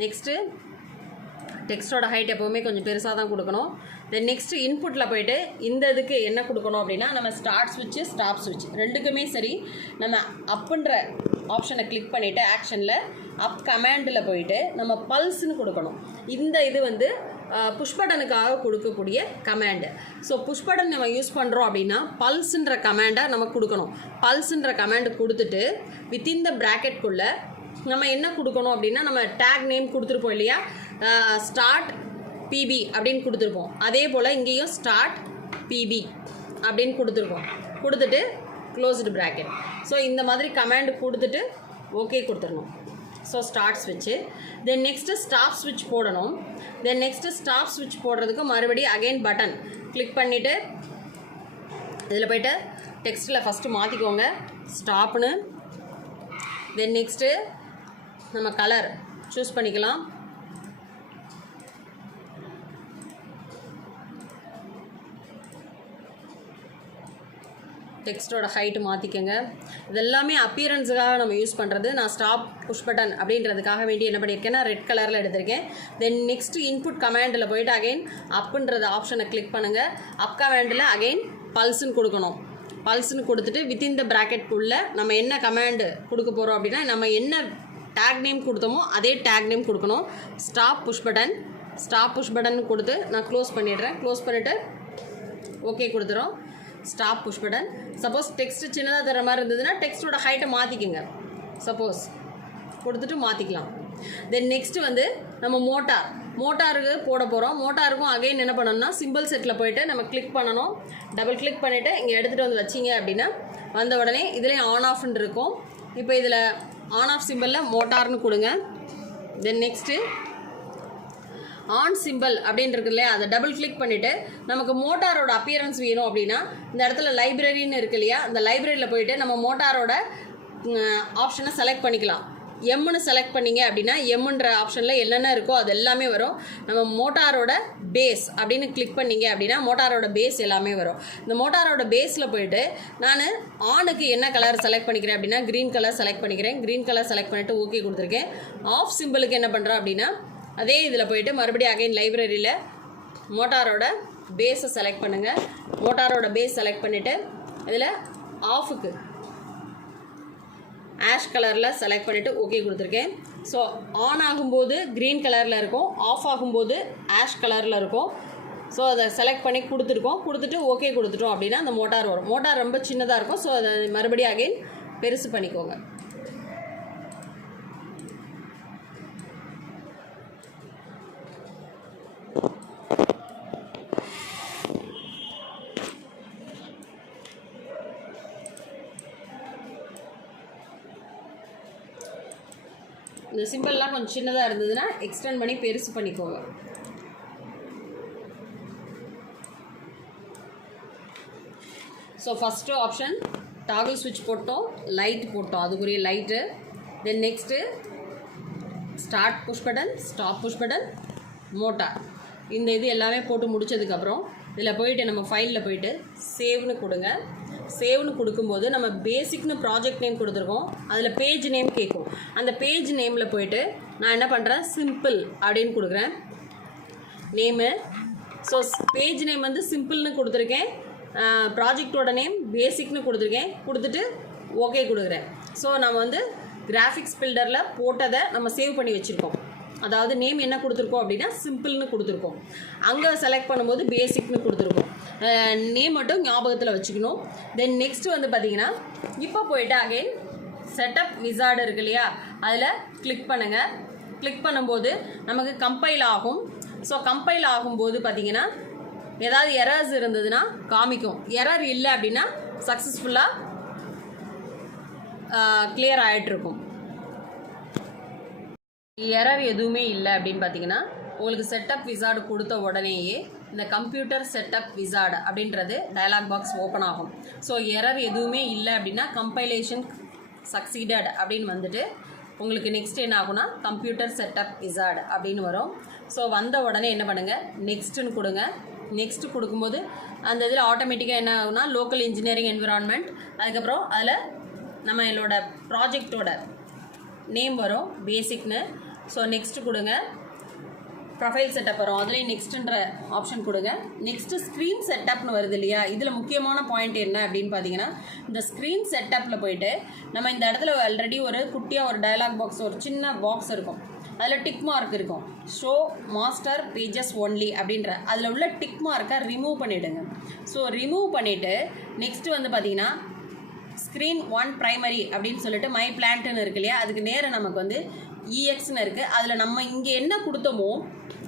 நெக்ஸ்ட்டு டெக்ஸ்ட்டோட ஹைட் எப்போவுமே கொஞ்சம் பெருசாக தான் கொடுக்கணும். தென் நெக்ஸ்ட்டு இன்புட்டில் போய்ட்டு இந்த இதுக்கு என்ன கொடுக்கணும் அப்படின்னா நம்ம ஸ்டார்ட் ஸ்விட்சு, ஸ்டாப் ஸ்விட்ச் ரெண்டுக்குமே சரி நம்ம அப்புன்ற ஆப்ஷனை கிளிக் பண்ணிவிட்டு ஆக்ஷனில் அப் கமாண்டில் போயிட்டு நம்ம பல்ஸ்ன்னு கொடுக்கணும். இந்த இது வந்து புஷ் பட்டனுக்காக கொடுக்கக்கூடிய கமாண்டு. ஸோ புஷ் பட்டன் நம்ம யூஸ் பண்ணுறோம் அப்படின்னா பல்ஸுன்ற கமாண்டை நம்ம கொடுக்கணும். பல்ஸுன்ற கமாண்டு கொடுத்துட்டு வித்தின் த ப்ராக்கெட்குள்ளே நம்ம என்ன கொடுக்கணும் அப்படின்னா நம்ம டேக் நேம் கொடுத்துருப்போம் இல்லையா, ஸ்டார்ட் பிபி அப்படின்னு கொடுத்துருப்போம். அதே போல் இங்கேயும் ஸ்டார்ட் பிபி அப்படின்னு கொடுத்துருப்போம். கொடுத்துட்டு க்ளோஸ்டு ப்ராக்கெட். ஸோ இந்த மாதிரி கமாண்டு கொடுத்துட்டு ஓகே கொடுத்துடணும். ஸோ ஸ்டார்ட் ஸ்விட்சு. தென் நெக்ஸ்ட்டு ஸ்டாப் ஸ்விட்ச் போடணும். தென் நெக்ஸ்ட்டு ஸ்டாப் ஸ்விட்ச் போடுறதுக்கு மறுபடியும் அகைன் பட்டன் கிளிக் பண்ணிவிட்டு இதில் போய்ட்டு டெக்ஸ்ட்டில் ஃபஸ்ட்டு மாற்றிக்கோங்க ஸ்டாப்னு. தென் நெக்ஸ்ட்டு நம்ம கலர் சூஸ் பண்ணிக்கலாம். டெக்ஸ்ட்டோட ஹைட்டு மாற்றிக்கங்க. இதெல்லாமே அப்பியரன்ஸுக்காக நம்ம யூஸ் பண்ணுறது. நான் ஸ்டாப் புஷ் பட்டன் அப்படின்றதுக்காக வேண்டி என்ன பண்ணியிருக்கேன்னா ரெட் கலரில் எடுத்திருக்கேன். தென் நெக்ஸ்ட்டு இன்புட் கமாண்டில் போய்ட்டு அகைன் அப்புன்றது ஆப்ஷனை கிளிக் பண்ணுங்கள். அப் கமாண்டில் அகைன் பல்ஸ்ன்னு கொடுக்கணும். பல்ஸ்ன்னு கொடுத்துட்டு வித்தின் த ப்ராக்கெட்குள்ளே நம்ம என்ன கமாண்டு கொடுக்க போகிறோம் அப்படின்னா நம்ம என்ன டேக் நேம் கொடுத்தோமோ அதே டேக் நேம் கொடுக்கணும். Stop push button, stop push button கொடுத்து நான் க்ளோஸ் பண்ணிடுறேன். க்ளோஸ் பண்ணிவிட்டு ஓகே கொடுத்துறோம். Stop push button. Suppose text சின்னதாக தர மாதிரி இருந்ததுன்னா டெக்ஸ்ட்டோட ஹைட்டை மாற்றிக்கோங்க. சப்போஸ் கொடுத்துட்டு மாற்றிக்கலாம். தென் நெக்ஸ்ட்டு வந்து நம்ம மோட்டாருக்கு போட போகிறோம். மோட்டாருக்கும் அகைன் என்ன பண்ணணும்னா சிம்பிள் செட்டில் போய்ட்டு நம்ம கிளிக் பண்ணணும். டபுள் கிளிக் பண்ணிவிட்டு இங்கே எடுத்துகிட்டு வந்து வச்சிங்க அப்படின்னா வந்த உடனே இதுலேயும் ஆன் ஆஃப்னு இருக்கும். இப்போ இதில் ஆன் ஆஃப் சிம்பிளில் மோட்டார்னு கொடுங்க. தென் நெக்ஸ்ட்டு ஆன் சிம்பிள் அப்படின்னு இருக்கு இல்லையா, அதை டபுள் கிளிக் பண்ணிவிட்டு நமக்கு மோட்டாரோட அப்பியரன்ஸ் வேணும் அப்படின்னா இந்த இடத்துல லைப்ரரின்னு இருக்கு இல்லையா, அந்த லைப்ரரியில் போயிட்டு நம்ம மோட்டாரோட ஆப்ஷனை செலக்ட் பண்ணிக்கலாம். எம்முன்னு செலக்ட் பண்ணிங்க அப்படின்னா எம்முன்ற ஆப்ஷனில் என்னென்ன இருக்கோ அது எல்லாமே வரும். நம்ம மோட்டாரோட பேஸ் அப்படின்னு கிளிக் பண்ணிங்க அப்படின்னா மோட்டாரோட பேஸ் எல்லாமே வரும். இந்த மோட்டாரோட பேஸில் போயிட்டு நான் ஆனுக்கு என்ன கலர் செலக்ட் பண்ணிக்கிறேன் அப்படின்னா க்ரீன் கலர் செலக்ட் பண்ணிக்கிறேன். க்ரீன் கலர் செலக்ட் பண்ணிவிட்டு ஓகே கொடுத்துருக்கேன். ஆஃப் சிம்பிளுக்கு என்ன பண்ணுறேன் அப்படின்னா அதே இதில் போயிட்டு மறுபடியும் அகைன் லைப்ரரியில் மோட்டாரோட பேஸை செலக்ட் பண்ணுங்கள். மோட்டாரோட பேஸ் செலக்ட் பண்ணிவிட்டு இதில் ஆஃபுக்கு ஆஷ் கலரில் செலக்ட் பண்ணிவிட்டு ஓகே கொடுத்துருக்கேன். ஸோ ஆன் ஆகும்போது க்ரீன் கலரில் இருக்கும், ஆஃப் ஆகும்போது ஆஷ் கலரில் இருக்கும். ஸோ அதை செலக்ட் பண்ணி கொடுத்துட்டு ஓகே கொடுத்துட்டோம் அப்படின்னா அந்த மோட்டார் வரும். மோட்டார் ரொம்ப சின்னதாக இருக்கும். ஸோ அதை மறுபடியும் அகைன் பெருசு பண்ணிக்கோங்க. இந்த சிம்பிள்லாம் கொஞ்சம் சின்னதாக இருந்ததுன்னா எக்ஸ்டெண்ட் பண்ணி பெருசு பண்ணிக்கோங்க. ஸோ ஃபஸ்ட்டு ஆப்ஷன் டாகிள் ஸ்விட்ச் போட்டோம், லைட் போட்டோம், அதுக்குரிய light. Then next start push button, stop push button, motor. இந்த இது எல்லாமே போட்டு முடித்ததுக்கப்புறம் இதில் போயிட்டு நம்ம ஃபைலில் போயிட்டு சேவ்னு கொடுங்க. சேவ்னு கொடுக்கும்போது நம்ம பேசிக்னு ப்ராஜெக்ட் நேம் கொடுத்துருக்கோம், அதில் பேஜ் நேம் கேட்கும். அந்த பேஜ் நேமில் போயிட்டு நான் என்ன பண்ணுறேன், சிம்பிள் அப்படின்னு கொடுக்குறேன் நேமு. ஸோ பேஜ் நேம் வந்து சிம்பிள்னு கொடுத்துருக்கேன், ப்ராஜெக்டோட நேம் பேசிக்னு கொடுத்துருக்கேன், கொடுத்துட்டு ஓகே கொடுக்குறேன். ஸோ நம்ம வந்து கிராஃபிக்ஸ் பில்டரில் போட்டதை நம்ம சேவ் பண்ணி வச்சுருக்கோம். அதாவது நேம் என்ன கொடுத்துருக்கோம் அப்படின்னா சிம்பிள்னு கொடுத்துருக்கோம், அங்கே செலக்ட் பண்ணும்போது பேசிக்னு கொடுத்துருக்கோம். நேம் மட்டும் ஞாபகத்தில் வச்சுக்கணும். தென் நெக்ஸ்ட்டு வந்து பார்த்திங்கன்னா இப்போ போய்ட்டு அகைன் செட்டப் விசார்டு இருக்கு இல்லையா, அதில் கிளிக் பண்ணுங்கள். கிளிக் பண்ணும்போது நமக்கு கம்பைல் ஆகும். ஸோ கம்பைல் ஆகும்போது பார்த்திங்கன்னா ஏதாவது எரர்ஸ் இருந்ததுன்னா காமிக்கும். எரர் இல்லை அப்படின்னா சக்ஸஸ்ஃபுல்லாக கிளியர் ஆகிட்டுருக்கும். எரர் எதுவுமே இல்லை அப்படின்னு பார்த்தீங்கன்னா உங்களுக்கு செட்டப் விசார்டு கொடுத்த உடனேயே இந்த கம்ப்யூட்டர் செட்டப் விசார்டு அப்படின்றது டயலாக் பாக்ஸ் ஓப்பன் ஆகும். ஸோ எரர் எதுவுமே இல்லை அப்படின்னா கம்பைலேஷன் சக்சீடட் அப்படின்னு வந்துட்டு உங்களுக்கு நெக்ஸ்ட் என்ன ஆகும்னா கம்ப்யூட்டர் செட்டப் விசார்டு அப்படின்னு வரும். ஸோ வந்த உடனே என்ன பண்ணுங்கள், நெக்ஸ்ட்டுன்னு கொடுங்க. நெக்ஸ்ட்டு கொடுக்கும்போது அந்த இதில் ஆட்டோமேட்டிக்காக என்ன ஆகுனா லோக்கல் இன்ஜினியரிங் என்விரான்மெண்ட், அதுக்கப்புறம் அதில் நம்ம என்னோட ப்ராஜெக்டோட நேம் வரும் பேசிக்னு. ஸோ நெக்ஸ்ட்டு கொடுங்க. ப்ரொஃபைல் செட்டப் வரும், அதுலேயும் நெக்ஸ்ட்டுன்ற ஆப்ஷன் கொடுங்க. நெக்ஸ்ட்டு ஸ்க்ரீன் செட்டப்னு வருது இல்லையா, இதில் முக்கியமான பாயிண்ட் என்ன அப்படின்னு பார்த்தீங்கன்னா இந்த ஸ்க்ரீன் செட்டப்பில் போயிட்டு நம்ம இந்த இடத்துல ஆல்ரெடி ஒரு குட்டியாக ஒரு டயலாக் பாக்ஸ், ஒரு சின்ன பாக்ஸ் இருக்கும், அதில் டிக் மார்க் இருக்கும், ஷோ மாஸ்டர் பேஜஸ் ஒன்லி அப்படின்ற அதில் உள்ள டிக் மார்க்கை ரிமூவ் பண்ணிவிடுங்க. ஸோ ரிமூவ் பண்ணிவிட்டு நெக்ஸ்ட்டு வந்து பார்த்திங்கன்னா ஸ்க்ரீன் 1 ப்ரைமரி அப்படின்னு சொல்லிட்டு மை பிளான்ட்டுன்னு இருக்கு இல்லையா, அதுக்கு நேரம் நமக்கு வந்து இஎக்ஸ்னு இருக்குது. அதில் நம்ம இங்கே என்ன கொடுத்தோமோ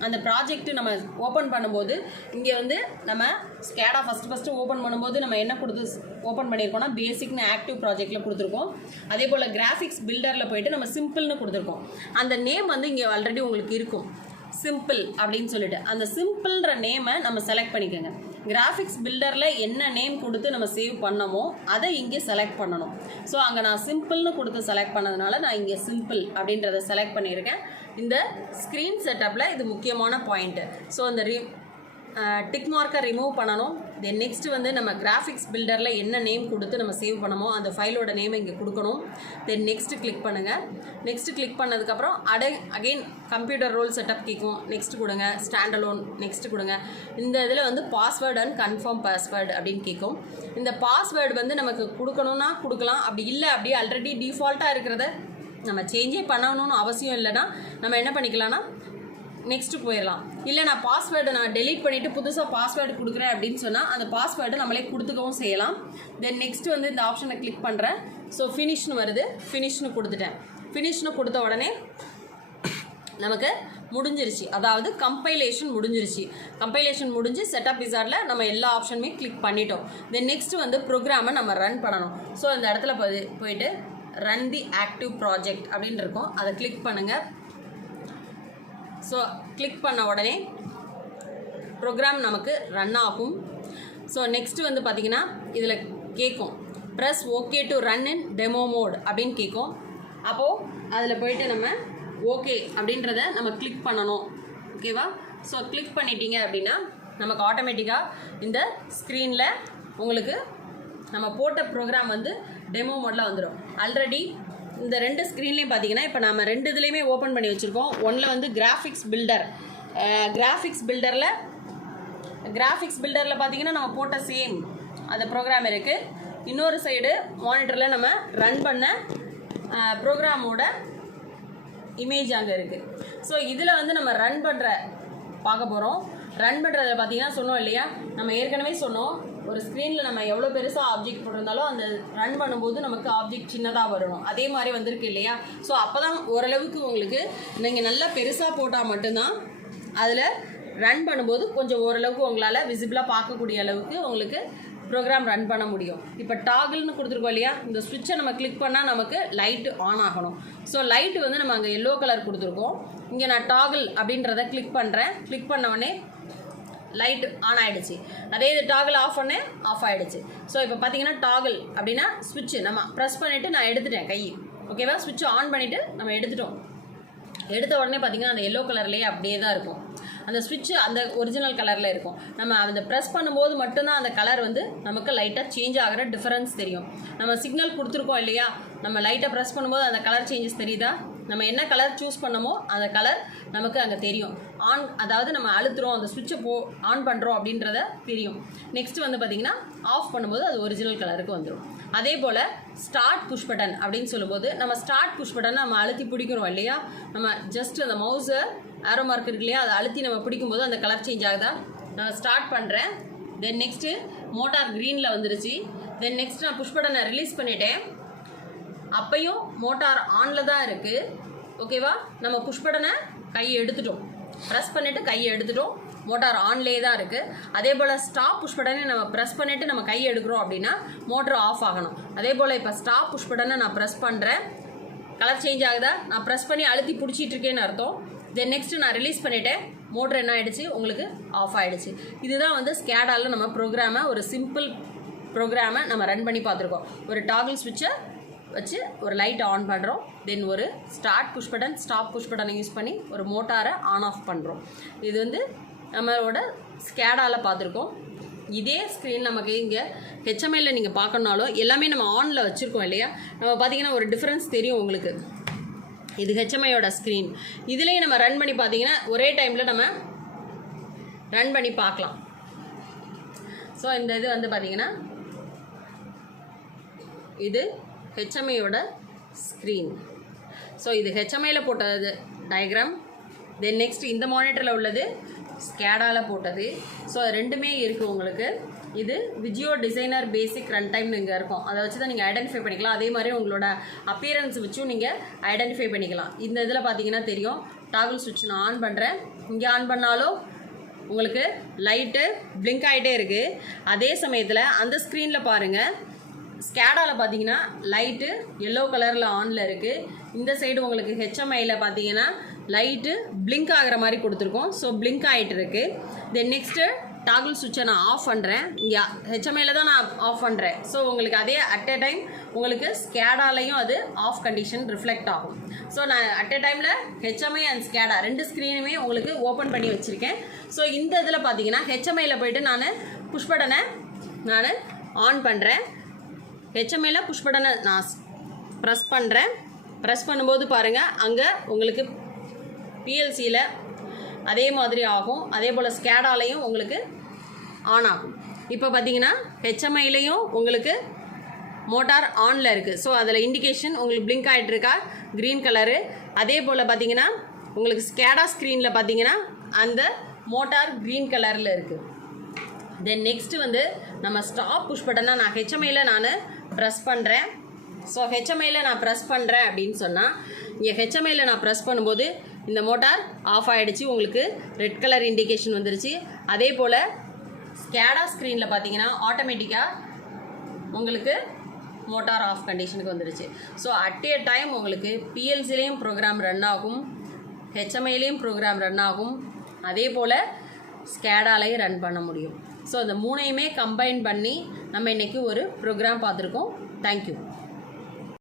அந்த ப்ராஜெக்ட்டு நம்ம ஓப்பன் பண்ணும்போது இங்கே வந்து நம்ம ஸ்கேடா ஃபஸ்ட்டு ஓப்பன் பண்ணும்போது நம்ம என்ன கொடுத்து ஓப்பன் பண்ணியிருக்கோம்னா பேசிக்னு ஆக்டிவ் ப்ராஜெக்டில் கொடுத்துருக்கோம். அதே போல் கிராஃபிக்ஸ் பில்டரில் போயிட்டு நம்ம சிம்பிள்னு கொடுத்துருக்கோம். அந்த நேம் வந்து இங்கே ஆல்ரெடி உங்களுக்கு இருக்கும், சிம்பிள் அப்படின்னு சொல்லிட்டு அந்த சிம்பிள்ன்ற நேமை நம்ம செலக்ட் பண்ணிக்கோங்க. கிராஃபிக்ஸ் பில்டரில் என்ன நேம் கொடுத்து நம்ம சேவ் பண்ணமோ அதை இங்கே செலக்ட் பண்ணணும். ஸோ அங்கே நான் சிம்பிள்னு கொடுத்து செலக்ட் பண்ணதுனால நான் இங்கே சிம்பிள் அப்படின்றத செலக்ட் பண்ணியிருக்கேன். இந்த ஸ்க்ரீன் செட்டப்பில் இது முக்கியமான பாயிண்ட்டு. ஸோ இந்த டிக் மார்க்கை ரிமூவ் பண்ணணும். தென் நெக்ஸ்ட்டு வந்து நம்ம கிராஃபிக்ஸ் பில்டரில் என்ன நேம் கொடுத்து நம்ம சேவ் பண்ணமோ அந்த ஃபைலோட நேமை இங்கே கொடுக்கணும். தென் நெக்ஸ்ட்டு கிளிக் பண்ணுங்கள். நெக்ஸ்ட்டு கிளிக் பண்ணதுக்கப்புறம் அகைன் கம்ப்யூட்டர் ரோல் செட்டப் கேட்கும், நெக்ஸ்ட் கொடுங்க. ஸ்டாண்ட் அலோன் நெக்ஸ்ட்டு கொடுங்க. இந்த இதில் வந்து பாஸ்வேர்டு அண்ட் கன்ஃபார்ம் பாஸ்வேர்டு அப்படின்னு கேட்கும். இந்த பாஸ்வேர்டு வந்து நமக்கு கொடுக்கணுன்னா கொடுக்கலாம், அப்படி இல்லை அப்படியே ஆல்ரெடி டிஃபால்ட்டாக இருக்கிறத நம்ம சேஞ்சே பண்ணணும்னு அவசியம் இல்லைன்னா நம்ம என்ன பண்ணிக்கலாம்னா நெக்ஸ்ட்டு போயிடலாம். இல்லை நான் பாஸ்வேர்டை நான் டெலீட் பண்ணிவிட்டு புதுசாக பாஸ்வேர்டு கொடுக்குறேன் அப்படின்னு சொன்னால் அந்த பாஸ்வேர்டு நம்மளே கொடுத்துக்கவும் செய்யலாம். தென் நெக்ஸ்ட்டு வந்து இந்த ஆப்ஷனை கிளிக் பண்ணுறேன். ஸோ ஃபினிஷ்னு வருது, ஃபினிஷ்னு கொடுத்துட்டேன். ஃபினிஷ்னு கொடுத்த உடனே நமக்கு முடிஞ்சிருச்சு, அதாவது கம்பைலேஷன் முடிஞ்சிருச்சு. கம்பைலேஷன் முடிஞ்சு செட்டப் விசார்டில் நம்ம எல்லா ஆப்ஷனுமே கிளிக் பண்ணிட்டோம். தென் நெக்ஸ்ட்டு வந்து ப்ரோக்ராமை நம்ம ரன் பண்ணணும். ஸோ இந்த இடத்துல போயிட்டு ரன் தி ஆக்டிவ் ப்ராஜெக்ட் அப்படின்னு இருக்கும், அதை கிளிக் பண்ணுங்கள். ஸோ கிளிக் பண்ண உடனே ப்ரோக்ராம் நமக்கு ரன் ஆகும். ஸோ நெக்ஸ்ட்டு வந்து பார்த்திங்கன்னா இதில் கேட்கும் press okay to run in demo mode அப்படின்னு கேட்கும். அப்போது அதில் போயிட்டு நம்ம ஓகே அப்படின்றத நம்ம கிளிக் பண்ணணும். ஓகேவா? ஸோ கிளிக் பண்ணிட்டீங்க அப்படின்னா நமக்கு ஆட்டோமேட்டிக்காக இந்த ஸ்க்ரீனில் உங்களுக்கு நம்ம போட்ட ப்ரோக்ராம் வந்து டெமோ மோடில் வந்துடும். ஆல்ரெடி இந்த 2 ஸ்க்ரீன்லேயும் பார்த்தீங்கன்னா இப்போ நம்ம 2 இதுலேயுமே ஓப்பன் பண்ணி வச்சுருக்கோம். ஒன்றில் வந்து கிராஃபிக்ஸ் பில்டர், கிராஃபிக்ஸ் பில்டரில் பார்த்தீங்கன்னா நம்ம போட்ட சேம் அந்த ப்ரோக்ராம் இருக்குது. இன்னொரு சைடு மானிட்டரில் நம்ம ரன் பண்ண ப்ரோக்ராமோட இமேஜ் அங்கே இருக்குது. ஸோ இதில் வந்து நம்ம ரன் பண்ணுற பார்க்க போகிறோம். ரன் பண்ணுறத பார்த்தீங்கன்னா சொன்னோம் இல்லையா, நம்ம ஏற்கனவே சொன்னோம் ஒரு ஸ்க்ரீனில் நம்ம எவ்வளோ பெருசாக ஆப்ஜெக்ட் போட்டிருந்தாலும் அந்த ரன் பண்ணும்போது நமக்கு ஆப்ஜெக்ட் சின்னதாக வரணும். அதே மாதிரி வந்திருக்கு இல்லையா. ஸோ அப்போ தான் ஓரளவுக்கு உங்களுக்கு நீங்கள் நல்லா பெருசாக போட்டால் மட்டும்தான் அதில் ரன் பண்ணும்போது கொஞ்சம் ஓரளவுக்கு உங்களால் விசிபிளாக பார்க்கக்கூடிய அளவுக்கு உங்களுக்கு ப்ரோக்ராம் ரன் பண்ண முடியும். இப்போ டாகிள்னு கொடுத்துருக்கோம் இல்லையா, இந்த ஸ்விட்சை நம்ம கிளிக் பண்ணால் நமக்கு லைட்டு ஆன் ஆகணும். ஸோ லைட்டு வந்து நம்ம அங்கே எல்லோ கலர் கொடுத்துருக்கோம். இங்கே நான் டாகிள் அப்படின்றத கிளிக் பண்ணுறேன். கிளிக் பண்ண உடனே லைட் ஆன் ஆகிடுச்சு. அதே இது டாகிள் ஆஃப் பண்ணே ஆஃப் ஆகிடுச்சு. ஸோ இப்போ பார்த்தீங்கன்னா டாகிள் அப்படின்னா ஸ்விட்சு நம்ம ப்ரெஸ் பண்ணிவிட்டு நான் எடுத்துட்டேன் கை, ஓகேவா. ஸ்விட்சை ஆன் பண்ணிவிட்டு நம்ம எடுத்துட்டோம். எடுத்த உடனே பார்த்தீங்கன்னா அந்த எல்லோ கலர்லேயே அப்படியே தான் இருக்கும். அந்த ஸ்விட்சு அந்த ஒரிஜினல் கலரில் இருக்கும். நம்ம அந்த ப்ரெஸ் பண்ணும்போது மட்டும்தான் அந்த கலர் வந்து நமக்கு லைட்டாக சேஞ்ச் ஆகிற டிஃபரன்ஸ் தெரியும். நம்ம சிக்னல் கொடுத்துருக்கோம் இல்லையா, நம்ம லைட்டை ப்ரெஸ் பண்ணும்போது அந்த கலர் சேஞ்சஸ் தெரியுதா, நம்ம என்ன கலர் சூஸ் பண்ணமோ அந்த கலர் நமக்கு அங்கே தெரியும். ஆன் அதாவது நம்ம அழுத்துறோம் அந்த ஸ்விட்சை ஆன் பண்ணுறோம் அப்படின்றத தெரியும். நெக்ஸ்ட் வந்து பார்த்திங்கன்னா ஆஃப் பண்ணும்போது அது ஒரிஜினல் கலருக்கு வந்துடும். அதே போல் ஸ்டார்ட் புஷ் பட்டன் அப்படின்னு சொல்லும்போது நம்ம ஸ்டார்ட் புஷ் பட்டனை நம்ம அழுத்தி பிடிக்கிறோம் இல்லையா, நம்ம ஜஸ்ட் அந்த மவுஸை ஆரோ மார்க் இருக்கு இல்லையா, அதை அழுத்தி நம்ம பிடிக்கும்போது அந்த கலர் சேஞ்ச் ஆகுதா. நான் ஸ்டார்ட் பண்ணுறேன். தென் நெக்ஸ்ட்டு மோட்டார் க்ரீனில் வந்துருச்சு. தென் நெக்ஸ்ட் நான் புஷ் பட்டனை ரிலீஸ் பண்ணிட்டேன். அப்பையும் மோட்டார் ஆனில் தான் இருக்குது, ஓகேவா. நம்ம புஷ் பட்டனை கையை எடுத்துட்டோம், ப்ரெஸ் பண்ணிவிட்டு கையை எடுத்துட்டோம், மோட்டார் ஆன்லேயே தான் இருக்குது. அதே போல் ஸ்டாப் புஷ் பட்டனை நம்ம ப்ரெஸ் பண்ணிவிட்டு நம்ம கையை எடுக்கிறோம் அப்படின்னா மோட்டர் ஆஃப் ஆகணும். அதே போல் இப்போ ஸ்டாப் புஷ் பட்டனை நான் ப்ரெஸ் பண்ணுறேன், கலர் சேஞ்ச் ஆகுதா, நான் ப்ரெஸ் பண்ணி அழுத்தி பிடிச்சிட்டு இருக்கேன்னு அர்த்தம். தென் நெக்ஸ்ட்டு நான் ரிலீஸ் பண்ணிவிட்டேன், மோட்டர் என்ன ஆகிடுச்சு உங்களுக்கு ஆஃப் ஆகிடுச்சு. இதுதான் வந்து ஸ்கேடாவில் நம்ம ப்ரோக்ராமை ஒரு சிம்பிள் ப்ரோக்ராமை நம்ம ரன் பண்ணி பார்த்துருக்கோம். ஒரு டாகிள் ஸ்விட்சை வச்சு ஒரு லைட் ஆன் பண்ணுறோம். தென் ஒரு start push button stop push பட்டனை யூஸ் பண்ணி ஒரு மோட்டாரை ஆன் ஆஃப் பண்ணுறோம். இது வந்து நம்மளோட ஸ்கேடாவில் பார்த்துருக்கோம். இதே ஸ்க்ரீன் நமக்கு இங்கே ஹெச்எம்ஐயில் நீங்கள் பார்க்கணுனாலும் எல்லாமே நம்ம ஆனில் வச்சுருக்கோம் இல்லையா, நம்ம பார்த்திங்கன்னா ஒரு டிஃப்ரென்ஸ் தெரியும் உங்களுக்கு. இது ஹெச்எம்ஐயோட ஸ்க்ரீன். இதுலேயும் நம்ம ரன் பண்ணி பார்த்தீங்கன்னா ஒரே டைமில் நம்ம ரன் பண்ணி பார்க்கலாம். ஸோ இந்த இது வந்து பார்த்திங்கன்னா இது ஹெச்எம்ஐயோட ஸ்க்ரீன். ஸோ இது ஹெச்எம்ஐயில் போட்டது டயக்ராம். தென் நெக்ஸ்ட் இந்த மானிட்டரில் உள்ளது ஸ்கேடாவில் போட்டது. ஸோ அது ரெண்டுமே இருக்குது உங்களுக்கு. இது விஜியோ டிசைனர் பேசிக் ரன் டைம்னு இங்கே இருக்கும். அதை வச்சு தான் நீங்கள் ஐடென்டிஃபை பண்ணிக்கலாம். அதே மாதிரி உங்களோட அப்பியரன்ஸ் வச்சும் நீங்கள் ஐடென்டிஃபை பண்ணிக்கலாம். இந்த இதில் பார்த்தீங்கன்னா தெரியும் டாகிள் ஸ்விட்ச் நான் ஆன் பண்ணுறேன். இங்கே ஆன் பண்ணாலும் உங்களுக்கு லைட்டு பிளிங்க் ஆகிட்டே இருக்குது. அதே சமயத்தில் அந்த ஸ்க்ரீனில் பாருங்கள், ஸ்கேடாவில் பார்த்தீங்கன்னா லைட்டு எல்லோ கலரில் ஆனில் இருக்குது. இந்த சைடு உங்களுக்கு ஹெச்எம்ஐயில் பார்த்தீங்கன்னா லைட்டு பிளிங்க் ஆகிற மாதிரி கொடுத்துருக்கோம். ஸோ பிளிங்க் ஆகிட்டு இருக்குது. தென் நெக்ஸ்ட்டு டாகிள் சுவிட்சை நான் ஆஃப் பண்ணுறேன். இங்கே ஹெச்எம்ஐயில் தான் நான் ஆஃப் பண்ணுறேன். ஸோ உங்களுக்கு அதே அட் எ டைம் உங்களுக்கு ஸ்கேடாலையும் அது ஆஃப் கண்டிஷன் ரிஃப்ளெக்ட் ஆகும். ஸோ நான் அட் எ டைமில் ஹெச்எம்ஐ அண்ட் ஸ்கேடா ரெண்டு ஸ்க்ரீனுமே உங்களுக்கு ஓப்பன் பண்ணி வச்சுருக்கேன். ஸோ இந்த இதில் பார்த்தீங்கன்னா ஹெச்எம்ஐயில் போய்ட்டு நான் புஷ் பட்டனை நான் ஆன் பண்ணுறேன். ஹெச்எம்ஐயில் புஷ் பட்டனை நான் ப்ரெஸ் பண்ணுறேன். ப்ரெஸ் பண்ணும்போது பாருங்கள் அங்கே உங்களுக்கு பிஎல்சியில் அதே மாதிரி ஆகும். அதே போல் ஸ்கேடாலையும் உங்களுக்கு ஆன் ஆகும். இப்போ பார்த்தீங்கன்னா ஹெச்எம்ஐலையும் உங்களுக்கு மோட்டார் ஆனில் இருக்குது. ஸோ அதில் இண்டிகேஷன் உங்களுக்கு பிளிங்க் ஆகிட்டுருக்கா க்ரீன் கலரு. அதே போல் பார்த்தீங்கன்னா உங்களுக்கு ஸ்கேடா ஸ்க்ரீனில் பார்த்தீங்கன்னா அந்த மோட்டார் க்ரீன் கலரில் இருக்குது. தென் நெக்ஸ்ட்டு வந்து நம்ம ஸ்டாப் புஷ் பட்டனை நான் ஹெச்எம்ஐயில் நான் ப்ரெஸ் பண்ணுறேன். ஸோ ஹெச்எம்ஐயில் நான் ப்ரெஸ் பண்ணுறேன் அப்படின்னு சொன்னால் இங்கே ஹெச்எம்ஐயில் நான் ப்ரெஸ் பண்ணும்போது இந்த மோட்டார் ஆஃப் ஆகிடுச்சு, உங்களுக்கு ரெட் கலர் இண்டிகேஷன் வந்துருச்சு. அதே போல் ஸ்கேடா ஸ்க்ரீனில் பார்த்தீங்கன்னா ஆட்டோமேட்டிக்காக உங்களுக்கு மோட்டார் ஆஃப் கண்டிஷனுக்கு வந்துருச்சு. ஸோ அட் எ டைம் உங்களுக்கு பிஎல்சிலையும் ப்ரோக்ராம் ரன் ஆகும், ஹெச்எம்ஐலையும் ப்ரோக்ராம் ரன் ஆகும், அதே போல் ஸ்கேடாலையும் ரன் பண்ண முடியும். ஸோ இந்த மூணையுமே கம்பைன் பண்ணி நம்ம இன்றைக்கி ஒரு ப்ரோக்ராம் பார்த்துருக்கோம். தேங்க்யூ.